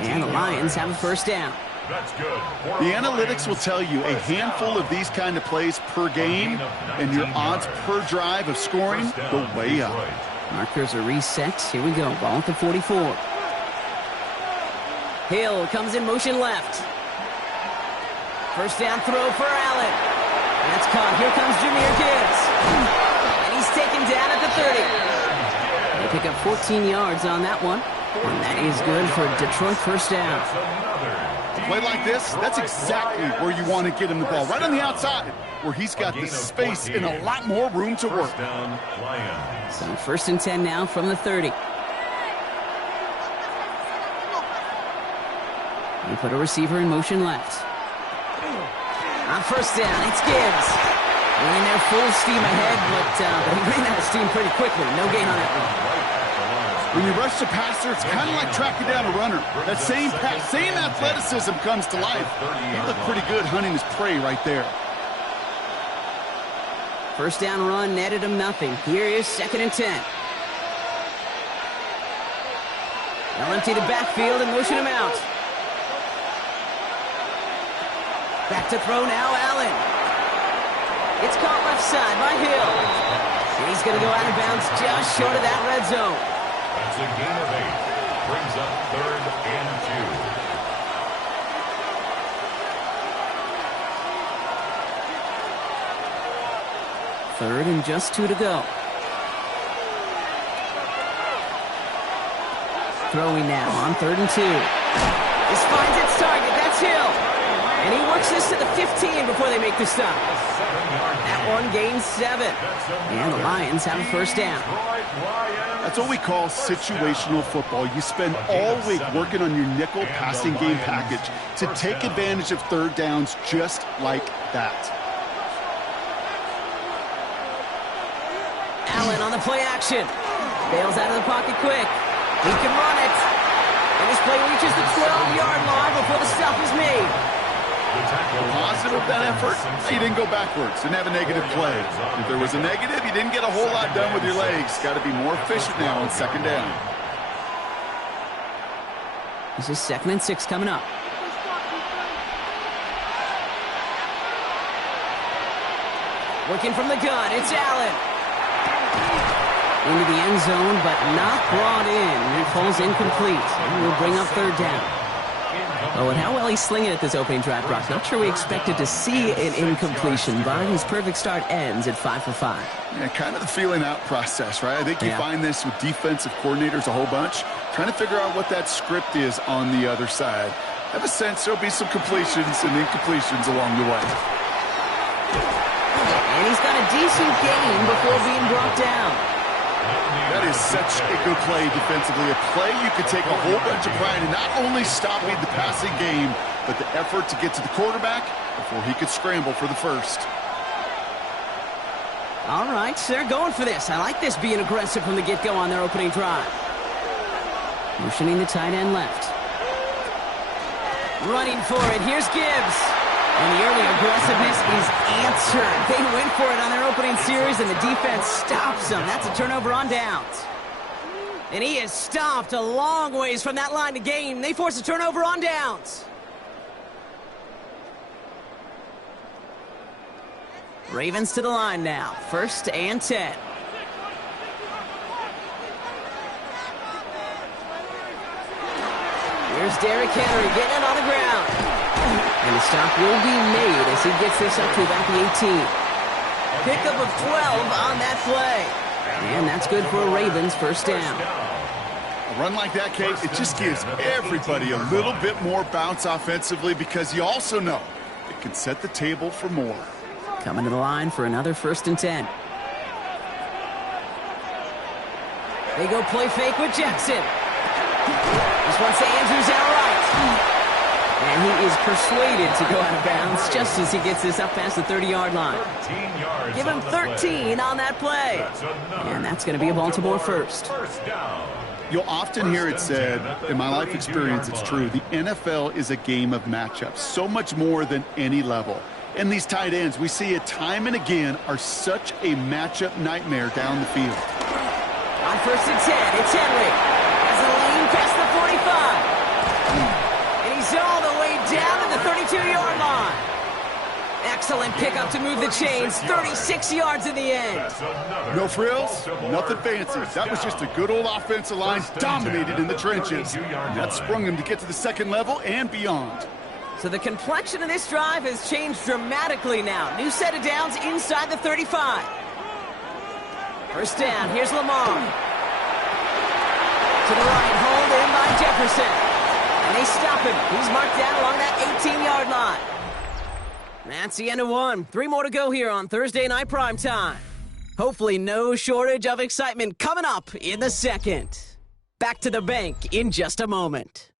And the Lions have a 1st down. That's good. The analytics will tell you a handful of these kind of plays per game, and your odds per drive of scoring go way up. Markers are reset. Here we go. Ball at the 44. Hill comes in motion left. 1st down throw for Allen. That's caught. Here comes Jahmyr Gibbs. And he's taken down at the 30. They pick up 14 yards on that one. And that is good for Detroit 1st down. A play like this, that's exactly where you want to get him the ball. Right on the outside, where he's got the space and a lot more room to work. So 1st and 10 now from the 30. They put a receiver in motion left. On 1st down, it's Gibbs. And they're full steam ahead, but he ran out of steam pretty quickly. No gain on that one. When you rush the passer, it's kind of like tracking down a runner. That same athleticism comes to life. He looked pretty good hunting his prey right there. 1st down run netted him nothing. Here is 2nd and 10. They'll empty the backfield and motion him out. Back to throw now, Allen. It's caught left side by Hill. And he's going to go out of bounds just short of that red zone. That's a gain of 8. Brings up 3rd and 2. 3rd and just 2 to go. Throwing now on 3rd and 2. This finds its target. That's Hill. And he works this to the 15 before they make the stop. That one gains 7. And the Lions have a 1st down. That's what we call situational football. You spend all week working on your nickel passing game package to take advantage of 3rd downs just like that. Allen on the play action. Bails out of the pocket quick. He can run it. And this play reaches the 12-yard line before the stop is made. Positive of that effort, he didn't go backwards, didn't have a negative play. If there was a negative, you didn't get a whole lot done with your legs. Got to be more efficient now on 2nd down. This is 2nd and 6 coming up. Working from the gun, it's Allen. Into the end zone, but not brought in. He falls incomplete. And will bring up 3rd down. Oh, and how well he's slinging at this opening drive, Brock. Not sure we expected to see an incompletion, but his perfect start ends at 5 for 5. Yeah, kind of the feeling out process, right? I think you find this with defensive coordinators a whole bunch, trying to figure out what that script is on the other side. I have a sense there'll be some completions and incompletions along the way. And he's got a decent gain before being brought down. That is such a good play defensively. A play you could take a whole bunch of pride in not only stopping the passing game, but the effort to get to the quarterback before he could scramble for the 1st. All right, so they're going for this. I like this being aggressive from the get-go on their opening drive. Motioning the tight end left. Running for it. Here's Gibbs. And the early aggressiveness is answered. They went for it on their opening series, and the defense stops them. That's a turnover on downs. And he is stopped a long ways from that line to gain. They force a turnover on downs. Ravens to the line now. 1st and 10. Here's Derrick Henry getting it on the ground. And the stop will be made as he gets this up to about the 18. Pickup of 12 on that play. And that's good for a Ravens 1st down. A run like that, Kate, it just gives everybody a little bit more bounce offensively because you also know it can set the table for more. Coming to the line for another 1st and 10. They go play fake with Jackson. This one's to Andrews out right. And he is persuaded to go out of bounds just as he gets this up past the 30-yard line. Give him 13 on that play. And that's going to be a Baltimore 1st. You'll often hear it said, in my life experience, it's true, the NFL is a game of matchups, so much more than any level. And these tight ends, we see it time and again, are such a matchup nightmare down the field. On 1st and 10, it's Henry. Has a lane past the 45. And he's all the way down to the 32-yard line. Excellent pickup to move the chains. 36 yards in the end. No frills, nothing fancy. That was just a good old offensive line dominated in the trenches. And that sprung him to get to the 2nd level and beyond. So the complexion of this drive has changed dramatically now. New set of downs inside the 35. 1st down, here's Lamar. To the right, hauled in by Jefferson. And they stop him. He's marked down along that 18-yard line. That's the end of one. 3 more to go here on Thursday Night Primetime. Hopefully no shortage of excitement coming up in the 2nd. Back to the bank in just a moment.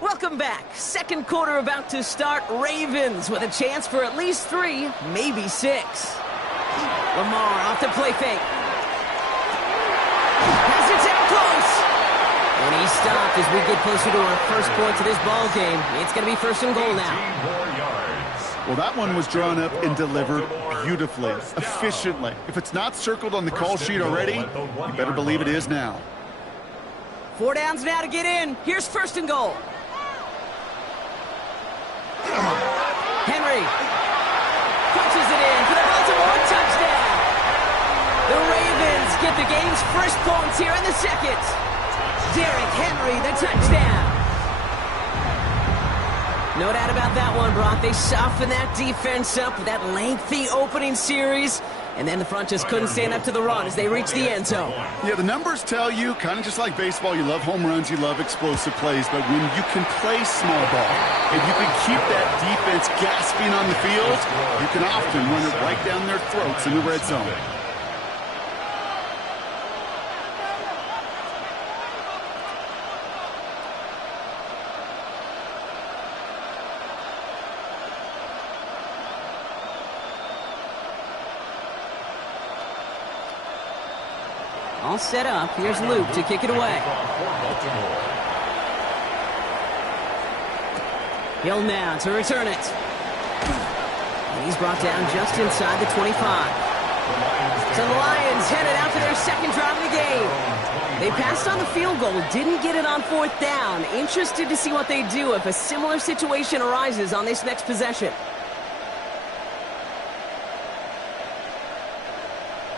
Welcome back. 2nd quarter about to start. Ravens with a chance for at least 3, maybe 6. Lamar off the play fake. Has it down close. And he stopped as we get closer to our first points of this ball game. It's going to be 1st and goal now. Well, that one was drawn up and delivered beautifully, efficiently. If it's not circled on the call sheet already, you better believe it is now. 4 downs now to get in. Here's 1st and goal. Henry punches it in for the Baltimore touchdown. The Ravens get the game's first points here in the 2nd. Derrick Henry, the touchdown. No doubt about that one, Brock. They softened that defense up with that lengthy opening series, and then the front just couldn't stand up to the run as they reached the end zone. Yeah, the numbers tell you, kind of just like baseball, you love home runs, you love explosive plays, but when you can play small ball and you can keep that defense gasping on the field, you can often run it right down their throats in the red zone. All set up. Here's Luke to kick it away. Hill now to return it. And he's brought down just inside the 25. So the Lions headed out to their 2nd drive of the game. They passed on the field goal, didn't get it on 4th down. Interested to see what they do if a similar situation arises on this next possession.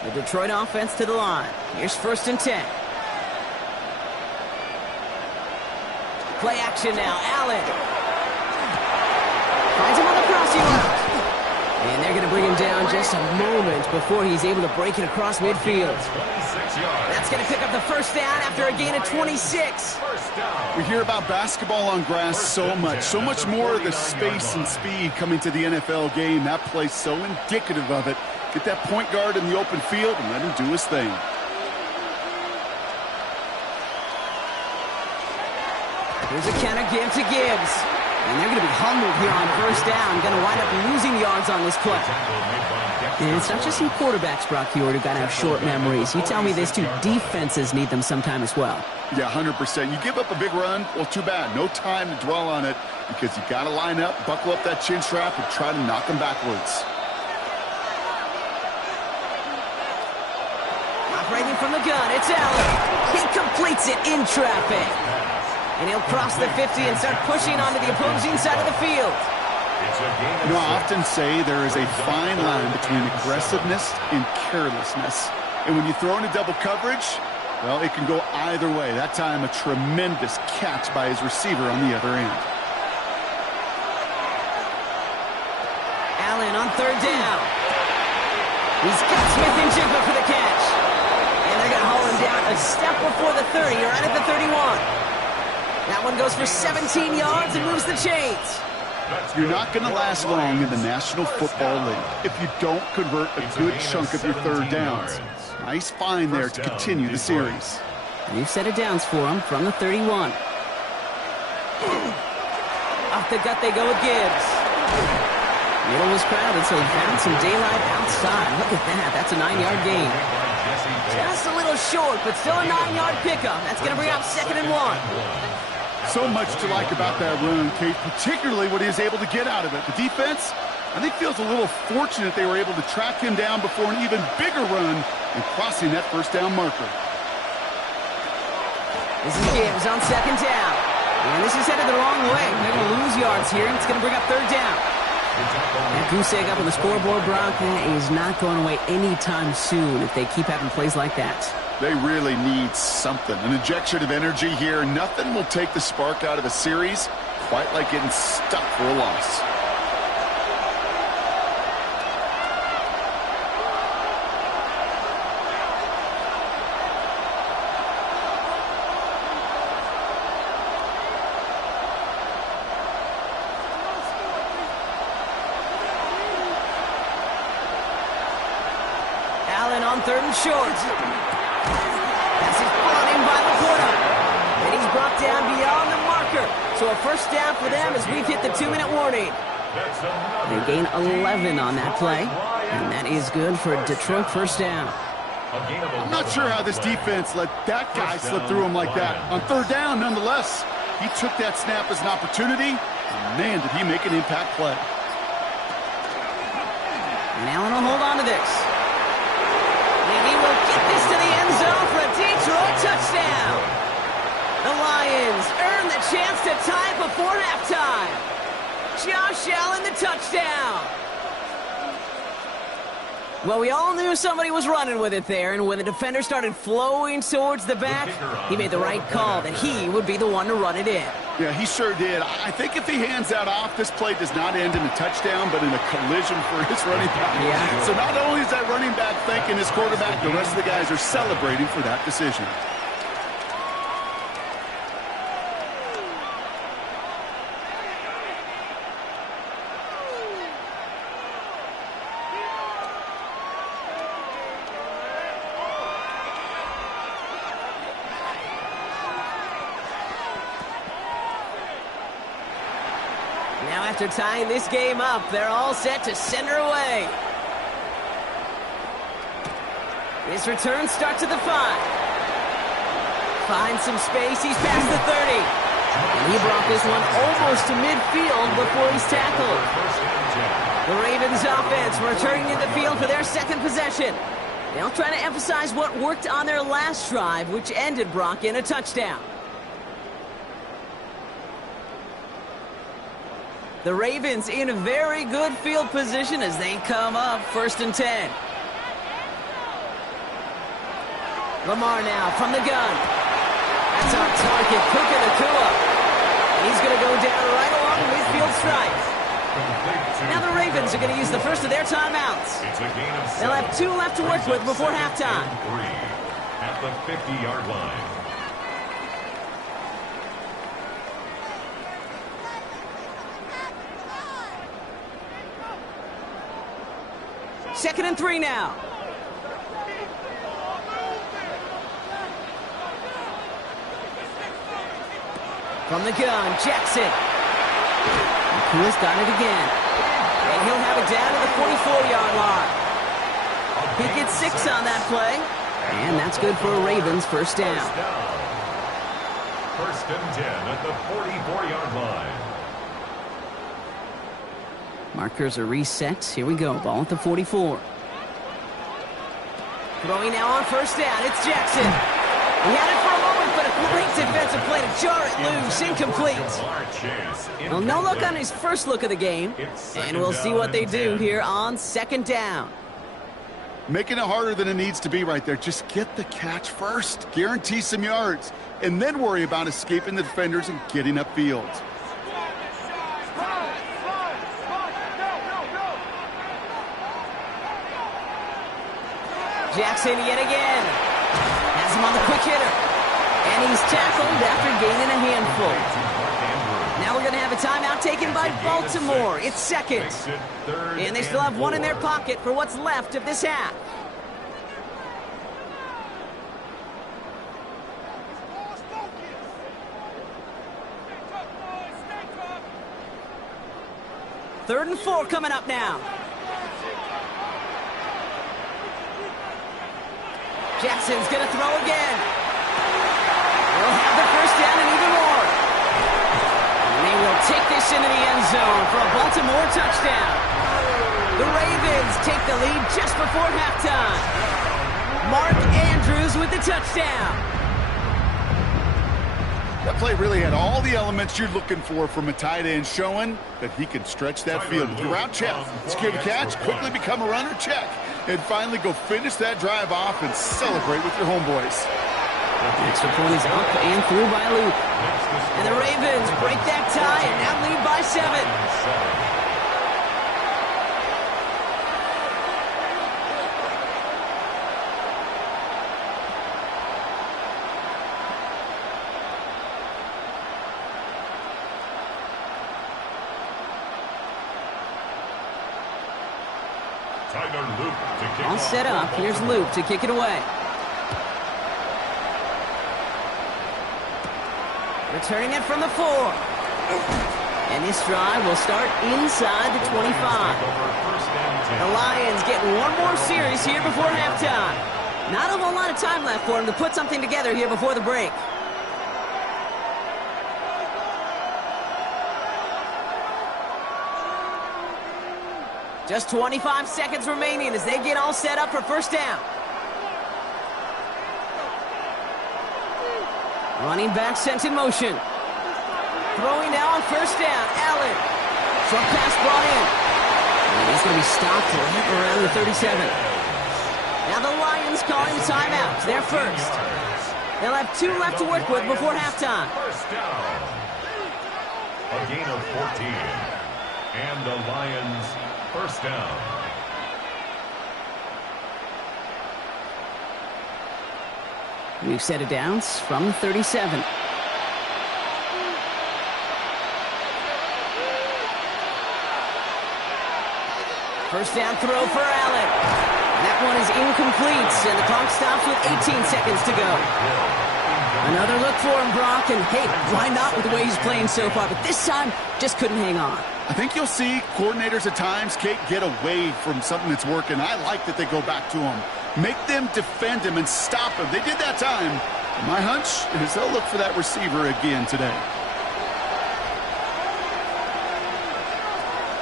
The Detroit offense to the line. Here's 1st and 10. Play action now. Allen. Finds him on the crossing route. And they're going to bring him down just a moment before he's able to break it across midfield. That's going to pick up the 1st down after a gain of 26. We hear about basketball on grass so much more of the space and speed coming to the NFL game. That play's so indicative of it. Get that point guard in the open field and let him do his thing. Here's a counter give to Gibbs. And they're going to be humbled here on 1st down. Going to wind up losing yards on this play. And it's not just some quarterbacks, Brock Huard, who got to have short memories. You tell me this too, defenses need them sometime as well. Yeah, 100%. You give up a big run, well, too bad. No time to dwell on it because you got to line up, buckle up that chin strap, and try to knock them backwards. Operating from the gun, it's Allen. He completes it in traffic. And he'll cross the 50 and start pushing onto the opposing side of the field. You know, I often say there is a fine line between aggressiveness and carelessness. And when you throw into double coverage, well, it can go either way. That time, a tremendous catch by his receiver on the other end. Allen on third down. He's got Smith-Njigba for the catch. And they're going to haul him down a step before the 30, right at the 31. That one goes for 17 yards and moves the chains. You're not going to last long in the National Football League if you don't convert a good chunk of your third downs. Nice find there to continue the series. New set of downs for him from the 31. Off the gut they go with Gibbs. Middle was crowded, so he found some daylight outside. Look at that. That's a 9-yard gain. Just a little short, but still a 9-yard pickup. That's going to bring up 2nd and 1. So much to like about that run, Kate, particularly what he was able to get out of it. The defense, I think, feels a little fortunate they were able to track him down before an even bigger run and crossing that first down marker. This is Gibbs on 2nd down. And this is headed the wrong way. They're going to lose yards here, and it's going to bring up 3rd down. That goose egg up on the scoreboard, Brock, is not going away anytime soon if they keep having plays like that. They really need something. An injection of energy here. Nothing will take the spark out of a series quite like getting stuck for a loss. Allen on 3rd and short. This is brought in by Laporta. And he's brought down beyond the marker. So a first down for them as we've hit the 2-minute warning. They gain 11 on that play. And that is good for a Detroit first down. I'm not sure how this defense let that guy slip through him like that. On 3rd down, nonetheless, he took that snap as an opportunity. And man, did he make an impact play. And Allen will hold on to this. And he will get this to the end zone for a Detroit touchdown. The Lions earn the chance to tie it before halftime. Josh Allen, the touchdown. Well, we all knew somebody was running with it there, and when the defender started flowing towards the back, he made the right call that he would be the one to run it in. Yeah, he sure did. I think if he hands that off, this play does not end in a touchdown, but in a collision for his running back. Yeah. So not only is that running back thanking his quarterback, the rest of the guys are celebrating for that decision. Now after tying this game up, they're all set to send her away. This return starts at the 5. Finds some space, he's past the 30. And he brought this one almost to midfield before he's tackled. The Ravens offense returning to the field for their second possession. They'll try to emphasize what worked on their last drive, which ended, Brock, in a touchdown. The Ravens in a very good field position as they come up 1st and 10. Lamar now from the gun. That's our target, Puka Nacua. And he's going to go down right along the midfield stripe. Now the Ravens are going to use the first of their timeouts. They'll have 2 left to work with before halftime. At the 50-yard line. 2nd and 3 now. From the gun, Jackson. Nacua's got it again. And he'll have it down to the 44-yard line. He gets 6 on that play. And that's good for a Ravens first down. 1st and 10 at the 44-yard line. Markers are reset. Here we go. Ball at the 44. Throwing now on 1st down. It's Jackson. He had it for a moment but a great defensive play to jar it loose. Incomplete. Well, no look on his first look of the game, and we'll see what they do here on second down. Making it harder than it needs to be right there. Just get the catch first. Guarantee some yards. And then worry about escaping the defenders and getting upfield. Jackson yet again. Has him on the quick hitter. And he's tackled after gaining a handful. Now we're going to have a timeout taken by Baltimore. It's second. And they still have one in their pocket for what's left of this half. Third and 4 coming up now. Jackson's going to throw again. They'll have the first down and even more. And they will take this into the end zone for a Baltimore touchdown. The Ravens take the lead just before halftime. Mark Andrews with the touchdown. That play really had all the elements you're looking for from a tight end, showing that he can stretch that field. Route check, secure the catch, quickly become a runner, check, and finally go finish that drive off and celebrate with your homeboys. Extra point is up and through by Luke. And the Ravens break that tie and now lead by 7. All set up. Here's Luke to kick it away. Returning it from the 4. And this drive will start inside the 25. The Lions getting one more series here before halftime. Not a whole lot of time left for them to put something together here before the break. Just 25 seconds remaining as they get all set up for first down. Running back sent in motion. Throwing now on first down. Allen. Short pass brought in. And he's going to be stopped around the 37. Now the Lions calling timeout. They're first. They'll have 2 left to work with before halftime. First down. A gain of 14. And the Lions first down. We've set it down from 37. First down throw for Allen. That one is incomplete, and the clock stops with 18 seconds to go. Another look for him, Brock, and hey, why not with the way he's playing so far? But this time, just couldn't hang on. I think you'll see coordinators at times, Kate, get away from something that's working. I like that they go back to him. Make them defend him and stop him. They did that time. My hunch is they'll look for that receiver again today.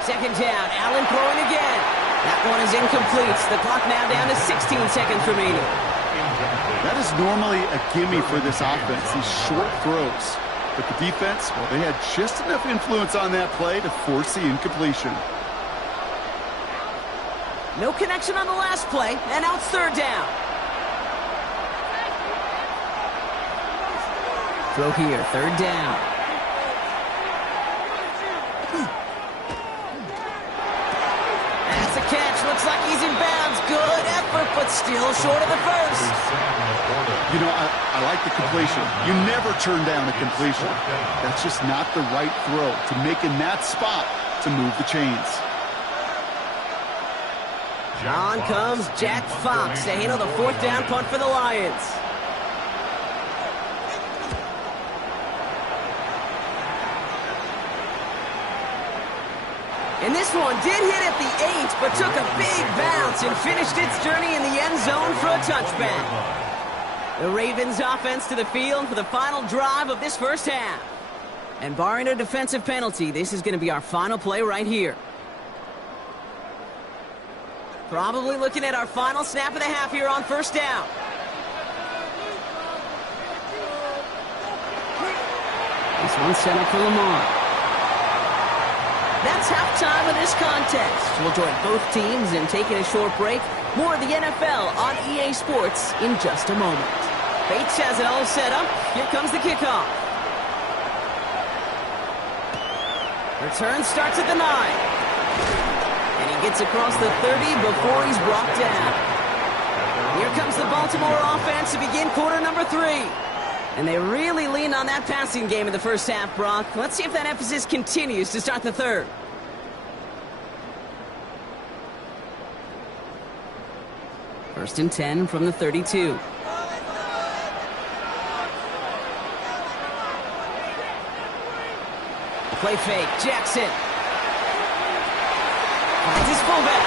Second down, Allen throwing again. That one is incomplete. The clock now down to 16 seconds remaining. That is normally a gimme for this offense, these short throws. But the defense, well, they had just enough influence on that play to force the incompletion. No connection on the last play, and now it's third down. Throw here, third down. That's a catch. Looks like he's in bounds. Good effort, but still short of the first. You know, I like the completion. You never turn down a completion. That's just not the right throw to make in that spot to move the chains. On comes Jack Fox to handle the fourth down punt for the Lions. And this one did hit at the 8, but took a big bounce and finished its journey in the end zone for a touchback. The Ravens offense to the field for the final drive of this first half. And barring a defensive penalty, this is going to be our final play right here. Probably looking at our final snap of the half here on first down. This one's set up for Lamar. That's halftime of this contest. We'll join both teams in taking a short break. More of the NFL on EA Sports in just a moment. Bates has it all set up. Here comes the kickoff. Return starts at the 9. And he gets across the 30 before he's brought down. Here comes the Baltimore offense to begin quarter number 3. And they really leaned on that passing game in the first half, Brock. Let's see if that emphasis continues to start the third. First and 10 from the 32. Play fake, Jackson. Finds his fullback.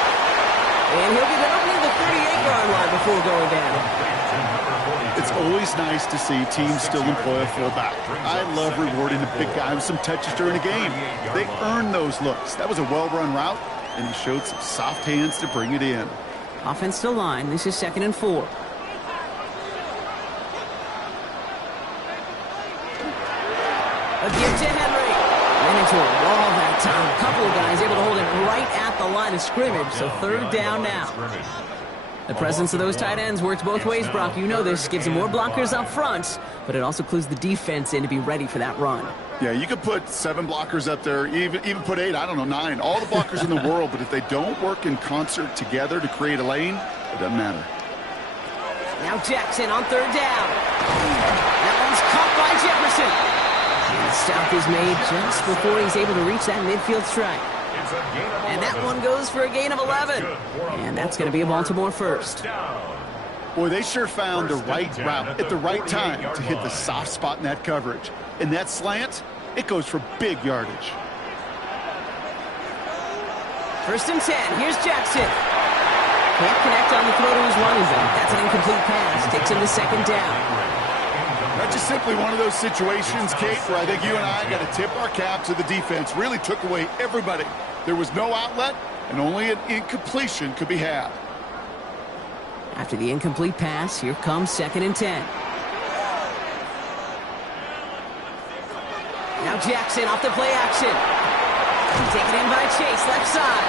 And he'll get it opening the 38-yard line before going down. It's always nice to see teams still employ a fullback. I love rewarding the big guy with some touches during a game. They earn those looks. That was a well-run route, and he showed some soft hands to bring it in. Offensive line, this is 2nd and 4. A give to Henry. Ran into a wall that time. A couple of guys able to hold it right at the line of scrimmage, so third down now. The presence of those tight ends works both ways, Brock. You know this. Gives them more blockers up front, but it also clues the defense in to be ready for that run. Yeah, you could put 7 blockers up there, even put 8, I don't know, 9. All the blockers in the world, but if they don't work in concert together to create a lane, it doesn't matter. Now Jackson on third down. That one's caught by Jefferson. And the stop is made just before he's able to reach that midfield strike. And that one goes for a gain of 11. And that's going to be a Baltimore first. Boy, they sure found the right route at the right time to hit the soft spot in that coverage. And that slant, it goes for big yardage. First and 10. Here's Jackson. Can't connect on the throw to his running back. That's an incomplete pass. Takes him to second down. That's just simply one of those situations, Kate, where I think you and I got to tip our cap to the defense. Really took away everybody. There was no outlet, and only an incompletion could be had. After the incomplete pass, here comes 2nd and 10. Now Jackson off the play action. Taken in by Chase, left side.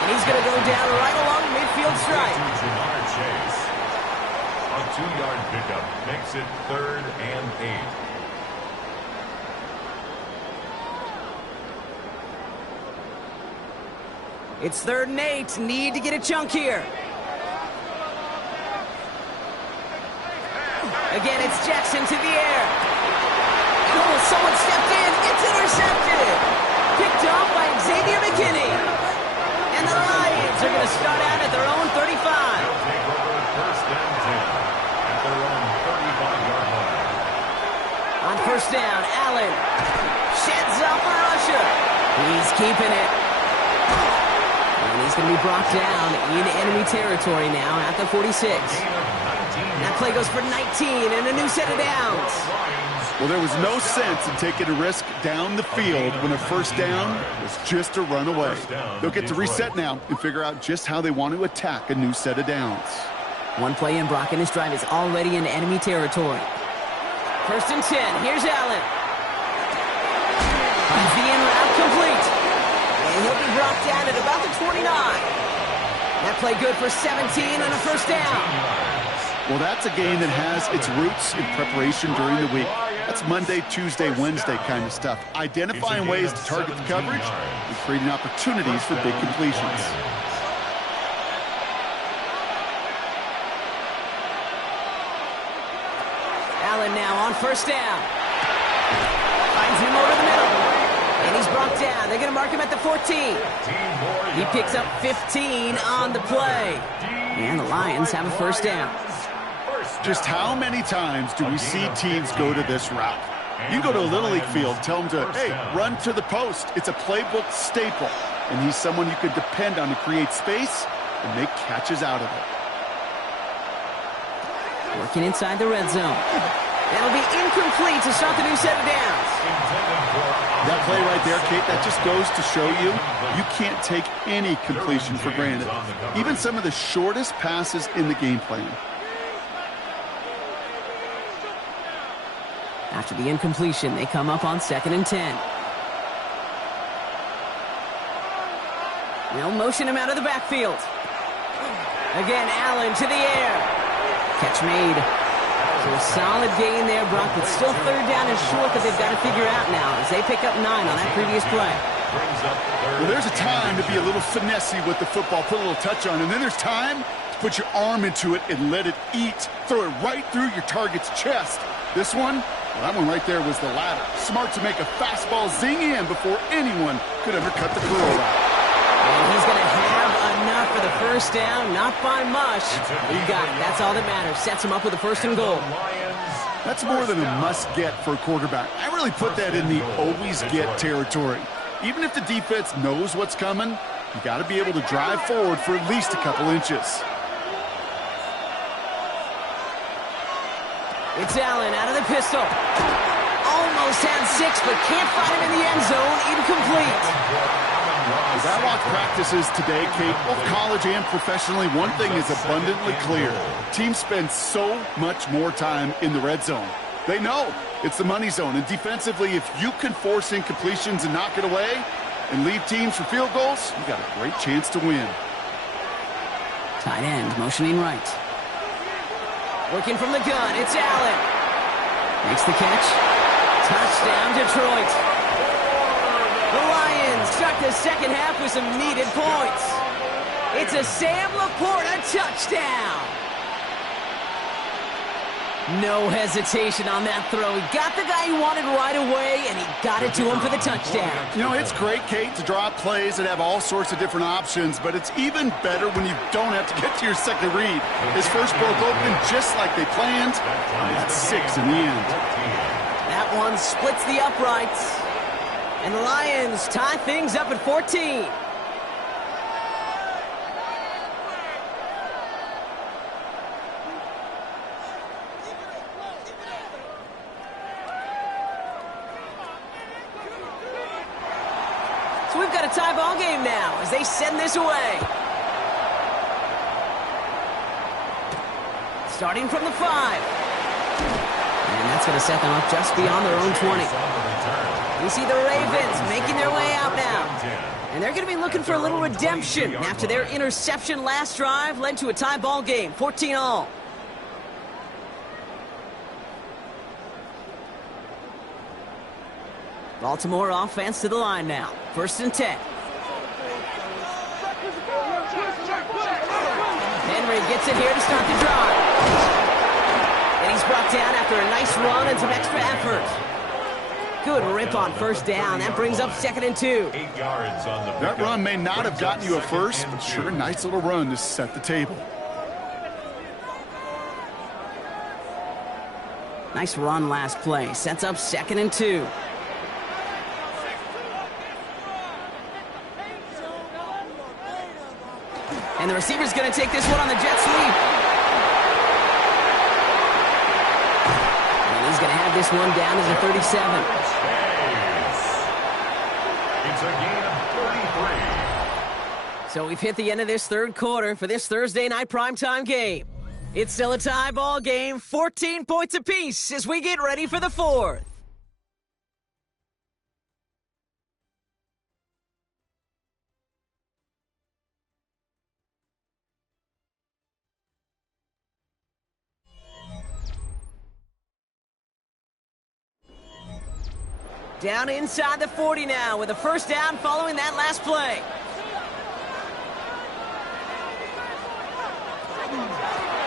And he's going to go down right along the midfield stripe. Jamar Chase. A 2-yard pickup makes it 3rd and 8. It's 3rd and 8. Need to get a chunk here. Again, it's Jackson to the air. Oh, someone stepped in. It's intercepted. Picked off by Xavier McKinney. And the Lions are going to start out at their own 35. They'll take over 1st and 10 at their own 35-yard line. On first down, Allen sheds off a rusher. He's keeping it. And he's going to be brought down in enemy territory now at the 46. That play goes for 19 and a new set of downs. Well, there was no sense in taking a risk down the field when a first down was just a run away. They'll get to reset now and figure out just how they want to attack a new set of downs. One play in, Brock, and his drive is already in enemy territory. First and 10. Here's Allen. Finds the in route complete. And he'll be brought down at about the 29. That play good for 17 and a first down. Well, that's a game that has its roots in preparation during the week. That's Monday, Tuesday, Wednesday kind of stuff. Identifying ways to target the coverage and creating opportunities for big completions. Allen now on first down. Finds him over the middle. And he's brought down. They're going to mark him at the 14. He picks up 15 on the play. And the Lions have a first down. Just how many times do we see teams go to this route? You go to a Little League field, tell them to, hey, run to the post. It's a playbook staple. And he's someone you can depend on to create space and make catches out of it. Working inside the red zone. That'll be incomplete to start the new set of downs. That play right there, Kate, that just goes to show you can't take any completion for granted. Even some of the shortest passes in the game plan. After the incompletion, they come up on 2nd and 10. They'll motion him out of the backfield. Again, Allen to the air. Catch made. So a solid gain there, Brock, but still 3rd down and short that they've got to figure out now as they pick up 9 on that previous play. Well, there's a time to be a little finessey with the football, put a little touch on, and then there's time to put your arm into it and let it eat. Throw it right through your target's chest. This one, well, that one right there was the latter. Smart to make a fastball zing in before anyone could undercut the curl route. And he's going to have enough for the 1st down, not by much. He got it. That's all that matters. Sets him up with a 1st and goal. That's more than a must-get for a quarterback. I really put that in the always-get territory. Even if the defense knows what's coming, you got to be able to drive forward for at least a couple inches. It's Allen out of the pistol. Almost had 6, but can't find him in the end zone. Incomplete. As I watch practices today, Kate, both college and professionally, one thing is abundantly clear. Teams spend so much more time in the red zone. They know it's the money zone, and defensively, if you can force incompletions and knock it away and leave teams for field goals, you got a great chance to win. Tight end motioning right. Working from the gun, it's Allen. Makes the catch. Touchdown, Detroit. The Lions start the 2nd half with some needed points. It's a Sam Laporta touchdown. No hesitation on that throw. He got the guy he wanted right away, and he got it to him for the touchdown. You know, it's great, Kate, to draw up plays that have all sorts of different options, but it's even better when you don't have to get to your second read. His first broke open just like they planned, and that's 6 in the end. That one splits the uprights. And the Lions tie things up at 14. So we've got a tie ball game now as they send this away. Starting from the 5. And that's going to set them up just beyond their own 20. We see the Ravens making their way out now. And they're going to be looking for a little redemption after their interception last drive led to a tie ball game, 14-all. Baltimore offense to the line now. 1st and 10. Henry gets it here to start the drive. And he's brought down after a nice run and some extra effort. Good rip on 1st down. That brings up 2nd and 2. 8 yards on the That run may not have gotten you a first, but sure a nice little run to set the table. Nice run last play. Sets up 2nd and 2. And the receiver's going to take this one on the jet sweep. And he's going to have this one down as a 37. It's a gain of 33. So we've hit the end of this 3rd quarter for this Thursday night primetime game. It's still a tie ball game, 14 points apiece as we get ready for the 4th. Down inside the 40 now with a 1st down following that last play.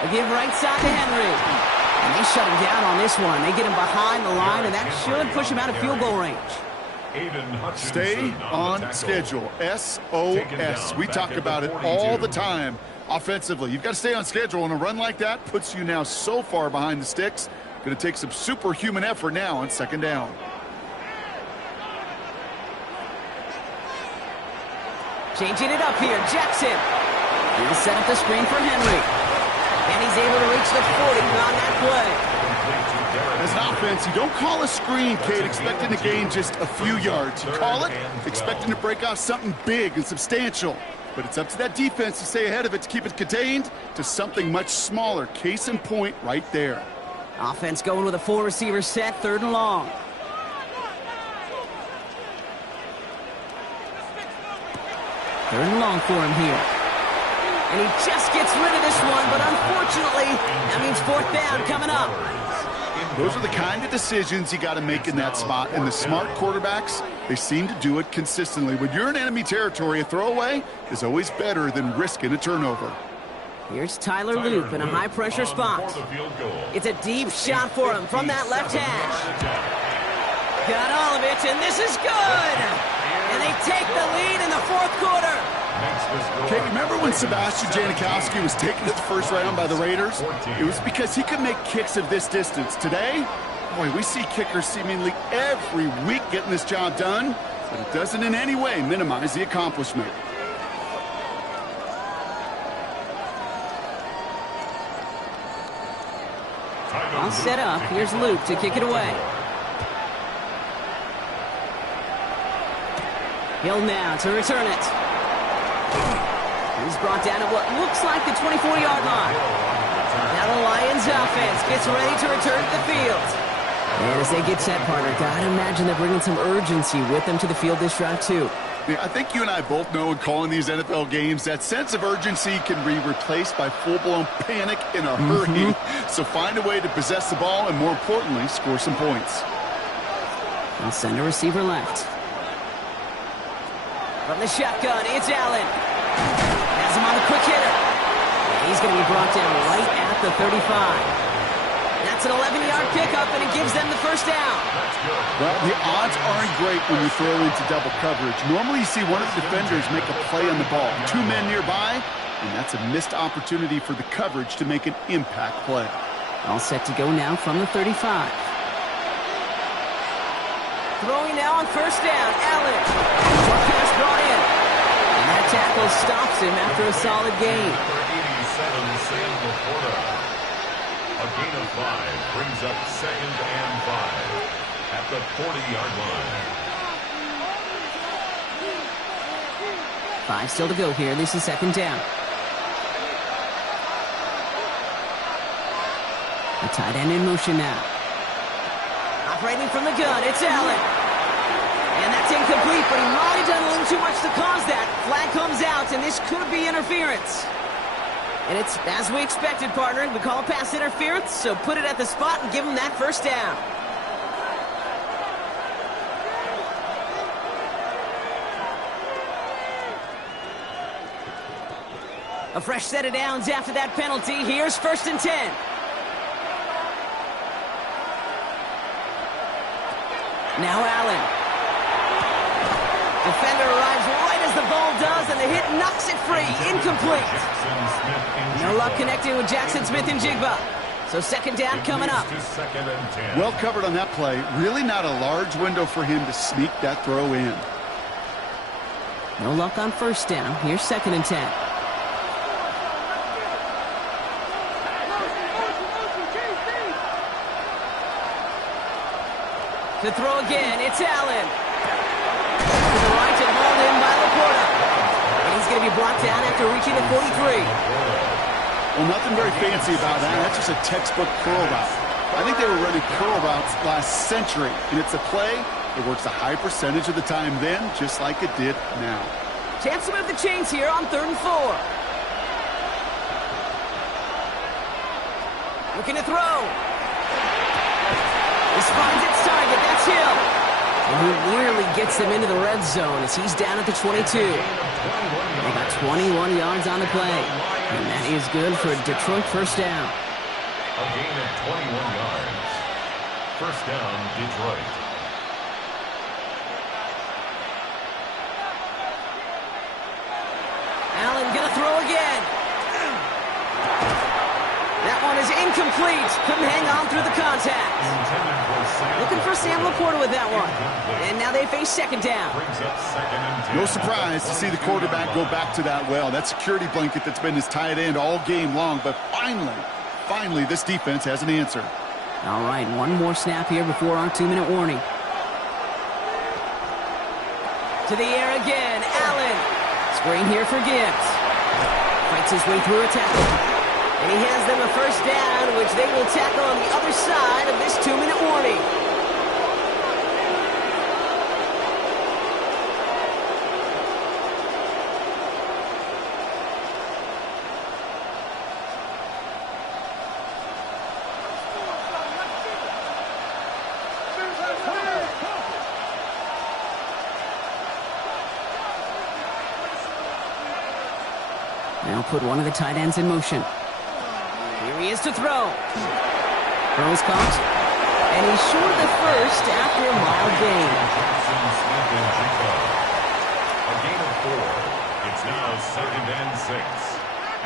They give right side to Henry. And they shut him down on this one. They get him behind the line, and that should push him out of field goal range. Stay on schedule. SOS. We talk about it all the time offensively. You've got to stay on schedule, and a run like that puts you now so far behind the sticks. Going to take some superhuman effort now on 2nd down. Changing it up here, Jackson. He'll set up the screen for Henry. And he's able to reach the 40 on that play. As an offense, you don't call a screen, Kate, expecting to gain just a few yards. You call it expecting to break off something big and substantial. But it's up to that defense to stay ahead of it to keep it contained to something much smaller. Case in point right there. Offense going with a 4-receiver set, 3rd and long. Third and long for him here. And he just gets rid of this one, but unfortunately, that means 4th down coming up. Those are the kind of decisions you got to make in that spot. And the smart quarterbacks, they seem to do it consistently. When you're in enemy territory, a throwaway is always better than risking a turnover. Here's Tyler Loop in a high-pressure spot. It's a deep shot for him from that left hash. Got Olevich, and this is good! And they take the lead in the 4th quarter. Okay, remember when Sebastian Janikowski was taken to the first round by the Raiders? It was because he could make kicks of this distance. Today, boy, we see kickers seemingly every week getting this job done, but it doesn't in any way minimize the accomplishment. All set up. Here's Luke to kick it away. Hill now to return it. He's brought down at what looks like the 24-yard line. Now the Lions offense gets ready to return to the field. And as they get set, partner, gotta imagine they're bringing some urgency with them to the field this drive too. Yeah, I think you and I both know in calling these NFL games that sense of urgency can be replaced by full-blown panic in a hurry. So find a way to possess the ball and, more importantly, score some points. They'll send a receiver left. From the shotgun, it's Allen. Has him on the quick hitter. And he's going to be brought down right at the 35. That's an 11-yard pickup, and it gives them the first down. Well, the odds aren't great when you throw into double coverage. Normally you see one of the defenders make a play on the ball. 2 men nearby, and that's a missed opportunity for the coverage to make an impact play. All set to go now from the 35. Throwing now on first down, Allen. Short pass brought in. And that tackle stops him after a solid gain. A gain of 5 brings up 2nd and 5 at the 40-yard line. 5 still to go here. This is 2nd down. The tight end in motion now. Operating from the gun, it's Allen. And that's incomplete, but he might have done a little too much to cause that. Flag comes out, and this could be interference. And it's as we expected, partner. We call pass interference, so put it at the spot and give him that first down. A fresh set of downs after that penalty. Here's 1st and 10. Now Allen. Defender arrives right as the ball does, and the hit knocks it free. Incomplete. No luck connecting with Jackson Smith-Njigba. So 2nd down coming up. Well covered on that play. Really not a large window for him to sneak that throw in. No luck on 1st down. Here's 2nd and 10. To throw again, it's Allen. To the right and hauled in by Laporta. And he's going to be brought down after reaching the 43. Well, nothing very fancy about that. That's just a textbook curl route. I think they were running curl routes last century, and it's a play that works a high percentage of the time then, just like it did now. Chance to move the chains here on 3rd and 4. Looking to throw. This finds its target. That's Hill. And he nearly gets them into the red zone as he's down at the 22. They got 21 yards on the play. And that is good for a Detroit first down. A gain of 21 yards. First down, Detroit. Allen gonna throw again. That one is incomplete. Couldn't hang on through the contact. Looking for Sam Laporta with that one. And now they face 2nd down. No surprise to see the quarterback go back to that well. That security blanket that's been his tight end all game long. But finally, this defense has an answer. All right, one more snap here before our 2-minute warning. To the air again, Allen. Screen here for Gibbs. Fights his way through a tackle. And he hands them a first down, which they will tackle on the other side of this 2-minute warning. Now put one of the tight ends in motion. Here he is to throw. Throw is caught. And he's short of the first after a mild gain. A gain of 4. It's now 2nd and 6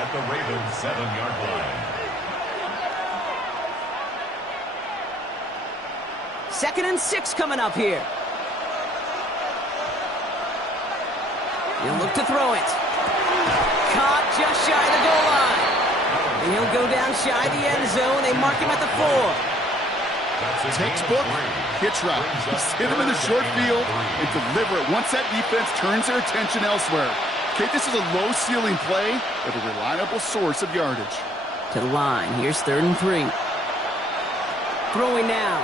at the Ravens 7-yard line. 2nd and 6 coming up here. He'll look to throw it. Caught just shy of the goal line. And he'll go down shy of the end zone. They mark him at the 4. Textbook hitch route. Just hit him in the short field and deliver it once that defense turns their attention elsewhere. Okay, this is a low-ceiling play, but a reliable source of yardage. To the line. Here's 3rd and 3. Throwing now.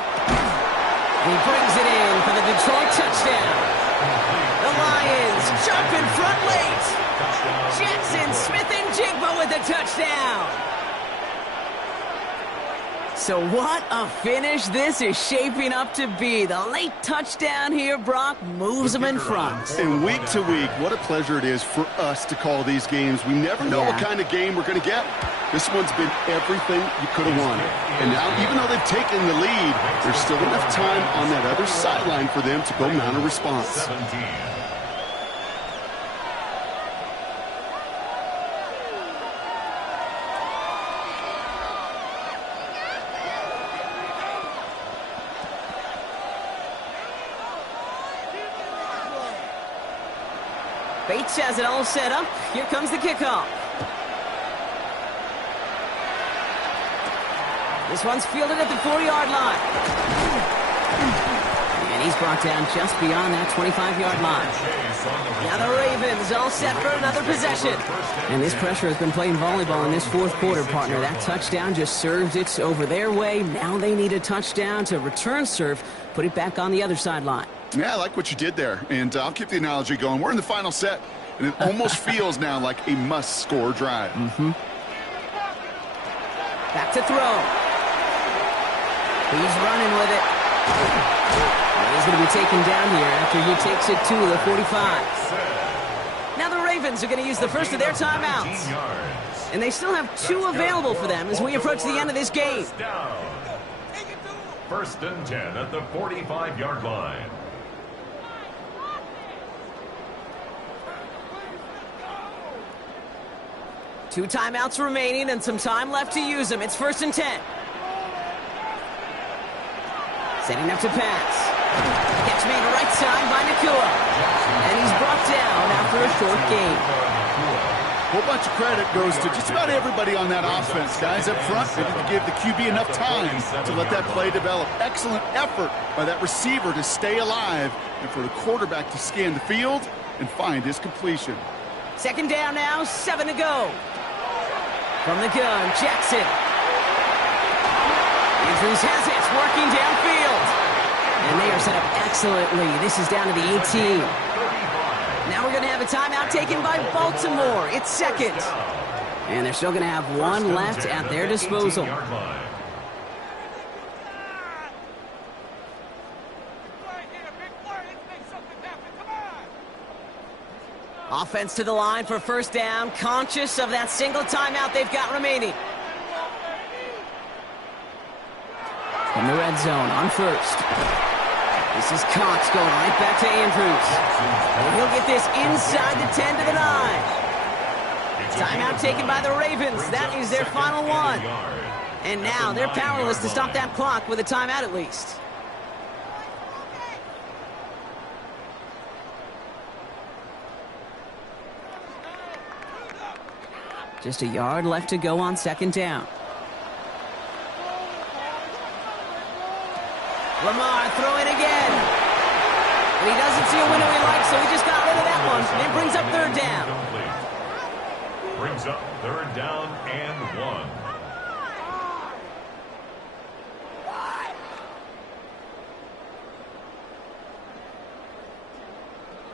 And he brings it in for the Detroit touchdown. The Lions jump in front late. Jackson Smith-Njigba with a touchdown. So what a finish this is shaping up to be. The late touchdown here, Brock, moves them in front. And week to week, what a pleasure it is for us to call these games. We never know what kind of game we're going to get. This one's been everything you could have wanted. And now, even though they've taken the lead, there's still enough time on that other sideline for them to go mount a response. 17. Bates has it all set up. Here comes the kickoff. This one's fielded at the 4-yard line. And he's brought down just beyond that 25-yard line. Now the Ravens all set for another possession. And this pressure has been playing volleyball in this 4th quarter, partner. That touchdown just served it over their way. Now they need a touchdown to return serve, put it back on the other sideline. Yeah, I like what you did there, and I'll keep the analogy going. We're in the final set, and it almost feels now like a must-score drive. Back to throw. He's running with it. And he's going to be taken down here after he takes it to the 45. Now the Ravens are going to use the first of their timeouts. And they still have 2 available for them as we approach the end of this game. 1st and 10 at the 45-yard line. 2 timeouts remaining and some time left to use them. It's 1st and 10. Setting up to pass. Catch made to right side by Nacua. And he's brought down after a short gain. A whole bunch of credit goes to just about everybody on that offense. Guys up front, they didn't give the QB enough time to let that play develop. Excellent effort by that receiver to stay alive and for the quarterback to scan the field and find his completion. 2nd down now, 7 to go. From the gun, Jackson. Andrews has it, working downfield. And they are set up excellently. This is down to the 18. Now we're going to have a timeout taken by Baltimore. It's 2nd. And they're still going to have 1 left at their disposal. Offense to the line for 1st down, conscious of that single timeout they've got remaining. From the red zone on 1st. This is Cox going right back to Andrews. And he'll get this inside the 10 to the 9. Timeout taken by the Ravens. That is their final one. And now they're powerless to stop that clock with a timeout at least. Just a yard left to go on 2nd down. Lamar throwing again. And he doesn't see a window he likes, so he just got rid of that one. And it brings up 3rd down. Brings up 3rd down and 1.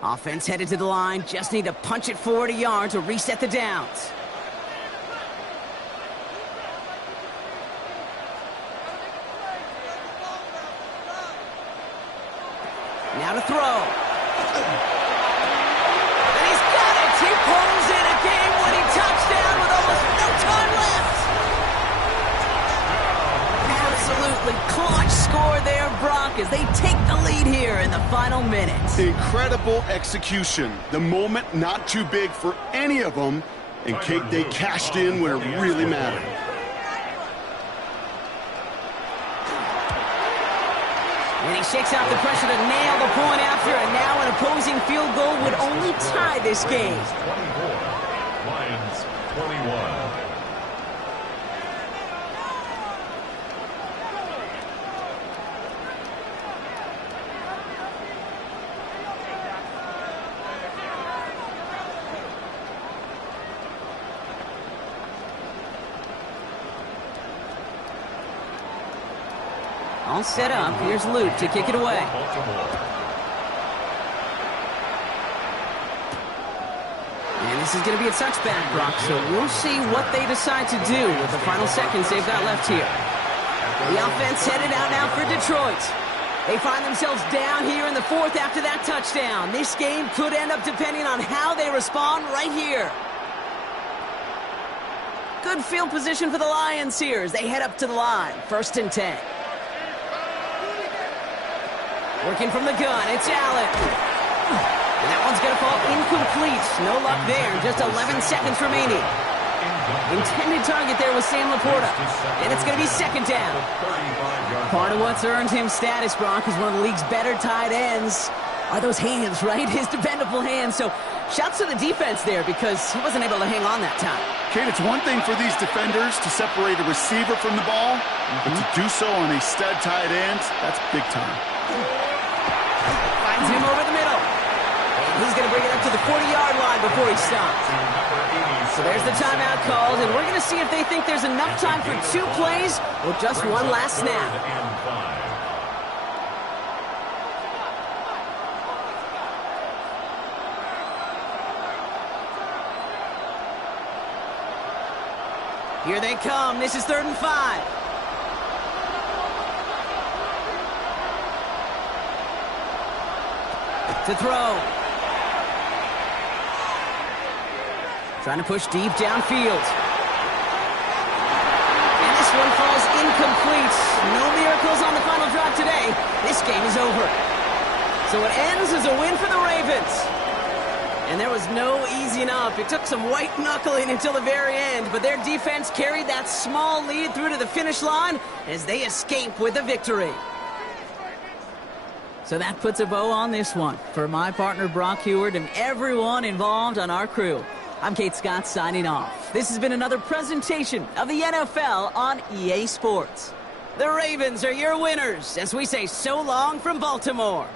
Offense headed to the line. Just need to punch it forward a yard to reset the downs. Now to throw. And he's got it. He pulls in a game-winning touchdown with almost no time left. Absolutely clutch score there, Brock, as they take the lead here in the final minutes. Incredible execution. The moment not too big for any of them, and they cashed in when it really mattered. And he shakes out the pressure to nail the point after, and now an opposing field goal would only tie this game. 24, Lions 21. All set up. Here's Luke to kick it away. And this is going to be a touchback, Brock, so we'll see what they decide to do with the final seconds they've got left here. The offense headed out now for Detroit. They find themselves down here in the 4th after that touchdown. This game could end up depending on how they respond right here. Good field position for the Lions here as they head up to the line. 1st and 10. Working from the gun, it's Allen. And that one's going to fall incomplete. No luck there, just 11 seconds remaining. Intended target there was Sam Laporta. And it's going to be 2nd down. Part of what's earned him status, Brock, is one of the league's better tight ends. Are those hands, right? His dependable hands. So shouts to the defense there because he wasn't able to hang on that time. Kate, it's one thing for these defenders to separate a receiver from the ball, but to do so on a stud tight end, that's big time. Finds him over the middle. And he's going to bring it up to the 40-yard line before he stops. So there's the timeout called, and we're going to see if they think there's enough time for 2 plays or just one last snap. Here they come. This is 3rd and 5. To throw. Trying to push deep downfield. And this one falls incomplete. No miracles on the final drive today. This game is over. So it ends as a win for the Ravens. And there was no easing up. It took some white knuckling until the very end, but their defense carried that small lead through to the finish line as they escape with the victory. So that puts a bow on this one. For my partner Brock Huard and everyone involved on our crew, I'm Kate Scott signing off. This has been another presentation of the NFL on EA Sports. The Ravens are your winners as we say so long from Baltimore.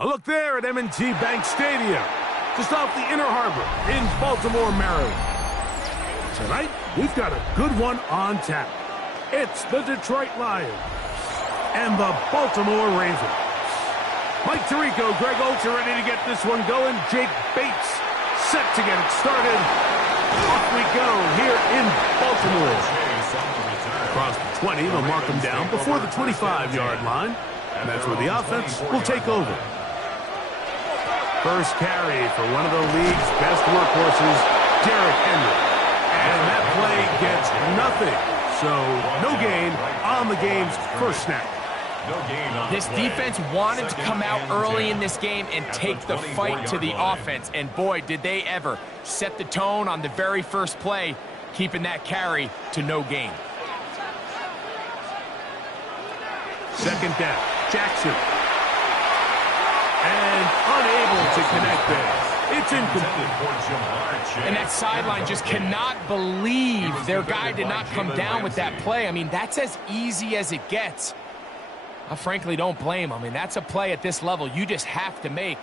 A look there at M&T Bank Stadium, just off the Inner Harbor in Baltimore, Maryland. Tonight, we've got a good one on tap. It's the Detroit Lions and the Baltimore Ravens. Mike Tirico, Greg Olds are ready to get this one going. Jake Bates set to get it started. Off we go here in Baltimore. Across the 20, they'll mark them down before the 25-yard line. And that's where the offense will take over. First carry for one of the league's best workhorses, Derrick Henry. And that play gets nothing. So no gain on the game's first snap. This defense wanted to come out early in this game and take the fight to the offense. And boy, did they ever set the tone on the very first play, keeping that carry to no gain. Second down, Jackson. And unable to connect there. It's incomplete. And that sideline just cannot believe their guy did not come down with that play. I mean, that's as easy as it gets. I frankly don't blame him. I mean, that's a play at this level you just have to make.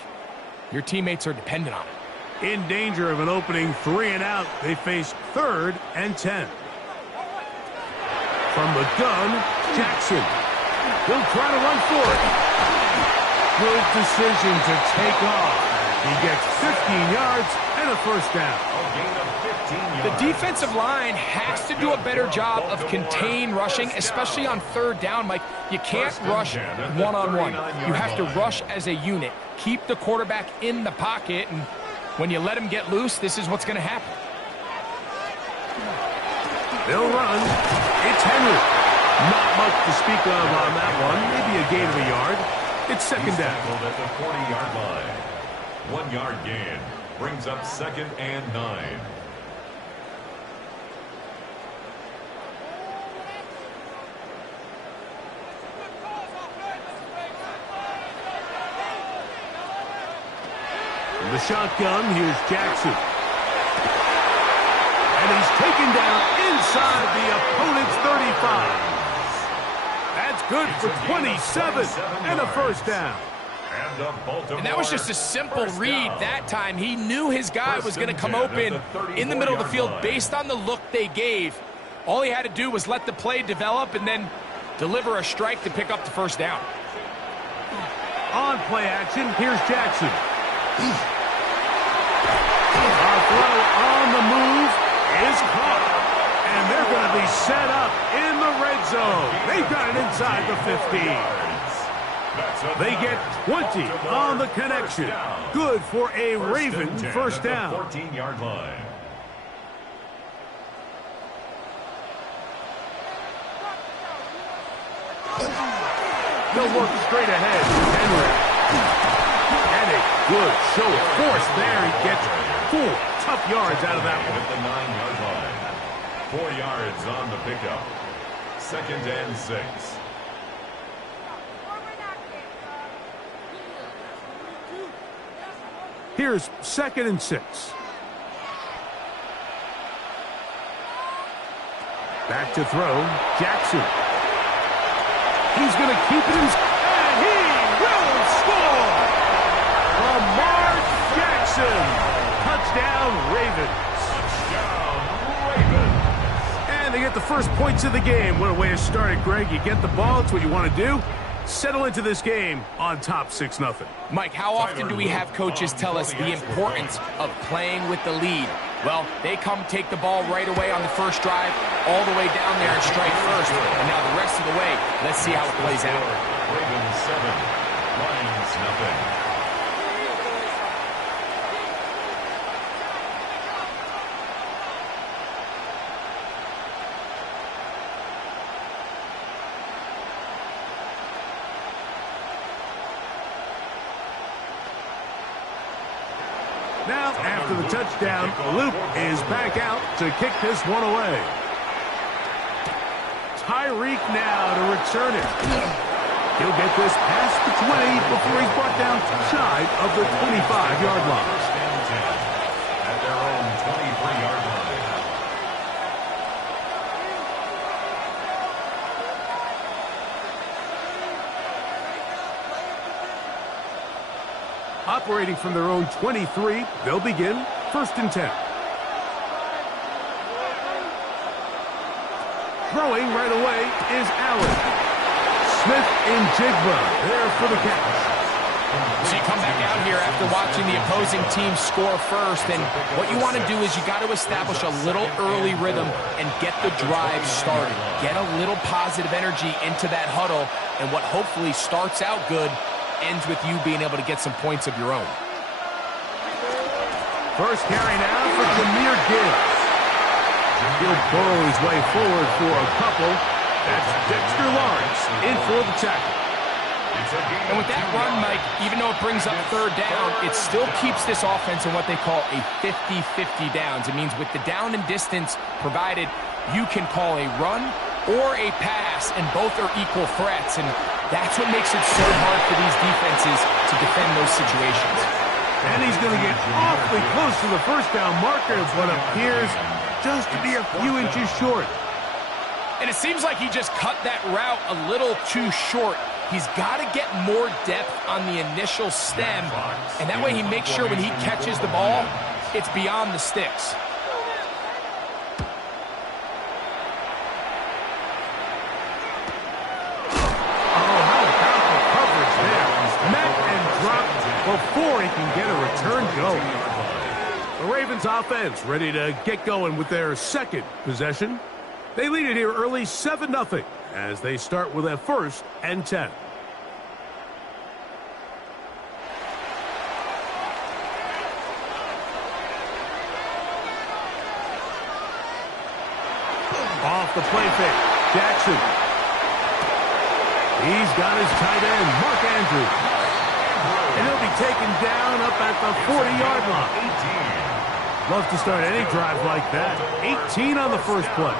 Your teammates are dependent on it. In danger of an opening 3 and out, they face 3rd and 10. From the gun, Jackson. He'll try to run for it. Good decision to take off. He gets 15 yards and a first down. The defensive line has to do a better job of contain rushing, especially on 3rd down, Mike. You can't rush one-on-one. You have to rush as a unit. Keep the quarterback in the pocket, and when you let him get loose, this is what's going to happen. They'll run. It's Henry. Not much to speak of on that one. Maybe a gain of a yard. It's second down. At the 40-yard line. 1-yard gain brings up 2nd and 9. In the shotgun, here's Jackson. And he's taken down inside the opponent's 35. That's good for 27 and a first down. And that was just a simple read that time. He knew his guy was going to come open in the middle of the field based on the look they gave. All he had to do was let the play develop and then deliver a strike to pick up the first down. On play action, here's Jackson. Our throw on the move is caught. And they're going to be set up in the red zone. They've got it inside the 15. They get 20 on the connection. Good for a Raven first down. 14-yard line. They'll work straight ahead. Henry. And a good show of force there. He gets 4 tough yards out of that one. At the 9-yard line. 4 yards on the pickup. 2nd and 6. Here's 2nd and 6. Back to throw. Jackson. He's going to keep it in. And he will score! Lamar Jackson. Touchdown, Ravens. And they get the first points of the game. What a way to start it, Greg. You get the ball. It's what you want to do. Settle into this game on top 6-0. Mike, how often do we have coaches tell us the importance of playing with the lead? Well, they come take the ball right away on the first drive, all the way down there and strike first. And now the rest of the way, let's see how it plays out. Ravens 7, Lions 0. Now, after the touchdown, Luke is back out to kick this one away. Tyreek now to return it. He'll get this past the 20 before he's brought down shy of the 25-yard line. At their own 23-yard line. operating from their own 23. They'll begin 1st and 10. Throwing right away is Allen. Smith and Jigba there for the catch. So you come back out here after watching the opposing team score first, and what you want to do is you got to establish a little early rhythm and get the drive started. Get a little positive energy into that huddle, and what hopefully starts out good ends with you being able to get some points of your own. First carry now for Jahmyr Gibbs. He'll burrow his way forward for a couple. That's Dexter Lawrence in for the tackle. And with that run, Mike, even though it brings up 3rd down, it still keeps this offense in what they call a 50-50 downs. It means with the down and distance provided, you can call a run or a pass, and both are equal threats. And that's what makes it so hard for these defenses to defend those situations. And he's going to get awfully close to the 1st down marker, what appears just to be a few inches short. And it seems like he just cut that route a little too short. He's got to get more depth on the initial stem, and that way he makes sure when he catches the ball, it's beyond the sticks. Oh, how about the coverage there? Met and dropped before he can get a return going. The Ravens offense ready to get going with their 2nd possession. They lead it here early 7-0 as they start with a 1st and 10. Off the play fake, Jackson. He's got his tight end, Mark Andrews. And he'll be taken down up at the 40-yard line. Love to start any drive like that. 18 on the first play.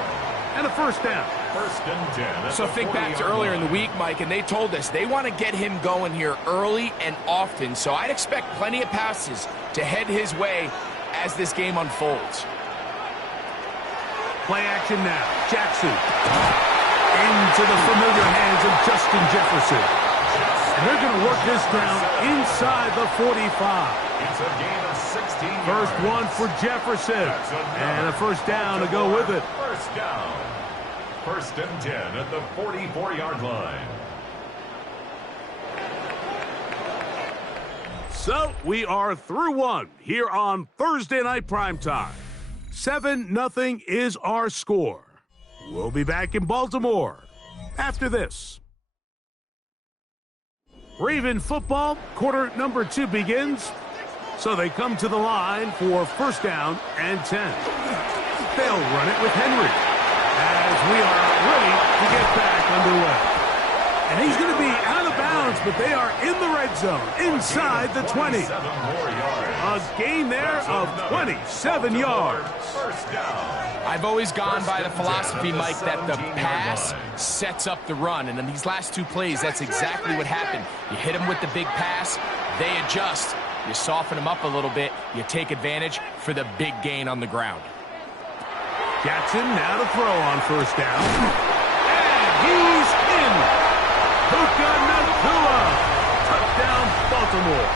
And a 1st down. 1st and 10. So think back to earlier in the week, Mike, and they told us they want to get him going here early and often. So I'd expect plenty of passes to head his way as this game unfolds. Play action now. Jackson. Into the familiar hands of Justin Jefferson. And they're going to work this down inside the 45. It's a gain of 16 yards. First one for Jefferson. And a 1st down to go with it. 1st down. 1st and 10 at the 44-yard line. So we are through one here on Thursday Night Primetime. 7-0 is our score. We'll be back in Baltimore after this. Raven football, quarter number 2 begins. So they come to the line for 1st down and 10. They'll run it with Henry as we are ready to get back underway. And he's going to be out of bounds, but they are in the red zone, inside the 20. A gain there of 27 yards. 1st down. I've always gone by the philosophy, Mike, that the pass sets up the run. And in these last 2 plays, that's exactly what happened. You hit them with the big pass, they adjust. You soften them up a little bit, you take advantage for the big gain on the ground. Jackson now to throw on 1st down. And he's in. Puka Nacua. Touchdown, Baltimore.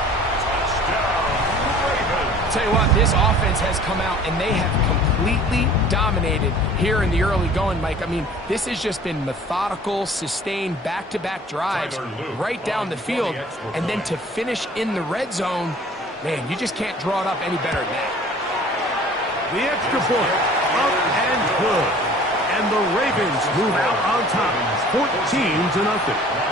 Tell you what, this offense has come out and they have completely dominated here in the early going, Mike. I mean, this has just been methodical, sustained, back-to-back drives right down the field. And then to finish in the red zone, man, you just can't draw it up any better than that. The extra point, up and good. And the Ravens move out on top, 14-0.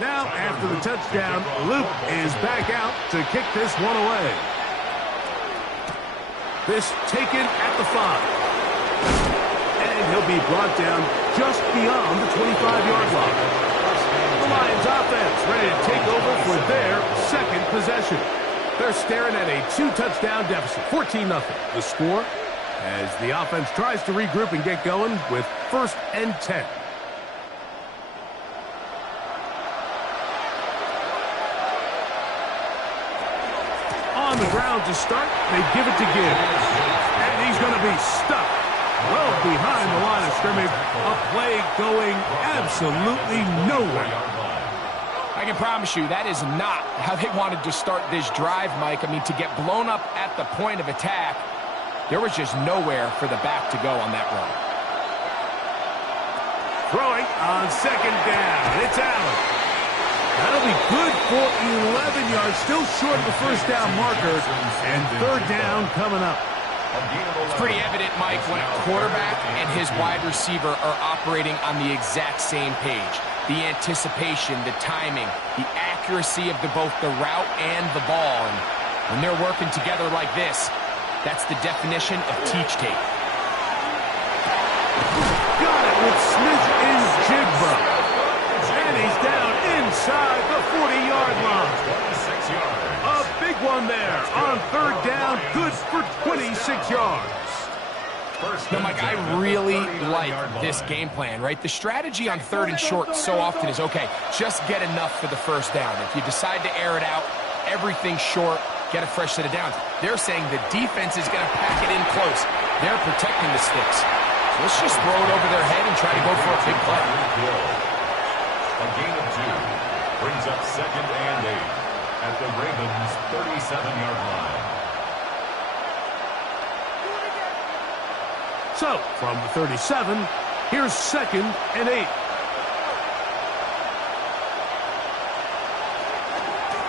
Now, after the touchdown, Luke is back out to kick this one away. This taken at the 5. And he'll be brought down just beyond the 25-yard line. The Lions offense ready to take over for their 2nd possession. They're staring at a 2-touchdown deficit, 14-0. The score as the offense tries to regroup and get going with 1st and 10. on the ground to start. They give it to Gibbs. And he's going to be stuck well behind the line of scrimmage. A play going absolutely nowhere. I can promise you that is not how they wanted to start this drive, Mike. I mean, to get blown up at the point of attack, there was just nowhere for the back to go on that run. Throwing on second down. It's Allen. That'll be good for 11 yards. Still short of the first down marker. And third down coming up. It's pretty evident, Mike, when a quarterback and his wide receiver are operating on the exact same page. The anticipation, the timing, the accuracy of both the route and the ball. And when they're working together like this, that's the definition of teach tape. Got it with Smith-Njigba. And he's down inside the 40-yard line. 26 yards. A big one there on third down. Good for 26 yards. Now, Mike, I really like this game plan, right? The strategy on third and short so often is, okay, just get enough for the first down. If you decide to air it out, everything short, get a fresh set of downs. They're saying the defense is going to pack it in close. They're protecting the sticks. So let's just throw it over their head and try to go for a big play. A gain of 2 brings up second and 8 at the Ravens' 37-yard line. So, from the 37, here's second and 8.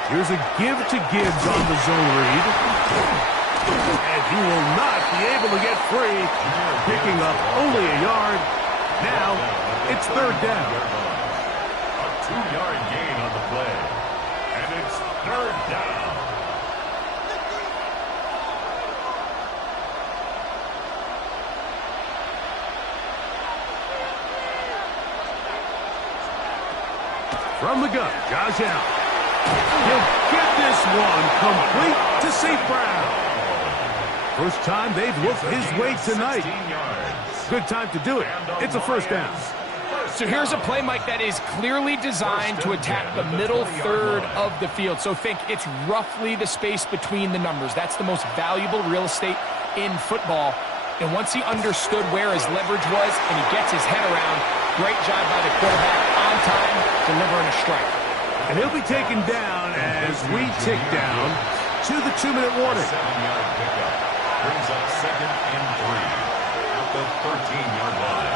Here's a give to Gibbs on the zone read. And he will not be able to get free, picking up only a yard. Now, it's third down. A 2-yard gain on the play. And it's third down. From the gun, Josh Allen. He'll get this one complete to St. Brown. First time they've looked his way tonight. Good time to do it. It's a first down. So here's a play, Mike, that is clearly designed to attack the middle third of the field. So think it's roughly the space between the numbers. That's the most valuable real estate in football. And once he understood where his leverage was and he gets his head around, great job by the quarterback on time, delivering a strike. And he'll be taken down as we tick down to the 2-minute warning. 7-yard pickup brings up second and 3 at the 13-yard line.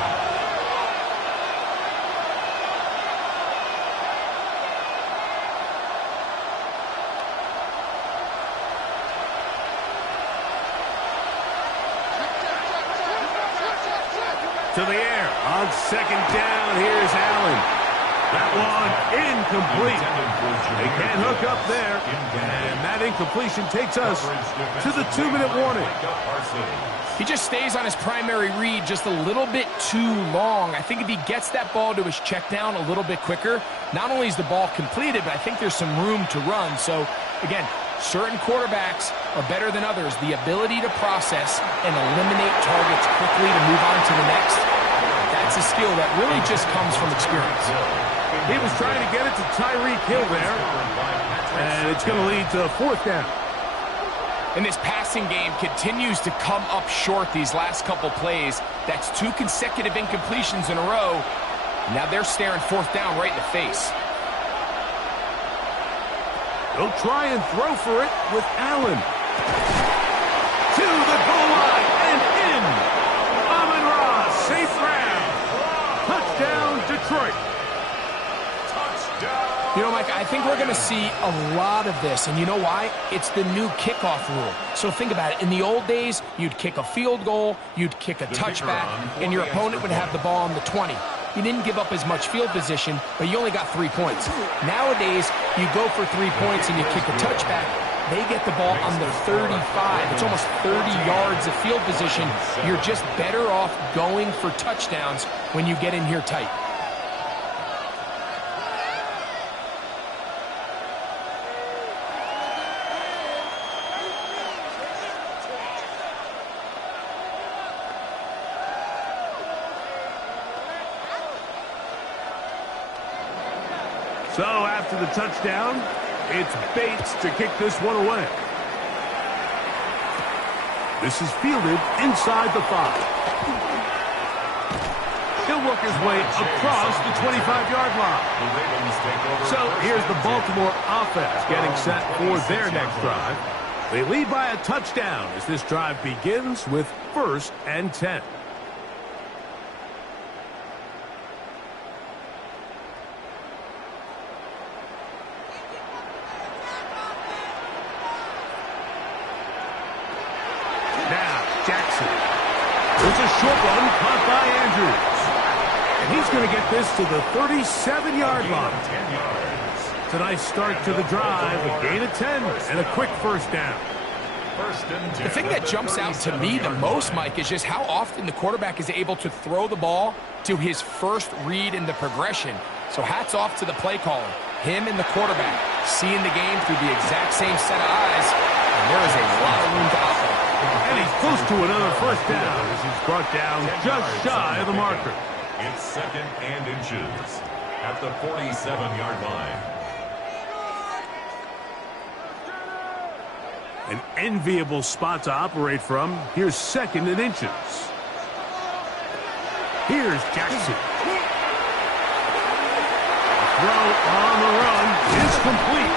To the air on second down. Here's Allen. That one incomplete. They can't hook up there. And that incompletion takes us to the 2-minute warning. He just stays on his primary read just a little bit too long. I think if he gets that ball to his check down a little bit quicker, not only is the ball completed, but I think there's some room to run. So, again, certain quarterbacks are better than others. The ability to process and eliminate targets quickly to move on to the next, that's a skill that really just comes from experience. He was trying to get it to Tyreek Hill there, and it's going to lead to fourth down. And this passing game continues to come up short these last couple plays. That's 2 consecutive incompletions in a row. Now they're staring fourth down right in the face. They'll try and throw for it with Allen. To the goal line and in. Amon-Ra, St. Brown. Touchdown, Detroit. You know, Mike, I think we're going to see a lot of this, and you know why? It's the new kickoff rule. So think about it. In the old days, you'd kick a field goal, you'd kick a touchback, and your opponent would have the ball on the 20. You didn't give up as much field position, but you only got 3 points. Nowadays, you go for 3 points and you kick a touchback. They get the ball on the 35. It's almost 30 yards of field position. You're just better off going for touchdowns when you get in here tight. So after the touchdown, it's Bates to kick this one away. This is fielded inside the 5. He'll work his way across the 25-yard line. So here's the Baltimore offense getting set for their next drive. They lead by a touchdown as this drive begins with 1st and 10. Jackson. There's a short one caught by Andrews. And he's going to get this to the 37-yard line. It's a nice start to the drive, a gain of 10, and a quick 1st down. The thing that jumps out to me the most, Mike, is just how often the quarterback is able to throw the ball to his first read in the progression. So hats off to the play caller. Him and the quarterback seeing the game through the exact same set of eyes, and there is a lot of room to operate. And he's close to another 1st down as he's brought down just shy of the marker. It's 2nd and inches at the 47-yard line. An enviable spot to operate from. Here's 2nd and inches. Here's Jackson. The throw on the run is complete.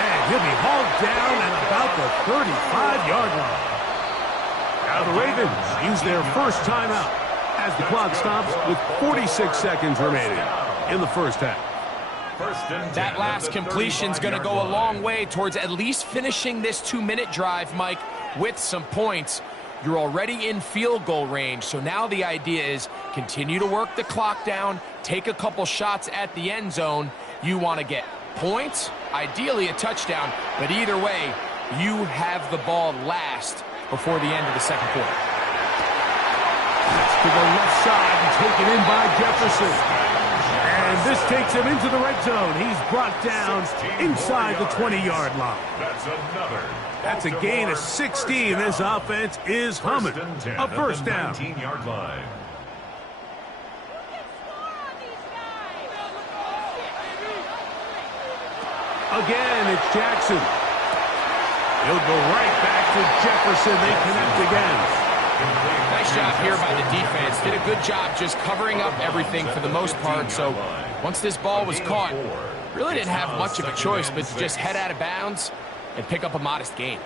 And he'll be hauled down at about the 35-yard line. Now the Ravens use their first timeout as the clock stops with 46 seconds remaining in the 1st half. That last completion's going to go a long way towards at least finishing this 2-minute drive, Mike, with some points. You're already in field goal range, so now the idea is continue to work the clock down, take a couple shots at the end zone. You want to get points, ideally a touchdown, but either way, you have the ball last before the end of the 2nd quarter. That's to the left side and taken in by Jefferson. And this takes him into the red zone. He's brought down inside the 20-yard line. That's a gain of 16. This offense is humming. A 1st down. 19-yard line. Again, it's Jackson. He'll go right back to Jefferson. They connect again. Nice job here by the defense. Did a good job just covering up everything for the most part. So once this ball was caught, really didn't have much of a choice but to just head out of bounds and pick up a modest gain.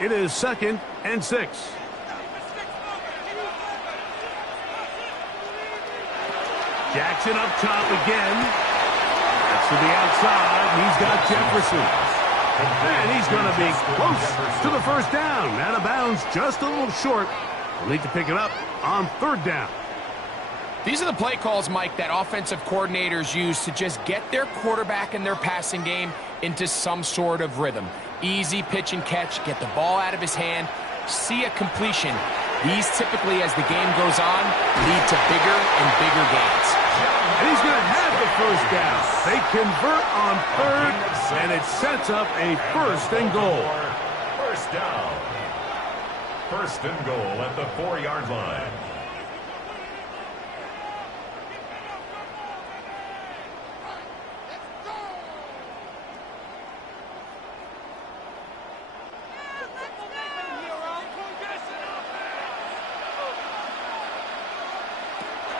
It is 2nd and 6. Jackson up top again. That's to the outside. He's got Jefferson. And he's going to be close to the 1st down. Out of bounds, just a little short. We'll need to pick it up on 3rd down. These are the play calls, Mike, that offensive coordinators use to just get their quarterback and their passing game into some sort of rhythm. Easy pitch and catch, get the ball out of his hand, see a completion. These typically, as the game goes on, lead to bigger and bigger gains. And he's going to have the 1st down. They convert on 3rd, and it sets up a 1st and goal. 1st down. 1st and goal at the 4-yard line.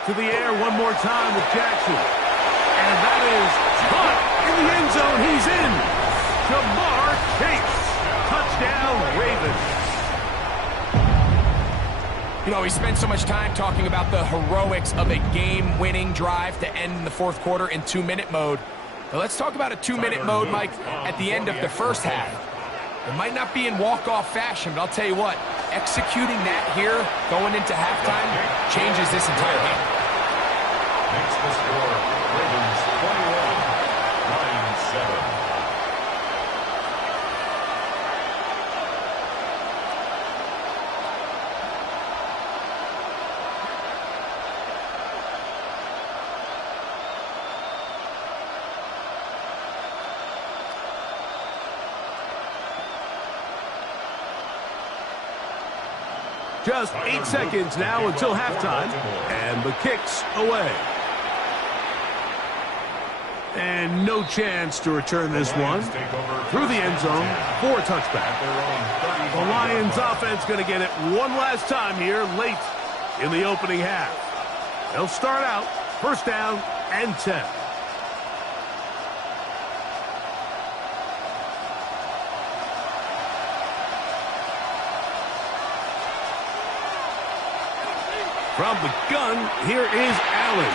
To the air one more time with Jackson. And that is caught in the end zone. He's in. Jamar Chase. Touchdown, Ravens. You know, we spent so much time talking about the heroics of a game-winning drive to end in the 4th quarter in 2-minute mode. But let's talk about a 2-minute mode, Mike, at the end of the 1st half. It might not be in walk-off fashion, but I'll tell you what, executing that here going into halftime changes this entire game. Makes the score Ravens 21, 9-7. Just 8 seconds now until halftime, and the kick's away. And no chance to return this one through the end zone for a touchback. The Lions offense going to get it one last time here late in the opening half. They'll start out first down and 10. From the gun, here is Allen.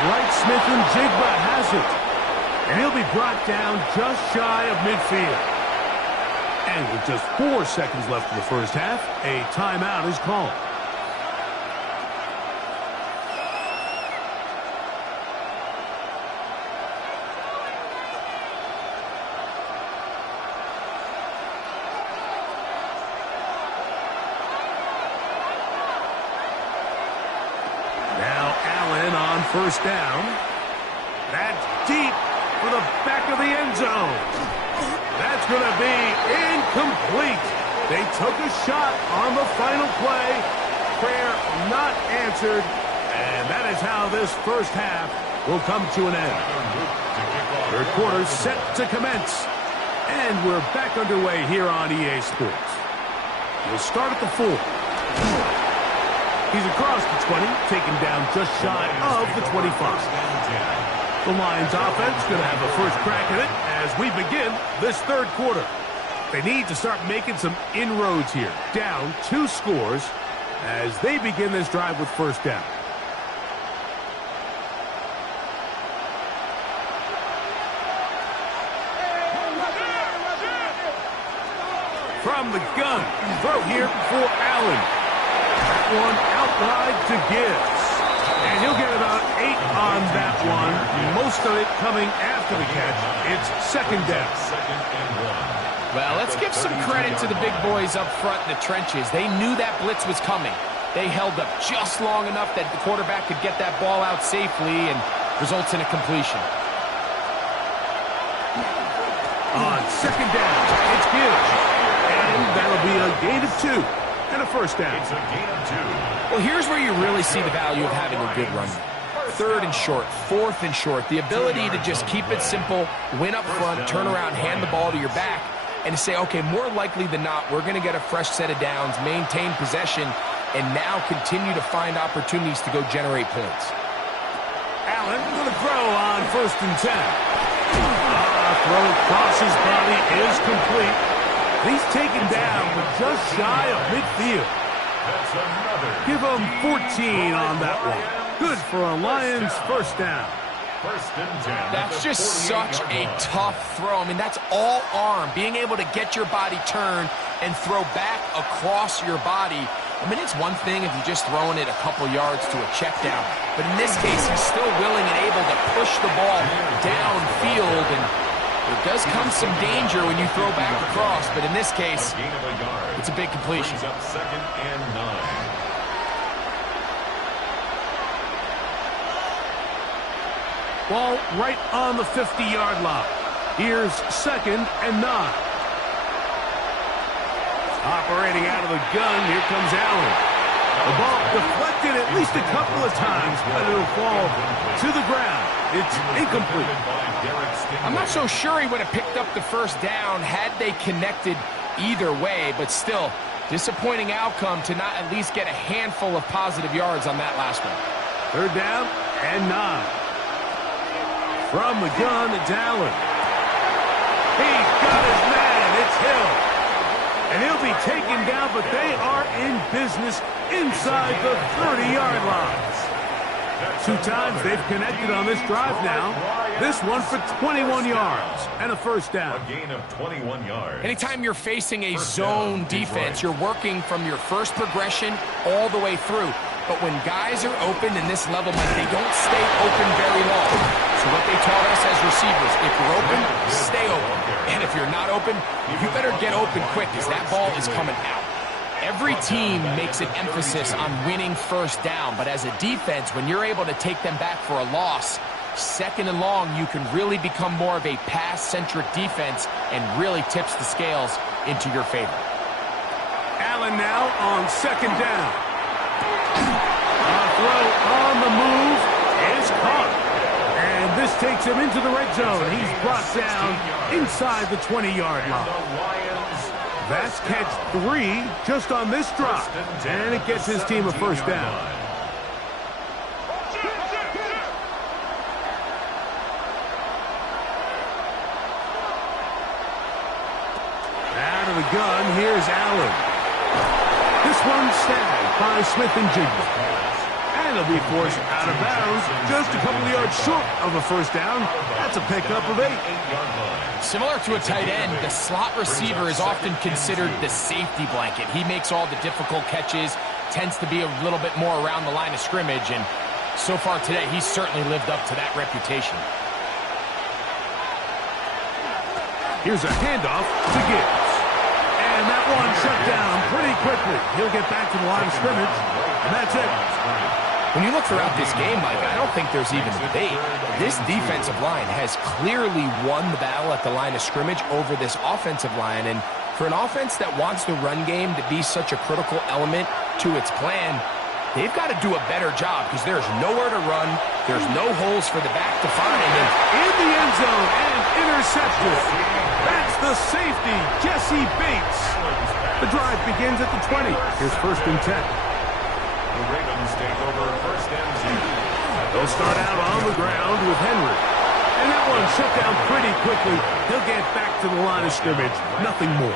Outright Smith and Jigba has it. And he'll be brought down just shy of midfield. And with just 4 seconds left in the first half, a timeout is called. First down. That's deep for the back of the end zone. That's going to be incomplete. They took a shot on the final play. Prayer not answered. And that is how this first half will come to an end. Third quarter set to commence. And we're back underway here on EA Sports. We'll start at the 4. He's across the 20, taken down just shy of the 25. The Lions offense going to have a first crack at it as we begin this third quarter. They need to start making some inroads here. Down 2 scores as they begin this drive with first down. From the gun, throw here for Allen. That one out wide to Gibbs. And he'll get about 8 on that one. Most of it coming after the catch. It's second down. Well, let's give some credit to the big boys up front in the trenches. They knew that blitz was coming. They held up just long enough that the quarterback could get that ball out safely and results in a completion. On second down, it's Gibbs. And that'll be a gain of 2. And a first down. It's a gain of 2. Well, here's where you really see the value of having a good run. Third and short, fourth and short. The ability to just keep it simple, win up front, turn around, hand the ball to your back, and to say, okay, more likely than not, we're going to get a fresh set of downs, maintain possession, and now continue to find opportunities to go generate points. Allen going to throw on first and 10. Throw across his body is complete. He's taken down, but just shy of midfield. That's another. Give him 14 on that one. Good for a Lions first down. First and 10. That's just such a tough throw. I mean, that's all arm. Being able to get your body turned and throw back across your body. I mean, it's one thing if you're just throwing it a couple yards to a check down. But in this case, he's still willing and able to push the ball downfield, and there does come some danger when you throw back across, but in this case, it's a big completion. Brings up second and 9. Ball right on the 50-yard line. Here's second and 9. Operating out of the gun, here comes Allen. The ball deflected at least a couple of times, but it'll fall to the ground. It's incomplete. I'm not so sure he would have picked up the first down had they connected either way, but still, disappointing outcome to not at least get a handful of positive yards on that last one. Third down and 9. From the gun, it's Allen. He's got his man. It's Hill. And he'll be taken down, but they are in business inside the 30-yard line. 2 times they've connected on this drive now. This one for 21 yards and a first down. A gain of 21 yards. Anytime you're facing a zone defense, you're working from your first progression all the way through. But when guys are open in this level, Mike, they don't stay open very long. So what they taught us as receivers, if you're open, stay open. And if you're not open, you better get open quick because that ball is coming out. Every team makes an emphasis on winning first down, but as a defense, when you're able to take them back for a loss, second and long, you can really become more of a pass-centric defense and really tips the scales into your favor. Allen now on second down. A throw on the move is caught. And this takes him into the red zone. He's brought down inside the 20-yard line. That's catch 3 just on this drop. And it gets his team a first down. Out of the gun, here's Allen. This one's snagged by Smith-Njigba. And he'll be forced out of bounds just a couple of yards short of a first down. That's a pickup of 8. Similar to a tight end, the slot receiver is often considered the safety blanket. He makes all the difficult catches, tends to be a little bit more around the line of scrimmage, and so far today, he's certainly lived up to that reputation. Here's a handoff to Gibbs. And that one shut down pretty quickly. He'll get back to the line of scrimmage, and that's it. When you look throughout this game, Mike, I don't think there's even a debate. This defensive line has clearly won the battle at the line of scrimmage over this offensive line. And for an offense that wants the run game to be such a critical element to its plan, they've got to do a better job because there's nowhere to run. There's no holes for the back to find. And in the end zone and intercepted. That's the safety, Jesse Bates. The drive begins at the 20. Here's 1st and 10. The Ravens take over 1st and 10. They'll start out on the ground with Henry. And that one shut down pretty quickly. He'll get back to the line of scrimmage. Nothing more.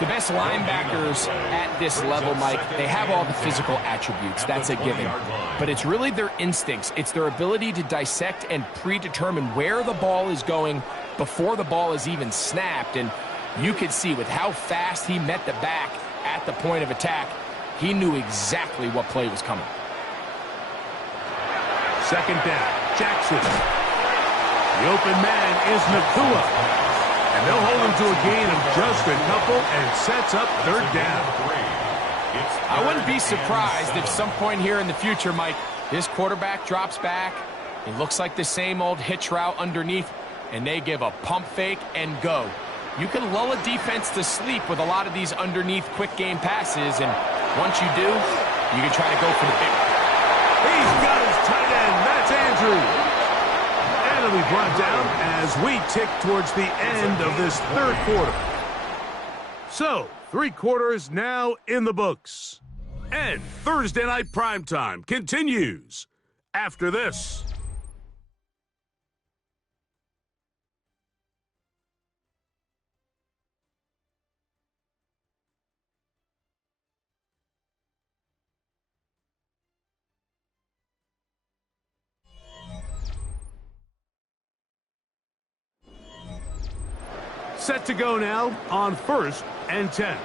The best linebackers at this level, Mike, they have all the physical attributes. That's a given. But it's really their instincts. It's their ability to dissect and predetermine where the ball is going before the ball is even snapped. And you could see with how fast he met the back at the point of attack, he knew exactly what play was coming. 2nd down, Jackson. The open man is Nacua. And they'll hold him to a gain of just a couple and sets up 3rd down. I wouldn't be surprised if some point here in the future, Mike, this quarterback drops back. It looks like the same old hitch route underneath, and they give a pump fake and go. You can lull a defense to sleep with a lot of these underneath quick game passes, and once you do, you can try to go for the big one. He's got his tight end. That's Andrew. And he'll be brought down as we tick towards the end of this 3rd quarter. So, 3 quarters now in the books. And Thursday Night Primetime continues after this. Set to go now on 1st and 10.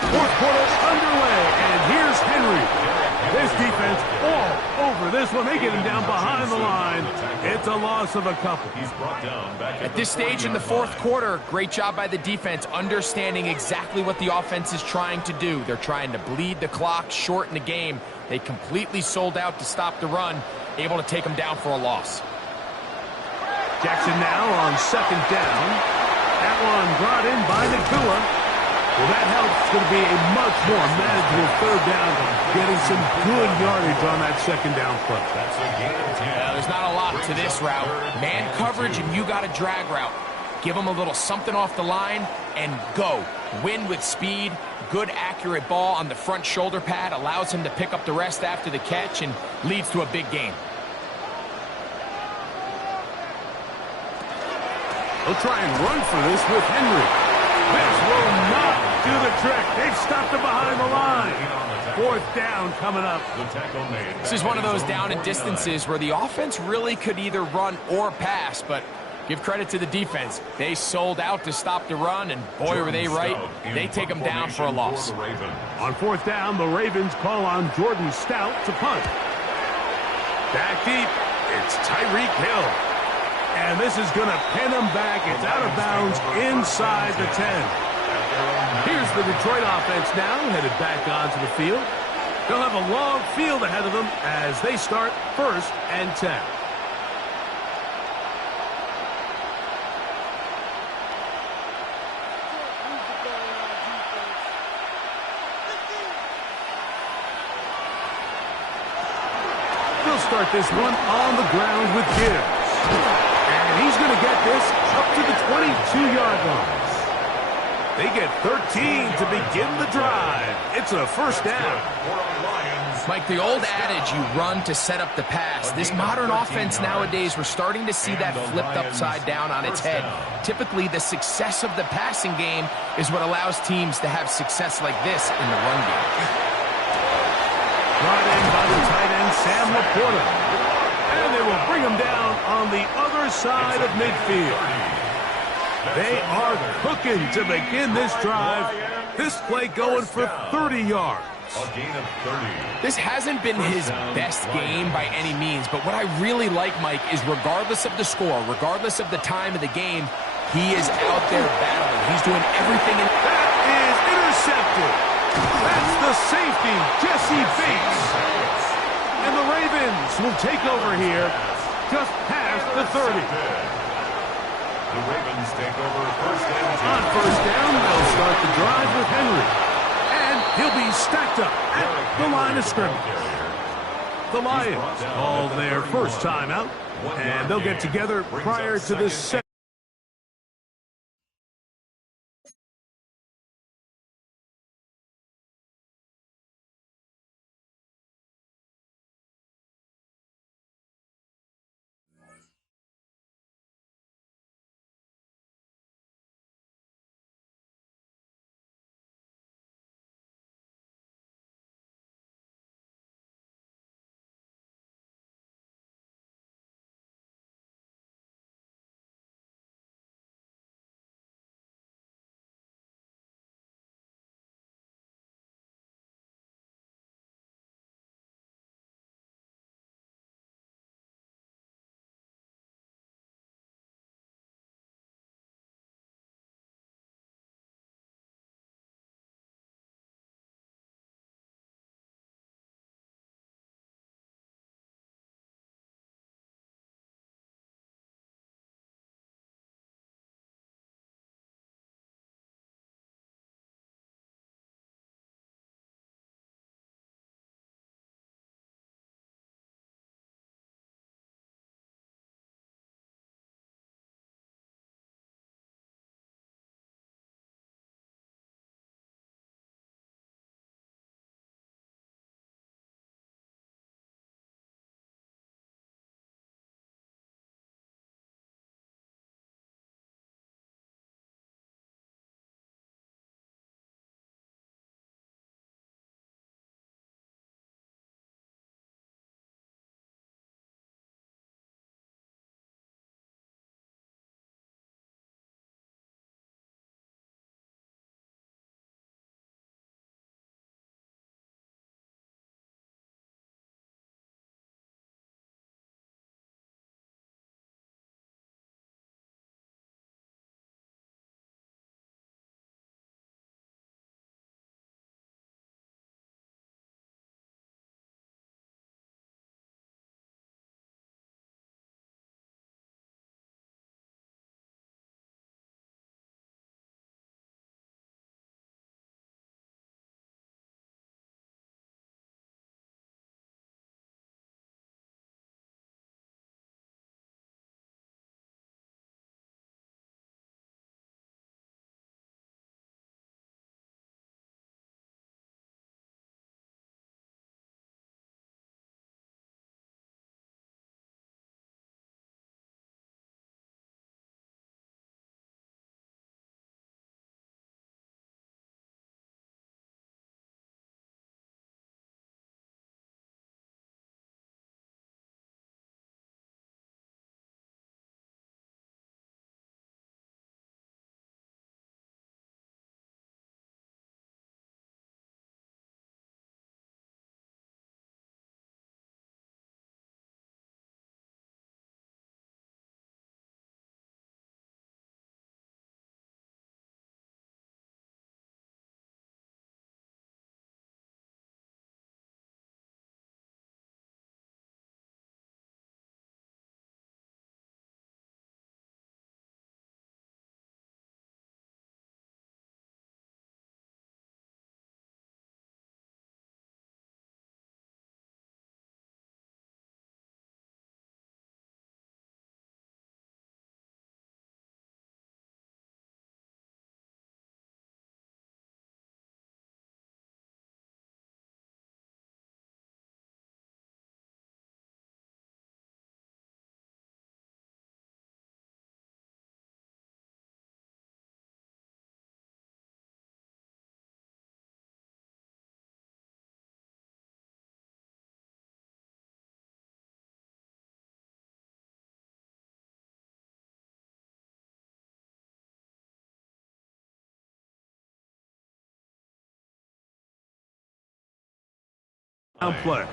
Fourth quarter underway, and here's Henry. This defense all over this one. They get him down behind the line. It's a loss of a couple. He's brought down back at this stage in the 4th quarter, great job by the defense, understanding exactly what the offense is trying to do. They're trying to bleed the clock, shorten the game. They completely sold out to stop the run, able to take them down for a loss. Jackson now on 2nd down. That one brought in by Nacua. Well, that helps. It's going to be a much more manageable 3rd down, getting some good yardage on that 2nd down play. That's a gain of 10. There's not a lot to this route. Man coverage, and you got a drag route. Give him a little something off the line and go. Win with speed. Good, accurate ball on the front shoulder pad allows him to pick up the rest after the catch and leads to a big game. They'll try and run for this with Henry. This will not do the trick. They've stopped him behind the line. 4th down coming up. This is one of those down and distances where the offense really could either run or pass, but give credit to the defense. They sold out to stop the run, and boy, were they right. They take them down for a loss. On 4th down, the Ravens call on Jordan Stout to punt. Back deep, it's Tyreek Hill. And this is going to pin him back. It's out of bounds inside the 10. Here's the Detroit offense now, headed back onto the field. They'll have a long field ahead of them as they start 1st and 10. start this one on the ground with Gibbs. And he's going to get this up to the 22-yard line. They get 13 to begin the drive. It's a first down. Mike, the old adage, you run to set up the pass. This modern offense nowadays, we're starting to see that flipped upside down on its head. Typically, the success of the passing game is what allows teams to have success like this in the run game. Brought in by the tight end, Sam Laporta. And they will bring him down on the other side of midfield. They are cooking to begin this drive. This play going for 30 yards. A gain of 30. This hasn't been his best game by any means, but what I really like, Mike, is regardless of the score, regardless of the time of the game, he is out there battling. He's doing everything. That is intercepted. That's the safety, Jesse Bates. And the Ravens will take over here just past the 30. The Ravens take over first down. On first down, they'll start the drive with Henry. And he'll be stacked up at the line of scrimmage. The Lions call their first timeout, and they'll get together prior to the second. play.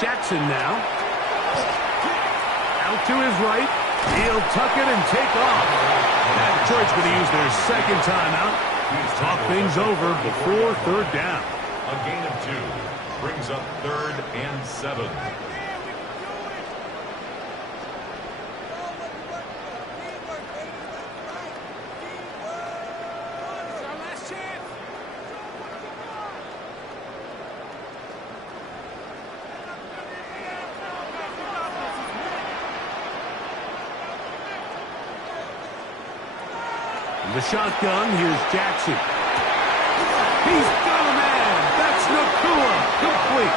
Jackson now. Out to his right. He'll tuck it and take off. Now Detroit's going to use their second timeout. Talk things over before third down. A gain of 2 brings up 3rd and 7. The shotgun, here's Jackson. He's got a man. That's Nacua. Complete.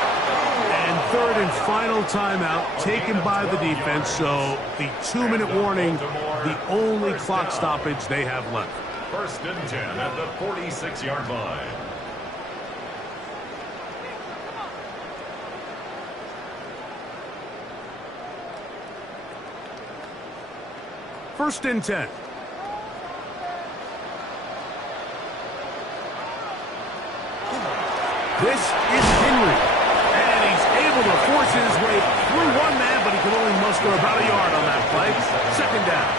And third and final timeout taken by the defense. So the 2-minute warning, the only clock stoppage they have left. 1st and 10 at the 46-yard line. First and 10. This is Henry, and he's able to force his way through one man, but he can only muster about a yard on that play. Second down.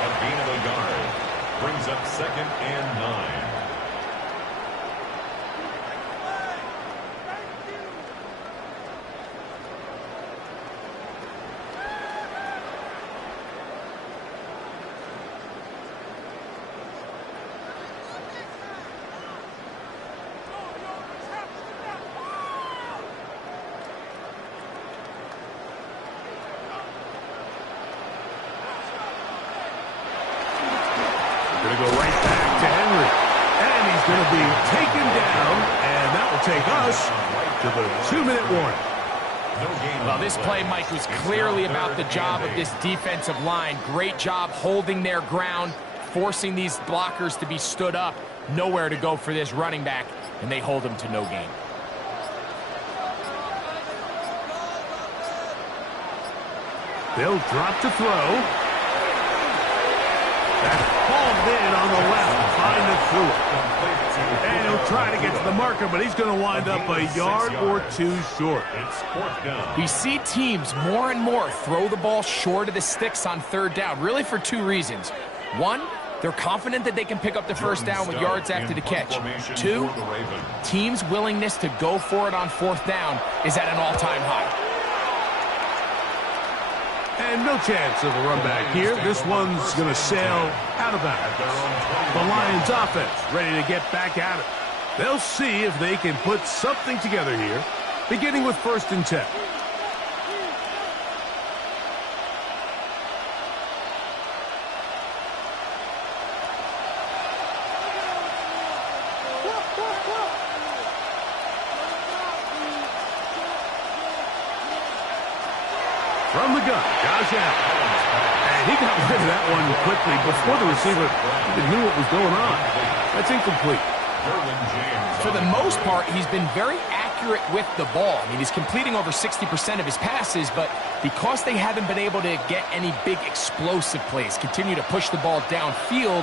A gain of a yard brings up 2nd and 9. Going to go right back to Henry. And he's going to be taken down. And that will take us to the 2-minute warning. Well, this play, Mike, was clearly about the job of this defensive line. Great job holding their ground, forcing these blockers to be stood up. Nowhere to go for this running back, and they hold him to no gain. They'll drop to throw. That's hauled in on the left. Find it through it. And he'll try to get to the marker, but he's going to wind up a yard or 2 short. It's 4th down. We see teams more and more throw the ball short of the sticks on 3rd down, really for 2 reasons. 1, they're confident that they can pick up the first down with yards after the catch. 2, teams' willingness to go for it on 4th down is at an all-time high. And no chance of a run back here. This one's going to sail out of bounds. The Lions offense ready to get back at it. They'll see if they can put something together here, beginning with 1st and 10. From the gun, Josh Allen. And he got rid of that one quickly before the receiver even knew what was going on. That's incomplete. For the most part, he's been very accurate with the ball. I mean, he's completing over 60% of his passes, but because they haven't been able to get any big explosive plays, continue to push the ball downfield,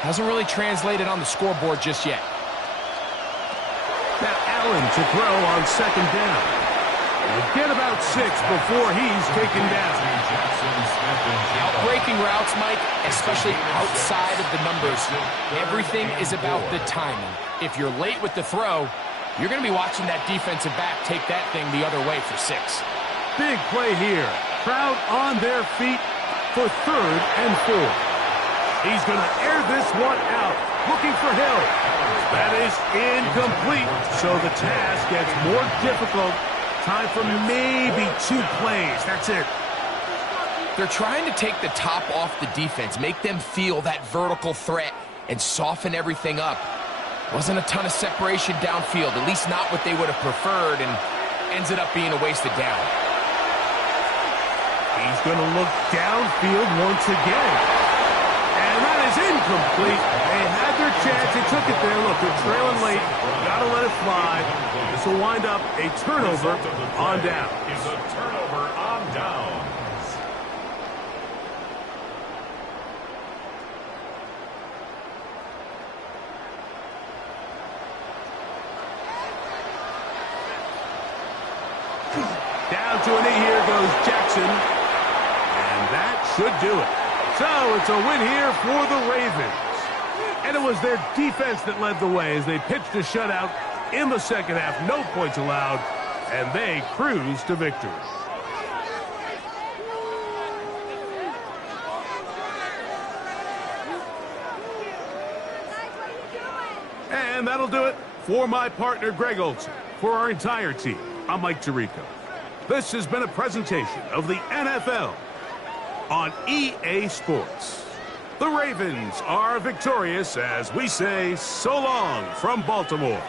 hasn't really translated on the scoreboard just yet. Now Allen to throw on 2nd down. Get about 6 before he's taken down. Breaking routes, Mike, especially outside of the numbers, everything is about the timing. If you're late with the throw, you're going to be watching that defensive back take that thing the other way for 6. Big play here. Crowd on their feet for 3rd and 4. He's going to air this one out, looking for Hill. That is incomplete, so the task gets more difficult. Time for maybe 2 plays. That's it. They're trying to take the top off the defense, make them feel that vertical threat, and soften everything up. Wasn't a ton of separation downfield, at least not what they would have preferred, and ends it up being a wasted down. He's going to look downfield once again. And that is incomplete. They had their chance. They took it there. Look, they're trailing late. Got to let it fly. This will wind up a turnover on down. Is a turnover on downs. Down to a knee, here goes Jackson. And that should do it. So it's a win here for the Ravens. And it was their defense that led the way as they pitched a shutout in the second half. No points allowed, and they cruised to victory. And that'll do it for my partner, Greg Olson. For our entire team, I'm Mike Tirico. This has been a presentation of the NFL on EA Sports. The Ravens are victorious as we say so long from Baltimore.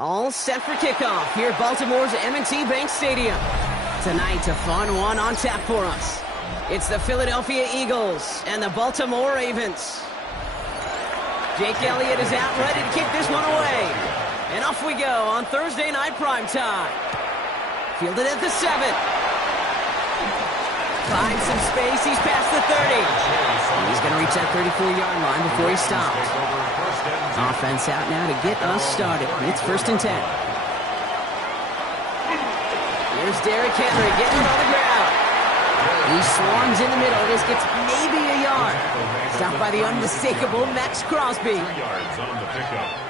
All set for kickoff here at Baltimore's M&T Bank Stadium. Tonight, a fun one on tap for us. It's the Philadelphia Eagles and the Baltimore Ravens. Jake Elliott is out ready to kick this one away. And off we go on Thursday night primetime. Fielded at the 7. Finds some space. He's past the 30. He's going to reach that 34-yard line before he stops. Offense out now to get us started. It's 1st and 10. Here's Derrick Henry getting it on the ground. He swarms in the middle. This gets maybe a yard. Stopped by the unmistakable Max Crosby.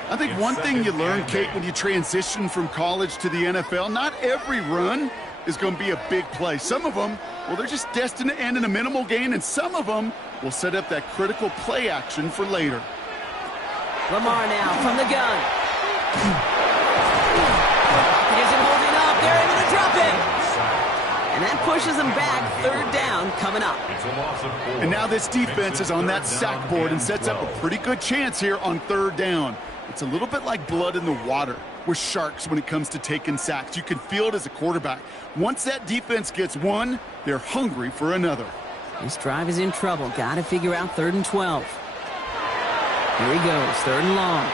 I think one thing you learn, Kate, when you transition from college to the NFL, not every run is going to be a big play. Some of them, well, they're just destined to end in a minimal gain, and some of them will set up that critical play action for later. Lamar now from the gun. He isn't holding up. They're able to drop it. And that pushes them back. 3rd down coming up. And now this defense is on that sack board and sets up a pretty good chance here on 3rd down. It's a little bit like blood in the water with sharks when it comes to taking sacks. You can feel it as a quarterback. Once that defense gets one, they're hungry for another. This drive is in trouble. Got to figure out 3rd and 12. Here he goes, 3rd and long.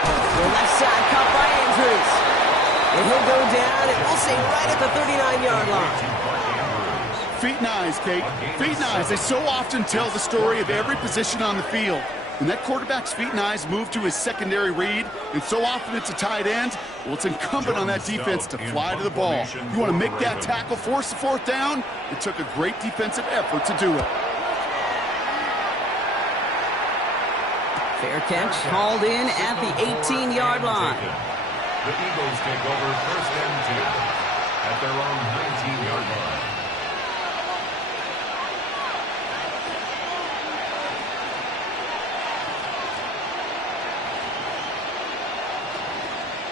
The left side caught by Andrews. And he'll go down, and we'll say right at the 39-yard line. Feet and eyes, Kate. Feet and eyes. They so often tell the story of every position on the field. When that quarterback's feet and eyes move to his secondary read, and so often it's a tight end, well, it's incumbent on that defense to fly to the ball. You want to make that tackle, force the 4th down? It took a great defensive effort to do it. Fair catch hauled in at the 18-yard line. The Eagles take over 1st and 2 at their own 19-yard line.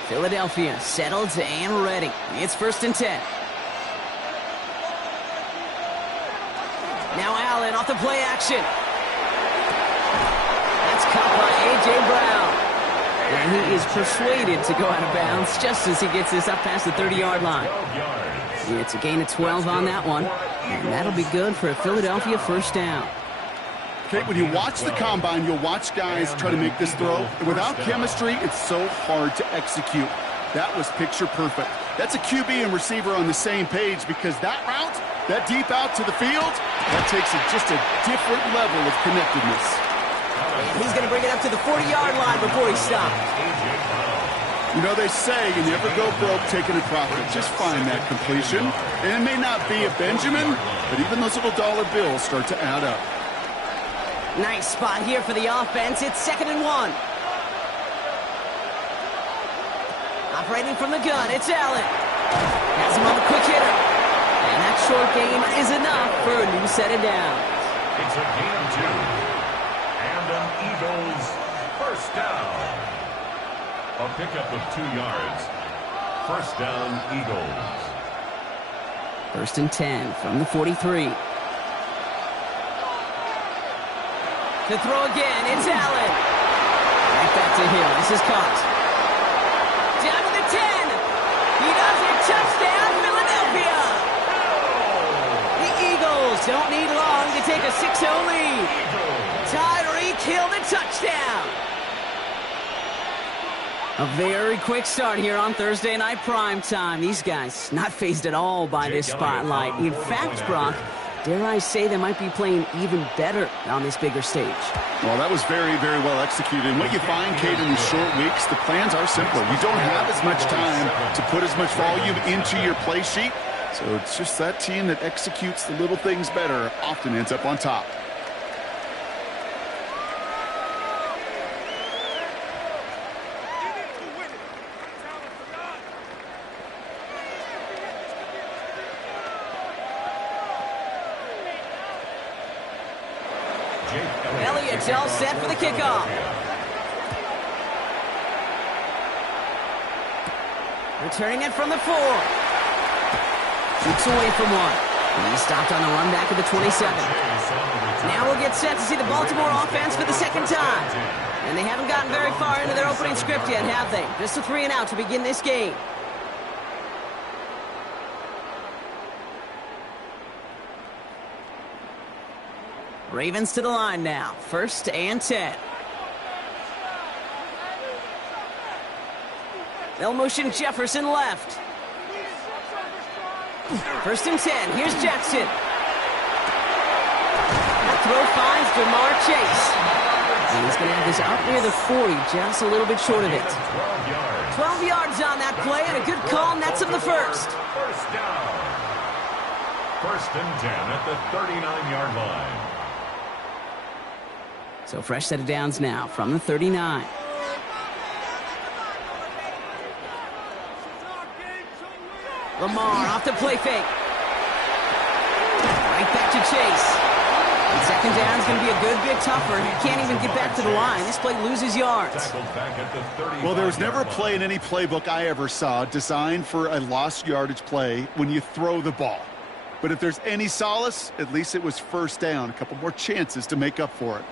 Philadelphia settled and ready. It's 1st and 10. Now Allen off the play action. Caught by A.J. Brown. And he is persuaded to go out of bounds just as he gets this up past the 30-yard line. It's a gain of 12 on that one. And that'll be good for a Philadelphia 1st down. Okay, when you watch the combine, you'll watch guys try to make this throw. And without chemistry, it's so hard to execute. That was picture perfect. That's a QB and receiver on the same page because that route, that deep out to the field, that takes it just a different level of connectedness. And he's going to bring it up to the 40-yard line before he stops. You know, they say you never go broke taking a profit. Just find that completion. And it may not be a Benjamin, but even those little dollar bills start to add up. Nice spot here for the offense. It's 2nd and 1. Operating from the gun, it's Allen. Has him on the quick hitter. And that short gain is enough for a new set of downs. It's a gain of 2. An Eagles 1st down. A pickup of 2 yards. 1st down, Eagles. 1st and 10 from the 43. To throw again, it's Allen. Right back to him. This is caught. Down to the 10. He does it. Touchdown, Philadelphia. The don't need long to take a 6-0 lead. Tyreek Hill the touchdown. A very quick start here on Thursday Night Primetime. These guys not fazed at all by this spotlight. In fact, Brock, dare I say they might be playing even better on this bigger stage. Well, that was very, very well executed. And what you find, Kate, in these short weeks, the plans are simpler. You don't have as much time to put as much volume into your play sheet. So it's just that team that executes the little things better often ends up on top. Elliott's all set for the kickoff. Returning it from the 4. Keeps away from one. He stopped on the run back at the 27. Now we'll get set to see the Baltimore offense for the second time. And they haven't gotten very far into their opening script yet, have they? Just a 3 and out to begin this game. Ravens to the line now. 1st and 10. They'll motion Jefferson left. 1st and 10. Here's Jackson. That throw finds Jamar Chase. And he's going to have this up near the 40, just a little bit short of it. 12 yards on that play, and a good call nets him the first. First down. 1st and 10 at the 39-yard line. So fresh set of downs now from the 39. Lamar off the play fake. Right back to Chase. And second down's going to be a good bit tougher. He can't even get back to the line. This play loses yards. Well, there was never a play in any playbook I ever saw designed for a lost yardage play when you throw the ball. But if there's any solace, at least it was first down. A couple more chances to make up for it.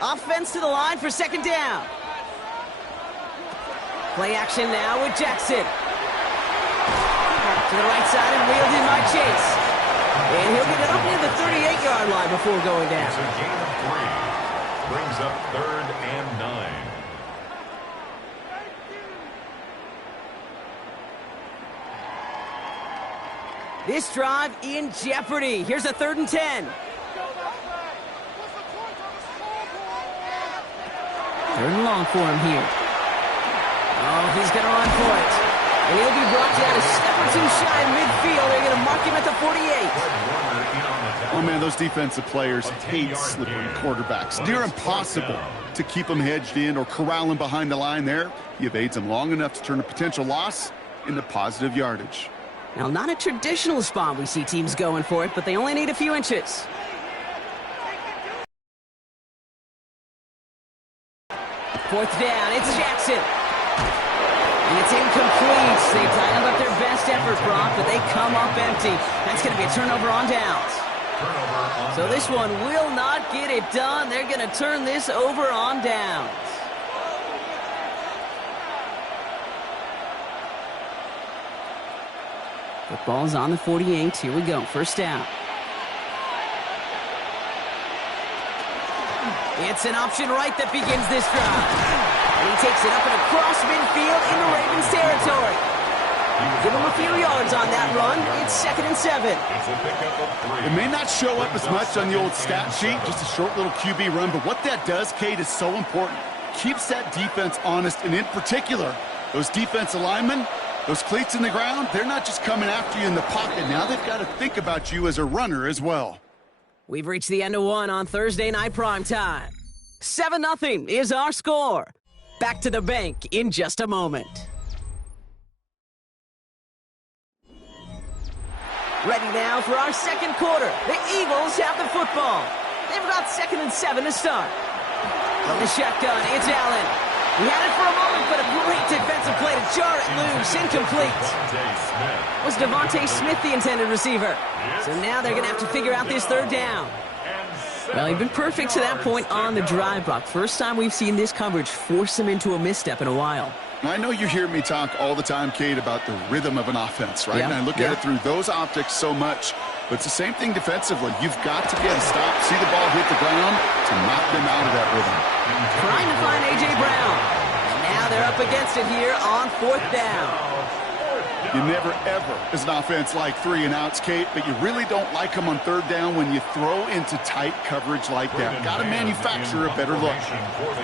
Offense to the line for second down. Play action now with Jackson. To the right side and wheeled in by Chase. And he'll get it up near the 38-yard line before going down. It's a gain of 3. Brings up 3rd and 9. This drive in jeopardy. Here's a 3rd and 10. 3rd and long for him here. Oh, he's going to run for it. And he'll be brought down a step or 2 shy of midfield. They're going to mark him at the 48. Oh, man, those defensive players hate slippery quarterbacks. Near impossible to keep them hedged in or corral them behind the line there. He evades them long enough to turn a potential loss into positive yardage. Now, not a traditional spot we see teams going for it, but they only need a few inches. Fourth down, it's Jackson. And it's incomplete. They dialed up their best effort, Brock, but they come up empty. That's going to be a turnover on downs. So this one will not get it done. They're going to turn this over on downs. Football's on the 48. Here we go. First down. It's an option right that begins this drive. And he takes it up and across midfield into Ravens territory. Give him a few yards on that run. It's 2nd and 7. It may not show up as much on the old stat sheet, just a short little QB run, but what that does, Kate, is so important. Keeps that defense honest, and in particular, those defensive linemen, those cleats in the ground, they're not just coming after you in the pocket. Now they've got to think about you as a runner as well. We've reached the end of one on Thursday Night Primetime. 7-0 is our score. Back to the bank in just a moment. Ready now for our second quarter. The Eagles have the football. They've got 2nd and 7 to start. From the shotgun, it's Allen. He had it for a moment, but a great defensive play to jar it loose. Incomplete. Was Devontae Smith the intended receiver? So now they're going to have to figure out this 3rd down. Well, he's been perfect to that point on the drive, Brock. First time we've seen this coverage force him into a misstep in a while. I know you hear me talk all the time, Kate, about the rhythm of an offense, right? Yeah, And I look at it through those optics so much. But it's the same thing defensively. You've got to be able to stop, see the ball hit the ground to knock them out of that rhythm. Trying to find A.J. Brown. And now they're up against it here on 4th down. You never, ever, as an offense, like 3 and outs, Kate, but you really don't like them on 3rd down when you throw into tight coverage like that. Got to manufacture a better look.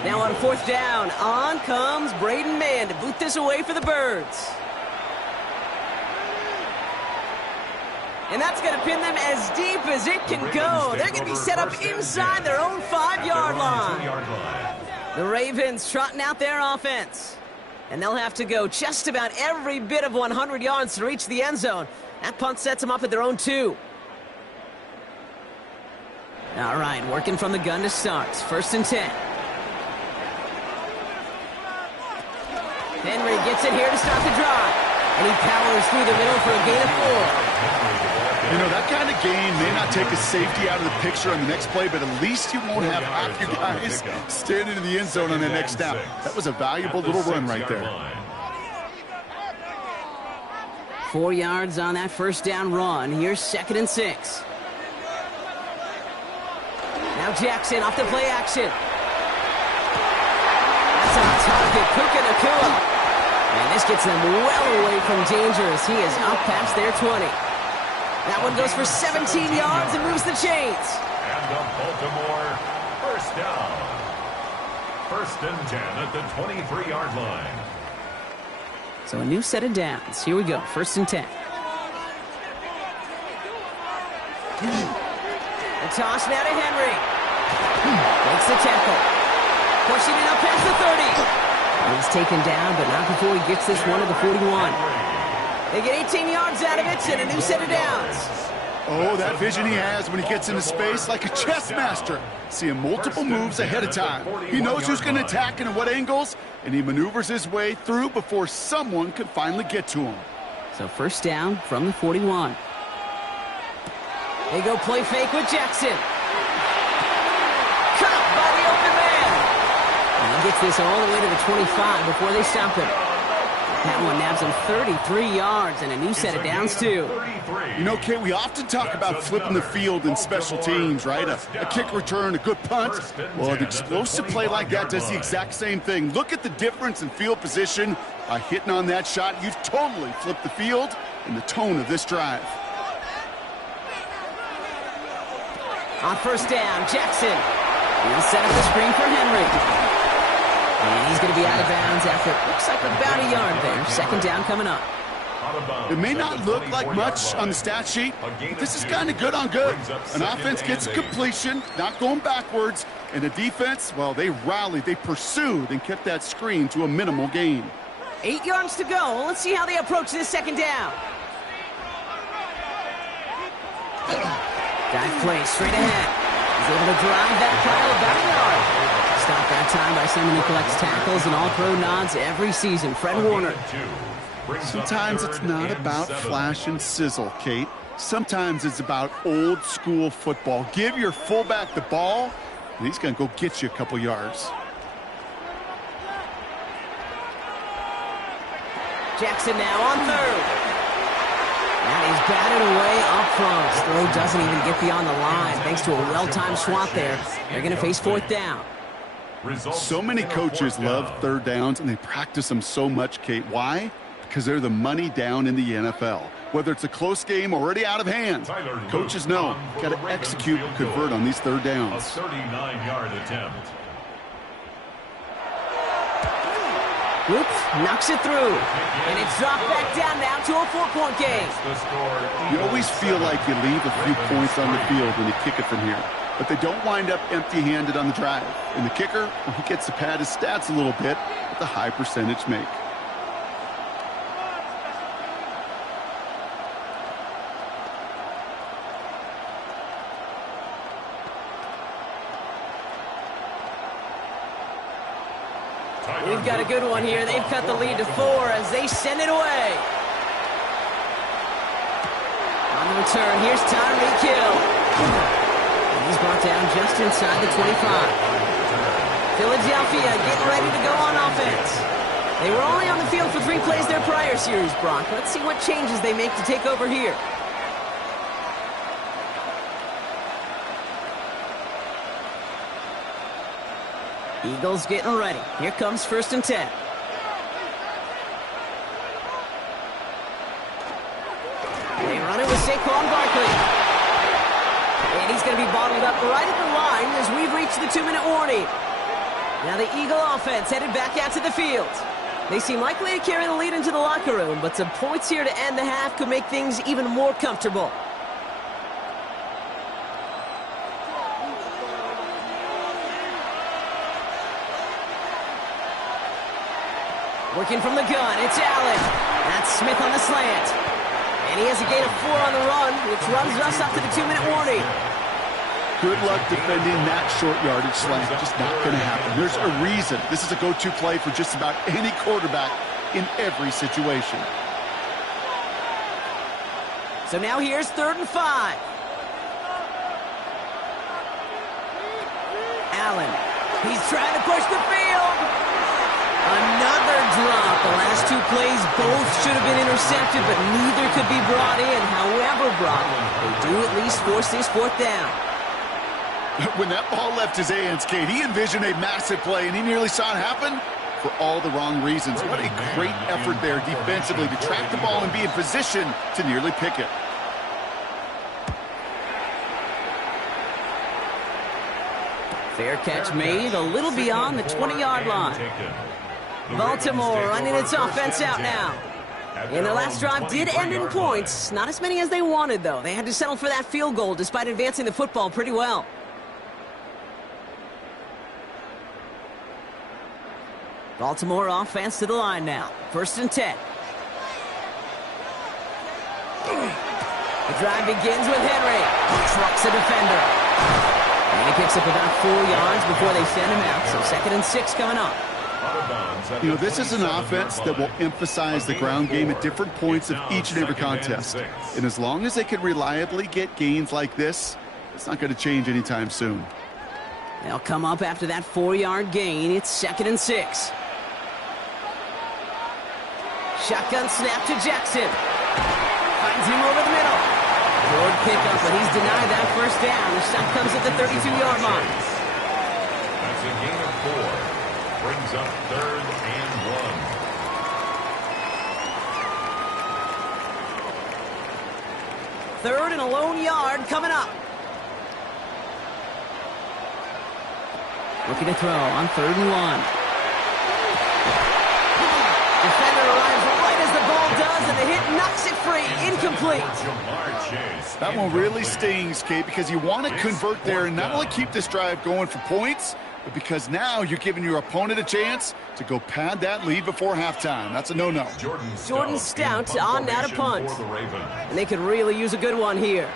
Now on 4th down, on comes Braden Mann to boot this away for the Birds. And that's going to pin them as deep as it can go. They're going to be set up inside their own 5-yard line. The Ravens trotting out their offense. And they'll have to go just about every bit of 100 yards to reach the end zone. That punt sets them up at their own 2. All right, working from the gun to start. 1st and 10. Henry gets it here to start the drive. And he powers through the middle for a gain of 4. You know, that kind of gain may not take a safety out of the picture on the next play, but at least you won't have half your guys standing in the end zone on the next down. That was a valuable little run right there. 4 yards on that 1st down run. Here's 2nd and 6. Now Jackson off the play action. That's on target. Puka Nacua. And this gets them well away from danger as he is up past their 20. That one goes for 17 yards and moves the chains. And the Baltimore 1st down. 1st and 10 at the 23-yard line. So a new set of downs. Here we go. 1st and 10. A toss now to Henry. Makes the tackle. Pushing it up past the 30. He's taken down, but not before he gets this one to the 41. They get 18 yards out of it and a new set of downs. Oh, that vision he has when he gets into space like a chess master. Seeing multiple moves ahead of time. He knows who's going to attack and at what angles, and he maneuvers his way through before someone can finally get to him. So 1st down from the 41. They go play fake with Jackson. Cut by the open man. And he gets this all the way to the 25 before they stop him. That one nabs him 33 yards and a new set of downs, too. You know, Kate, we often talk about flipping the field in special teams, right? A kick return, a good punt. Well, an explosive play like that does the exact same thing. Look at the difference in field position. By hitting on that shot, you've totally flipped the field and the tone of this drive. On 1st down, Jackson. He'll set up the screen for Henry. And he's going to be out of bounds after it looks like about a yard there. 2nd down coming up. It may not look like much on the stat sheet, but this is kind of good on good. An offense gets a completion, not going backwards, and the defense, well, they rallied, they pursued, and kept that screen to a minimal gain. 8 yards to go. Let's see how they approach this 2nd down. Dive play straight ahead. He's able to drive that pile about a yard. Stopped that time by someone who collects tackles and all-pro nods every season, Fred Warner. Sometimes it's not about flash and sizzle, Kate. Sometimes it's about old-school football. Give your fullback the ball, and he's going to go get you a couple yards. Jackson now on 3rd. And he's batted away up front. His throw doesn't even get beyond the line. Thanks to a well-timed swat there. They're going to face 4th down. So many coaches love 3rd downs, and they practice them so much, Kate. Why? Because they're the money down in the NFL. Whether it's a close game already out of hand, coaches know got to execute and convert on these 3rd downs. A 39-yard attempt. Whoops, knocks it through. And it's dropped back down now to a 4-point game. You always feel like you leave a few points on the field when you kick it from here. But they don't wind up empty-handed on the drive. And the kicker, well, he gets to pad his stats a little bit with a high percentage make. We've got a good one here. They've cut the lead to 4 as they send it away. On the return, here's Tyreek Hill. And he's brought down just inside the 25. Philadelphia getting ready to go on offense. They were only on the field for 3 plays their prior series, Brock. Let's see what changes they make to take over here. Eagles getting ready. Here comes 1st and 10. They run it with Saquon Barkley. And he's going to be bottled up right at the line as we've reached the 2-minute warning. Now the Eagle offense headed back out to the field. They seem likely to carry the lead into the locker room, but some points here to end the half could make things even more comfortable. Working from the gun, it's Allen. That's Smith on the slant. And he has a gain of 4 on the run, which runs us up to the 2-minute warning. Good luck defending that short yardage slant. Just not going to happen. There's a reason. This is a go-to play for just about any quarterback in every situation. So now here's 3rd and 5. Allen. He's trying to push the field. Another drop. The last 2 plays both should have been intercepted, but neither could be brought in. However, Brock, they do at least force this 4th down. When that ball left his hands, Kate, he envisioned a massive play, and he nearly saw it happen for all the wrong reasons. What a great effort there defensively to track the ball and be in position to nearly pick it. Fair catch made a little beyond the 20-yard line. Baltimore running its offense out now. And their last drive did end in points. Not as many as they wanted, though. They had to settle for that field goal despite advancing the football pretty well. Baltimore offense to the line now. 1st and 10. The drive begins with Henry. Trucks a defender. And he picks up about 4 yards before they send him out. So 2nd and 6 coming up. You know, this is an offense that will emphasize the ground game at different points of each and every contest. And as long as they can reliably get gains like this, it's not going to change anytime soon. They'll come up after that 4-yard gain. It's 2nd and 6. Shotgun snap to Jackson. Finds him over the middle. Good pickup, but he's denied that 1st down. The shot comes at the 32-yard line. That's a gain of 4. Brings up 3rd and 1. 3rd and a lone yard coming up. Looking to throw on 3rd and 1. Defender arrives right as the ball does, and the hit knocks it free. Incomplete. That one really stings, Kate, because you want to convert there and not only keep this drive going for points, but because now you're giving your opponent a chance to go pad that lead before halftime. That's a no-no. Jordan Stout on now to punt. And they could really use a good one here.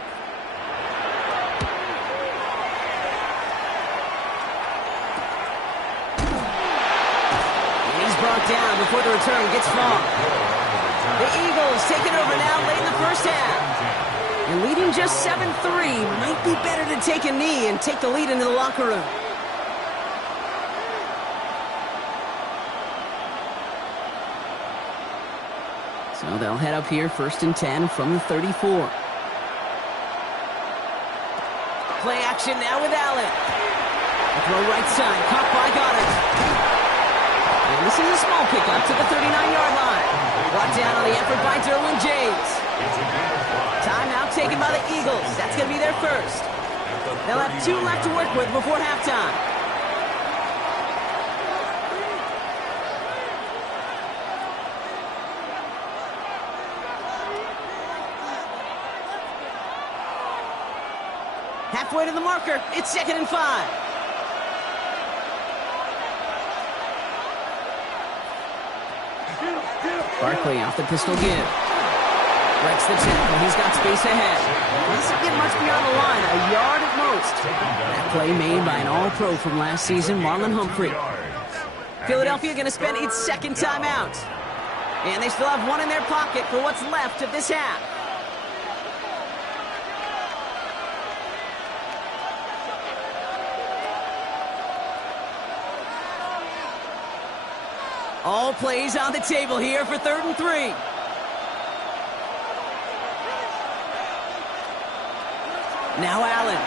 And he's brought down before the return gets far. The Eagles taking over now late in the 1st half. And leading just 7-3, might be better to take a knee and take the lead into the locker room. So they'll head up here 1st and 10 from the 34. Play action now with Allen. Throw right side, caught by Goddard. And this is a small pickup to the 39-yard line. Brought down on the effort by Derwin James. Timeout taken by the Eagles. That's going to be their 1st. They'll have 2 left to work with before halftime. Halfway to the marker, it's 2nd and 5. Barkley off the pistol give. Breaks the tackle. He's got space ahead. Doesn't get much beyond the line, a yard at most. That play made by an all-pro from last season, Marlon Humphrey. Philadelphia going to spend its 2nd timeout. And they still have 1 in their pocket for what's left of this half. All plays on the table here for 3rd and 3. Now Allen.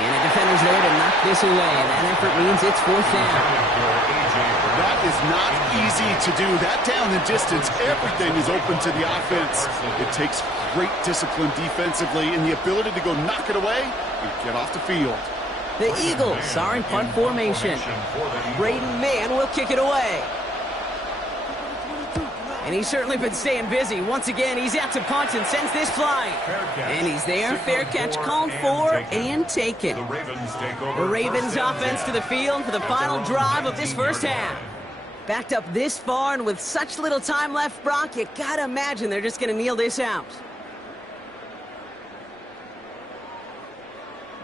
And the defender's there to knock this away. And that effort means it's 4th down. That is not easy to do. That down and distance, everything is open to the offense. It takes great discipline defensively and the ability to go knock it away and get off the field. The Eagles are in punt formation. Braden Mann will kick it away. And he's certainly been staying busy. Once again, he's out to punt and sends this flying. And he's there. Fair catch called for and taken. The Ravens offense to the field for the final drive of this first half. Backed up this far and with such little time left, Brock, you gotta imagine they're just gonna kneel this out.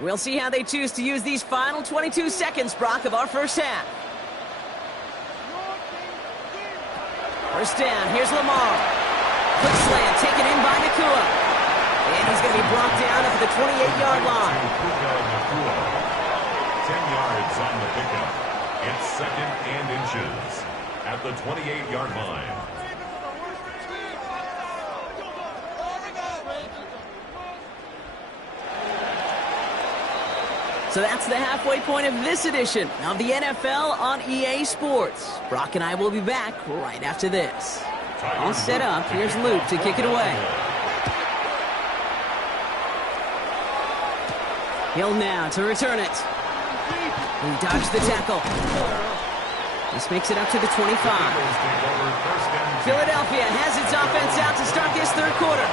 We'll see how they choose to use these final 22 seconds, Brock, of our first half. First down, here's Lamar. Quick slant, taken in by Nacua. And he's going to be brought down at the 28-yard line. 10 yards on the pickup. It's 2nd and inches at the 28-yard line. So that's the halfway point of this edition of the NFL on EA Sports. Brock and I will be back right after this. All set up. Here's Luke to kick it away. Hill now to return it. He dodged the tackle. This makes it up to the 25. Philadelphia has its offense out to start this 3rd quarter.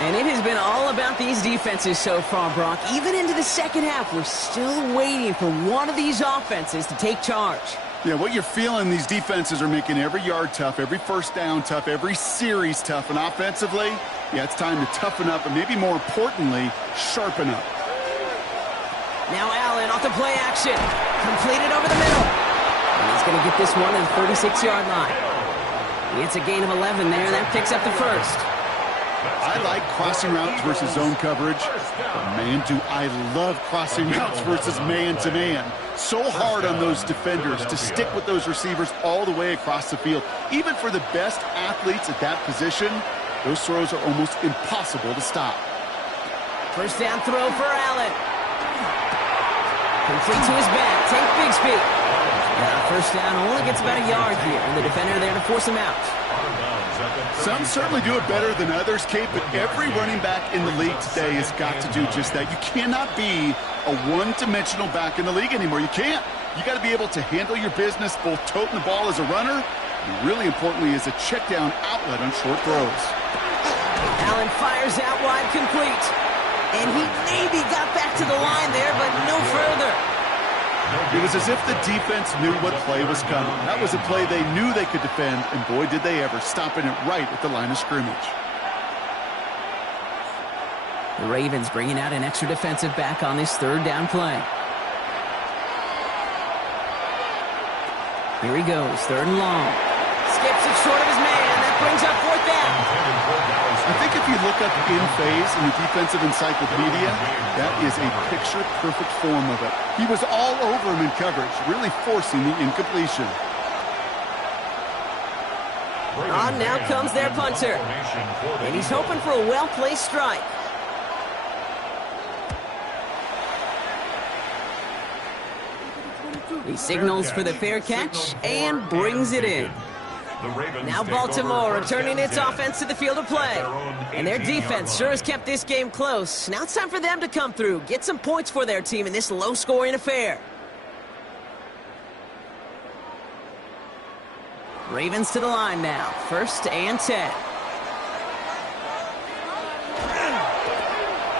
And it has been all about these defenses so far, Brock. Even into the second half, we're still waiting for one of these offenses to take charge. Yeah, what you're feeling, these defenses are making every yard tough, every first down tough, every series tough. And offensively, yeah, it's time to toughen up and maybe more importantly, sharpen up. Now Allen off the play action. Completed over the middle. And he's going to get this one at the 36-yard line. It's a gain of 11 there. That picks up the first. I like crossing routes versus zone coverage, but man, do I love crossing routes versus man-to-man. So hard on those defenders to stick with those receivers all the way across the field. Even for the best athletes at that position, those throws are almost impossible to stop. First down throw for Allen. Complete to his back. Take Bigsby. Now first down only gets about a yard here, and the defender there to force him out. Some certainly do it better than others, Kate, but every running back in the league today has got to do just that. You cannot be a one-dimensional back in the league anymore. You can't. You got to be able to handle your business, both toting the ball as a runner, and really importantly as a check-down outlet on short throws. Allen fires out wide, complete. And he maybe got back to the line there, but no further. It was as if the defense knew what play was coming. That was a play they knew they could defend, and boy, did they ever, stopping it right at the line of scrimmage. The Ravens bringing out an extra defensive back on this 3rd down play. Here he goes, 3rd and long. Skips it short of his man, and that brings up 4th down. I think if you look up in phase in the defensive encyclopedia, that is a picture-perfect form of it. He was all over him in coverage, really forcing the incompletion. On now comes their punter. And he's hoping for a well-placed strike. He signals for the fair catch and brings it in. Now Baltimore returning its offense to the field of play. And their defense sure has kept this game close. Now it's time for them to come through, get some points for their team in this low-scoring affair. Ravens to the line now. 1st and 10.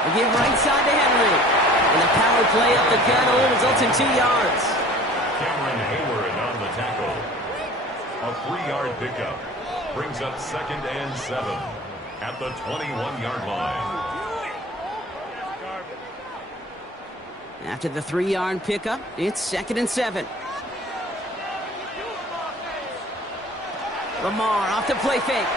They give right side to Henry. And the power play up the gut only results in 2 yards. Cameron Hayward on the tackle. A 3-yard pickup brings up 2nd and 7 at the 21-yard line. After the 3-yard pickup, it's 2nd and 7. Lamar off the play fake.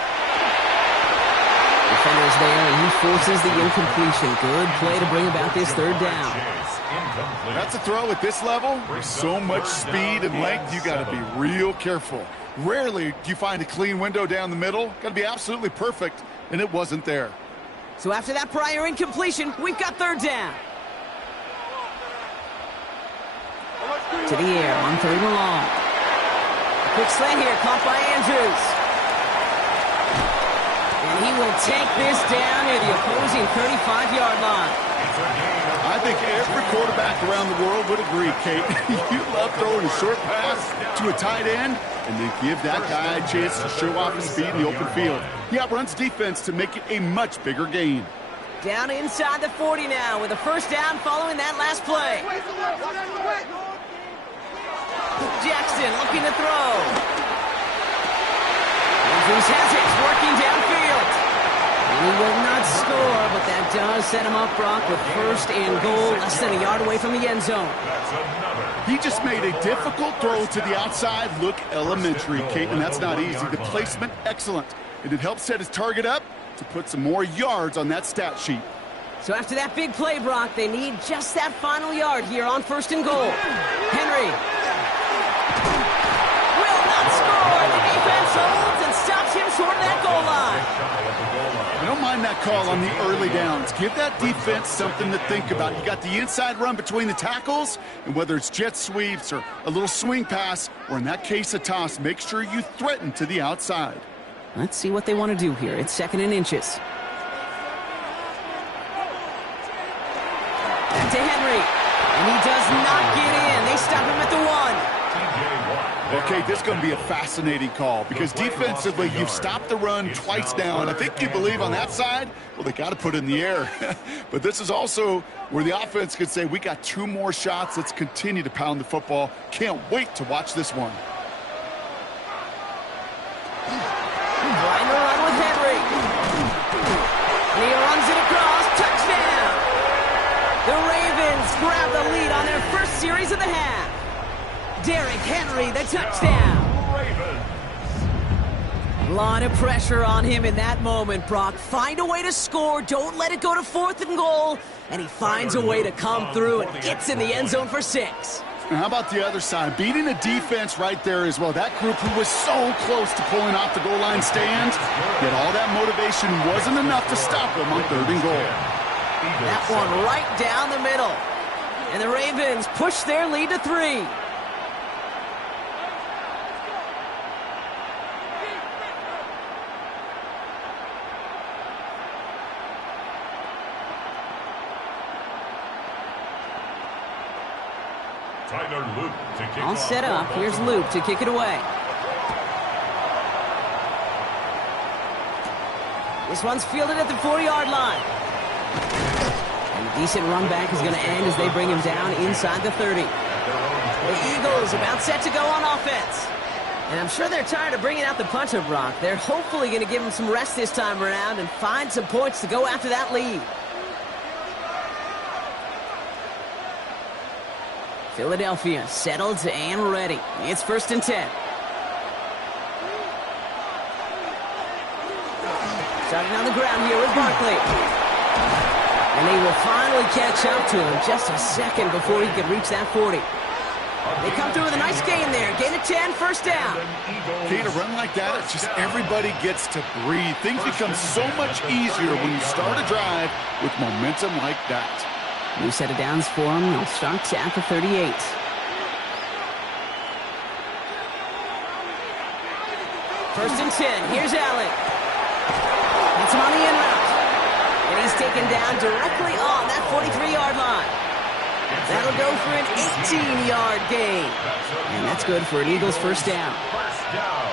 defenders there, and he forces the incompletion. Good play to bring about this third down. That's a throw at this level. With so much speed and length, you got to be real careful. Rarely do you find a clean window down the middle. Got to be absolutely perfect, and it wasn't there. So after that prior incompletion, we've got third down. To the air on third and long. Quick slant here, caught by Andrews. And he will take this down near the opposing 35-yard line. I think every quarterback around the world would agree, Kate. You love throwing a short pass to a tight end and then give that guy a chance to show off his speed in the open field. He outruns defense to make it a much bigger gain. Down inside the 40 now with a first down following that last play. Jackson looking to throw. Andrews has it, working downfield. And he will not score, but that does set him up, Brock, with first and goal, less than a yard away from the end zone. He just made a difficult throw to the outside. Look elementary, Kate, and that's not easy. The placement, excellent. And it helps set his target up to put some more yards on that stat sheet. So after that big play, Brock, they need just that final yard here on first and goal. Henry will not score. The defense holds and stops him short of that goal line. I don't mind that call on the early downs. Give that defense something to think about. You got the inside run between the tackles, and whether it's jet sweeps or a little swing pass, or in that case a toss, make sure you threaten to the outside. Let's see what they want to do here. It's 2nd and inches. Back to Henry. And he does not get in. They stop him at the 1. Okay, this is going to be a fascinating call because defensively, you've stopped the run twice now, and I think you believe on that side, well, they got to put it in the air. But this is also where the offense could say, we got 2 more shots. Let's continue to pound the football. Can't wait to watch this one. Trying to run with Henry. And he runs it across. Touchdown! The Ravens grab the lead on their first series of the half. Derrick Henry, the touchdown. A lot of pressure on him in that moment, Brock. Find a way to score. Don't let it go to 4th and goal. And he finds a way to come through and gets in the end zone for 6. And how about the other side? Beating a defense right there as well. That group who was so close to pulling off the goal line stand, yet all that motivation wasn't enough to stop them on 3rd and goal. That one right down the middle. And the Ravens push their lead to 3. All set up. Here's Luke to kick it away. This one's fielded at the 4-yard line. And a decent run back is going to end as they bring him down inside the 30. The Eagles about set to go on offense. And I'm sure they're tired of bringing out the puncher, Brock. They're hopefully going to give him some rest this time around and find some points to go after that lead. Philadelphia settled and ready. It's 1st and 10. Starting on the ground here with Barkley. And they will finally catch up to him just a second before he could reach that 40. They come through with a nice gain there. Gain of 10, first down. Okay, to run like that, it's just everybody gets to breathe. Things become so much easier when you start a drive with momentum like that. New set of downs for him. They'll start at the 38. First and 10. Here's Allen. It's him on the in route. And he's taken down directly on that 43-yard line. That'll go for an 18-yard gain. And that's good for an Eagles first down. First down.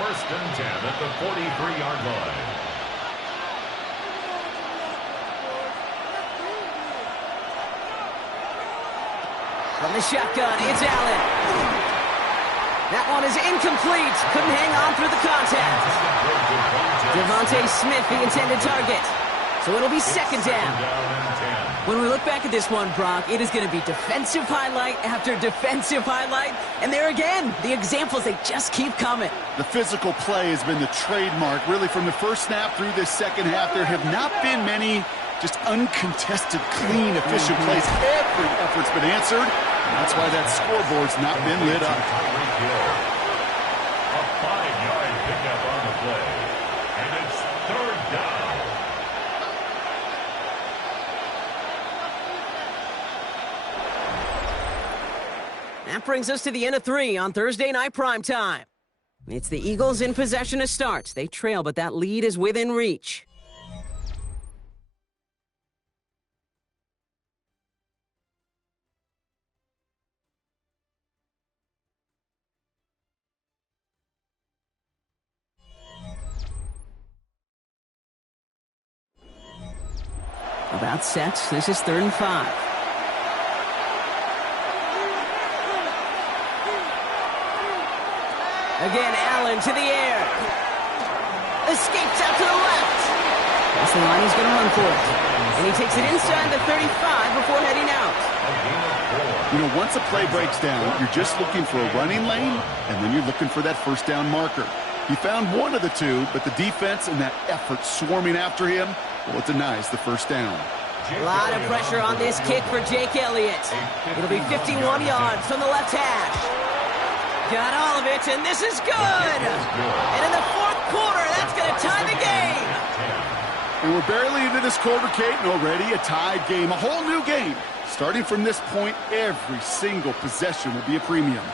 1st and 10 at the 43-yard line. From the shotgun, it's Allen. That one is incomplete. Couldn't hang on through the contact. Devontae Smith, the intended target. So it'll be second down. And 10. When we look back at this one, Brock, it is going to be defensive highlight after defensive highlight. And there again, the examples, they just keep coming. The physical play has been the trademark, really, from the first snap through this second half. There have not been many just uncontested, clean, efficient plays. Every effort's been answered. And that's why that scoreboard's not been lit up. A 5-yard pickup on the play. And it's third down. That brings us to the end of 3 on Thursday Night Primetime. It's the Eagles in possession to start. They trail, but that lead is within reach. About set. This is 3rd and 5. Again, Allen to the air. Escapes out to the left. That's the line, he's going to run for it. And he takes it inside the 35 before heading out. You know, once a play breaks down, you're just looking for a running lane, and then you're looking for that first down marker. He found one of the two, but the defense and that effort swarming after him, well, it denies the first down. A lot of pressure on this kick for Jake Elliott. It'll be 51 yards from the left hash. Got all of it, and this is good. And in the 4th quarter, that's going to tie the game. And we're barely into this quarter, Kate, and already a tied game, a whole new game. Starting from this point, every single possession will be a premium.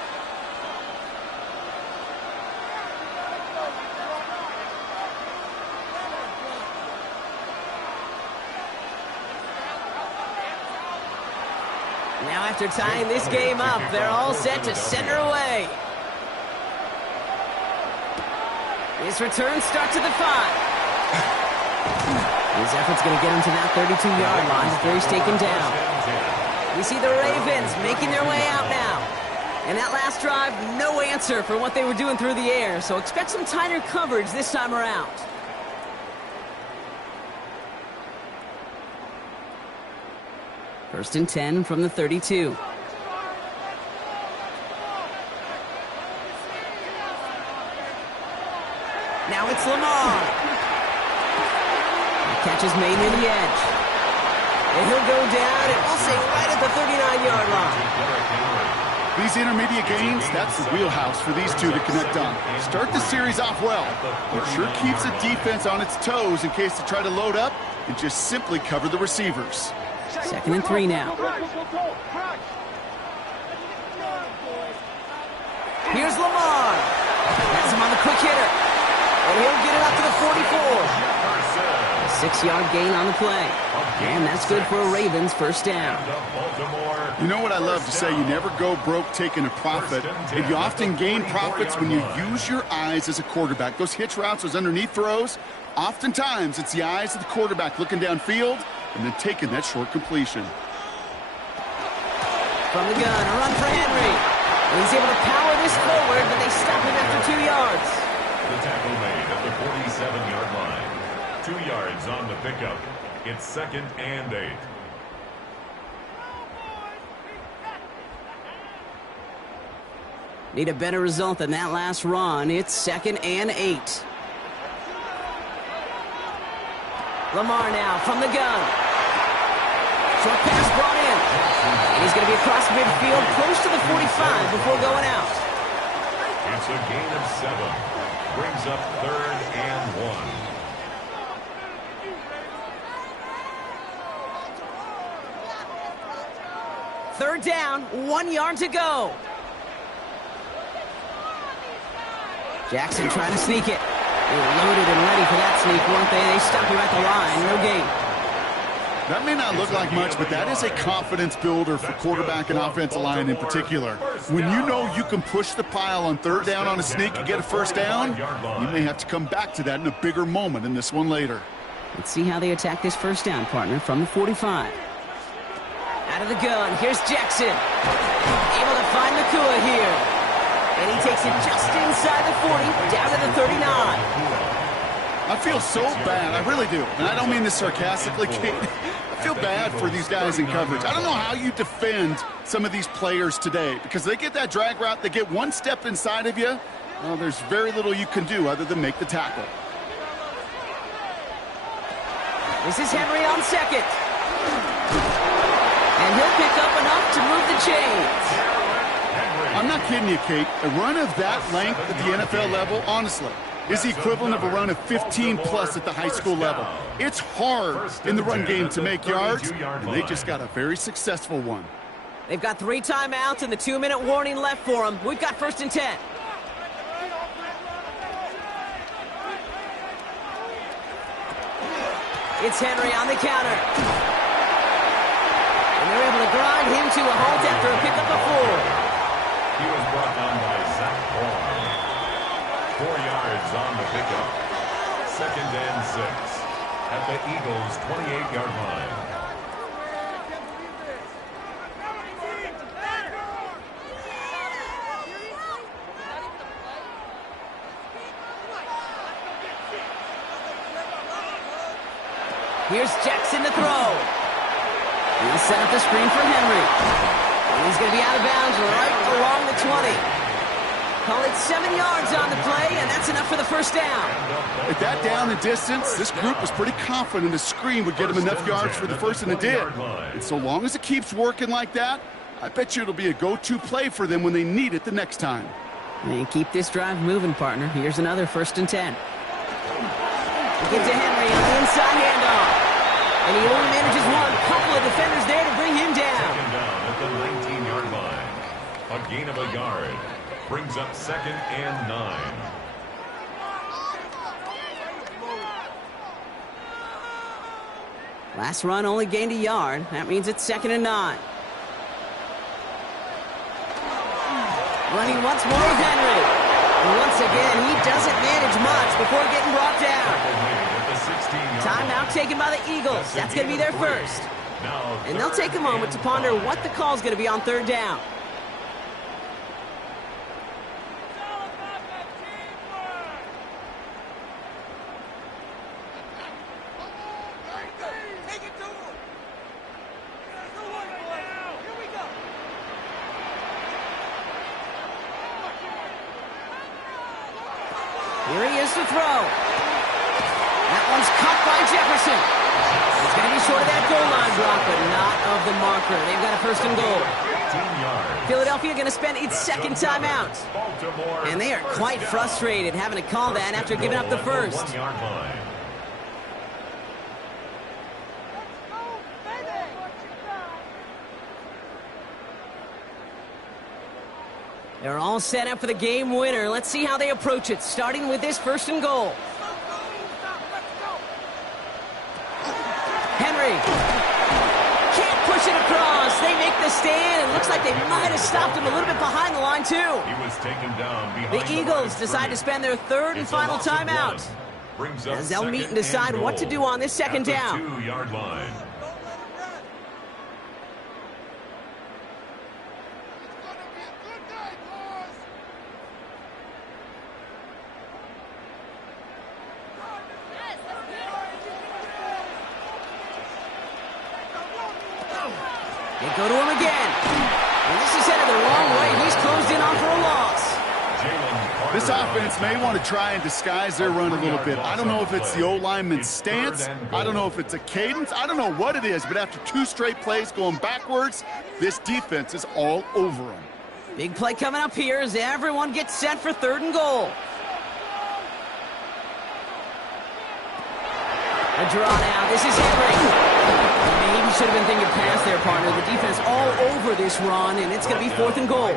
Now after tying this game up, they're all set to center away. His return starts at the 5. His effort's going to get him to that 32-yard line before he's taken down. We see the Ravens making their way out now. And that last drive, no answer for what they were doing through the air, so expect some tighter coverage this time around. First and 10 from the 32. Now it's Lamar. The catch is made near the edge. And he'll go down, and we'll say right at the 39-yard line. These intermediate gains, that's the wheelhouse for these two to connect on. Start the series off well. It sure keeps the defense on its toes in case they try to load up and just simply cover the receivers. 2nd and 3 now. Here's Lamar. That's him on the quick hitter. And he'll get it up to the 44. A 6-yard gain on the play. And that's good for a Ravens first down. You know what I love to say? You never go broke taking a profit. And you often gain profits when you use your eyes as a quarterback. Those hitch routes, those underneath throws, oftentimes it's the eyes of the quarterback looking downfield and then taking that short completion. From the gun, a run for Henry. And he's able to power this forward, but they stop him after 2 yards. The tackle made at the 47-yard line. 2 yards on the pickup. It's 2nd and 8. Need a better result than that last run. It's 2nd and 8. Lamar now from the gun. Short pass brought in. And he's going to be across midfield, close to the 45 before going out. It's a gain of 7. Brings up 3rd and 1. 3rd down, 1 yard to go. Jackson trying to sneak it. They were loaded and ready for that sneak, weren't they? They stop him at the line. No gain. That may not look like much, but that is a confidence builder for quarterback and offensive line in particular. When you know you can push the pile on 3rd down on a sneak and get a first down, you may have to come back to that in a bigger moment in this one later. Let's see how they attack this first down, partner, from the 45. Out of the gun, here's Jackson. Able to find Nakua here. And he takes it just inside the 40, down to the 39. I feel so bad. I really do. And I don't mean this sarcastically, Kate. I feel bad for these guys in coverage. I don't know how you defend some of these players today because they get that drag route, they get one step inside of you. Well, there's very little you can do other than make the tackle. This is Henry on second. And he'll pick up enough to move the chains. I'm not kidding you, Kate. A run of that length at the NFL level, honestly, is the equivalent of a run of 15-plus at the high school level. It's hard in the run game to make yards, and they just got a very successful one. They've got 3 timeouts and the 2-minute warning left for them. We've got 1st and 10. It's Henry on the counter. And they're able to grind him to a halt after a pickup of 4. He was brought down by Zach Bourne. 4 yards on the pickup. 2nd and 6 at the Eagles' 28-yard line. Here's Jackson to throw. He'll set up the screen for Henry. And he's going to be out of bounds right along the 20. Call it 7 yards on the play, and that's enough for the 1st down. At that down and distance, this group was pretty confident the screen would get them enough yards for the 1st, and it did. And so long as it keeps working like that, I bet you it'll be a go-to play for them when they need it the next time. And keep this drive moving, partner. Here's another 1st and 10. Get to Henry on the inside handoff. And he only manages one. Couple of defenders there to bring him down. 2nd down at the 19-yard line. A gain of a yard. Brings up 2nd and 9. Last run only gained a yard. That means it's 2nd and 9. Running once more with Henry. And once again, he doesn't manage much before getting brought down. Timeout taken by the Eagles. That's going to be their 1st. And they'll take a moment to ponder what the call is going to be on 3rd down. Here he is to throw. That one's caught by Jefferson. It's going to be short of that goal line block, but not of the marker. They've got a 1st and goal. Philadelphia going to spend its 2nd timeout. And they are quite frustrated having to call that after giving up the 1st. They're all set up for the game winner. Let's see how they approach it, starting with this 1st and goal. Henry can't push it across. They make the stand. It looks like they might have stopped him a little bit behind the line, too. He was taken down behind the Eagles decide to spend their 3rd and final timeout. As they'll meet and decide what to do on this 2nd down. 2-yard line. They go to him again. And this is headed the wrong way. He's closed in on for a loss. This offense may want to try and disguise their run a little bit. I don't know if it's the O-lineman's stance. I don't know if it's a cadence. I don't know what it is, but after 2 straight plays going backwards, this defense is all over them. Big play coming up here as everyone gets set for 3rd and goal. A draw now. This is Henry. Maybe should have been thinking pass there, partner. The defense all over this run, and it's going to be 4th and goal.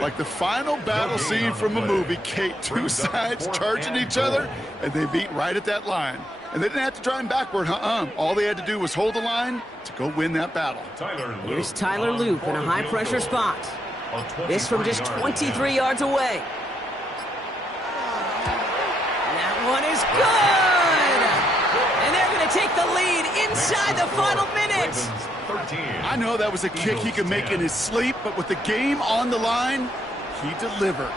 Like the final battle scene from a movie, Kate, 2 sides charging each other, and they beat right at that line. And they didn't have to drive backward, All they had to do was hold the line to go win that battle. Here's Tyler Loop in a high-pressure spot. This from just 23 yards away. That one is good! And they're going to take the lead inside the final minute. I know that was a kick he could make in his sleep, but with the game on the line, he delivered.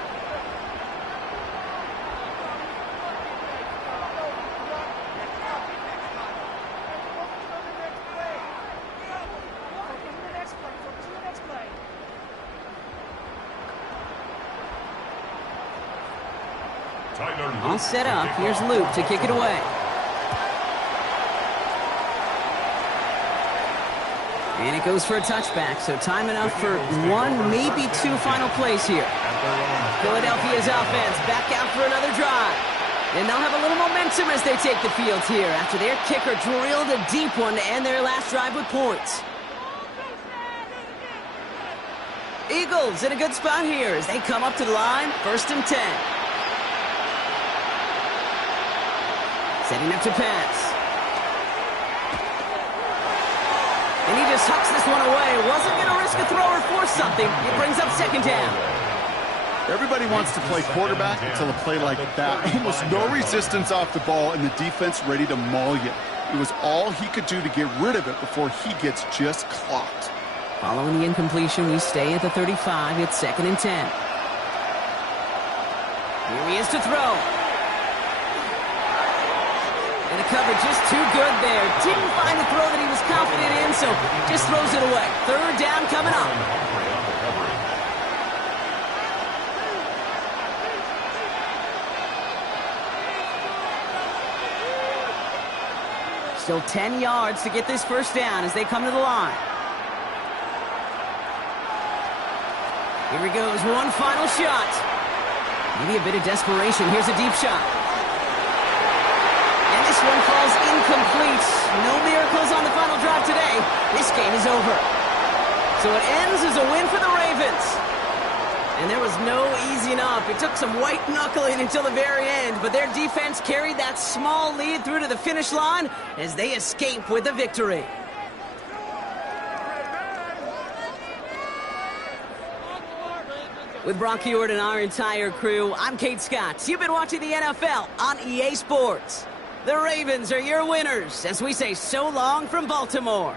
All set up. Here's Luke to kick it away. And it goes for a touchback, so time enough for one, maybe two final plays here. Philadelphia's offense back out for another drive. And they'll have a little momentum as they take the field here after their kicker drilled a deep one to end their last drive with points. Eagles in a good spot here as they come up to the line, 1st and 10. Setting up to pass. And he just hucks this one away. Wasn't going to risk a throw or force something. It brings up 2nd down. Everybody wants to play quarterback until a play like that. Almost no resistance off the ball and the defense ready to maul you. It was all he could do to get rid of it before he gets just clocked. Following the incompletion, we stay at the 35. It's 2nd and 10. Here he is to throw. And the coverage just too good there. Didn't find the throw that he was confident in, so just throws it away. 3rd down coming up. Still 10 yards to get this 1st down as they come to the line. Here he goes, one final shot. Maybe a bit of desperation. Here's a deep shot. And this one falls incomplete. No miracles on the final drive today. This game is over. So it ends as a win for the Ravens. And there was no easing up. It took some white knuckling until the very end, but their defense carried that small lead through to the finish line as they escape with the victory. With Brock Huard and our entire crew, I'm Kate Scott. You've been watching the NFL on EA Sports. The Ravens are your winners as we say so long from Baltimore.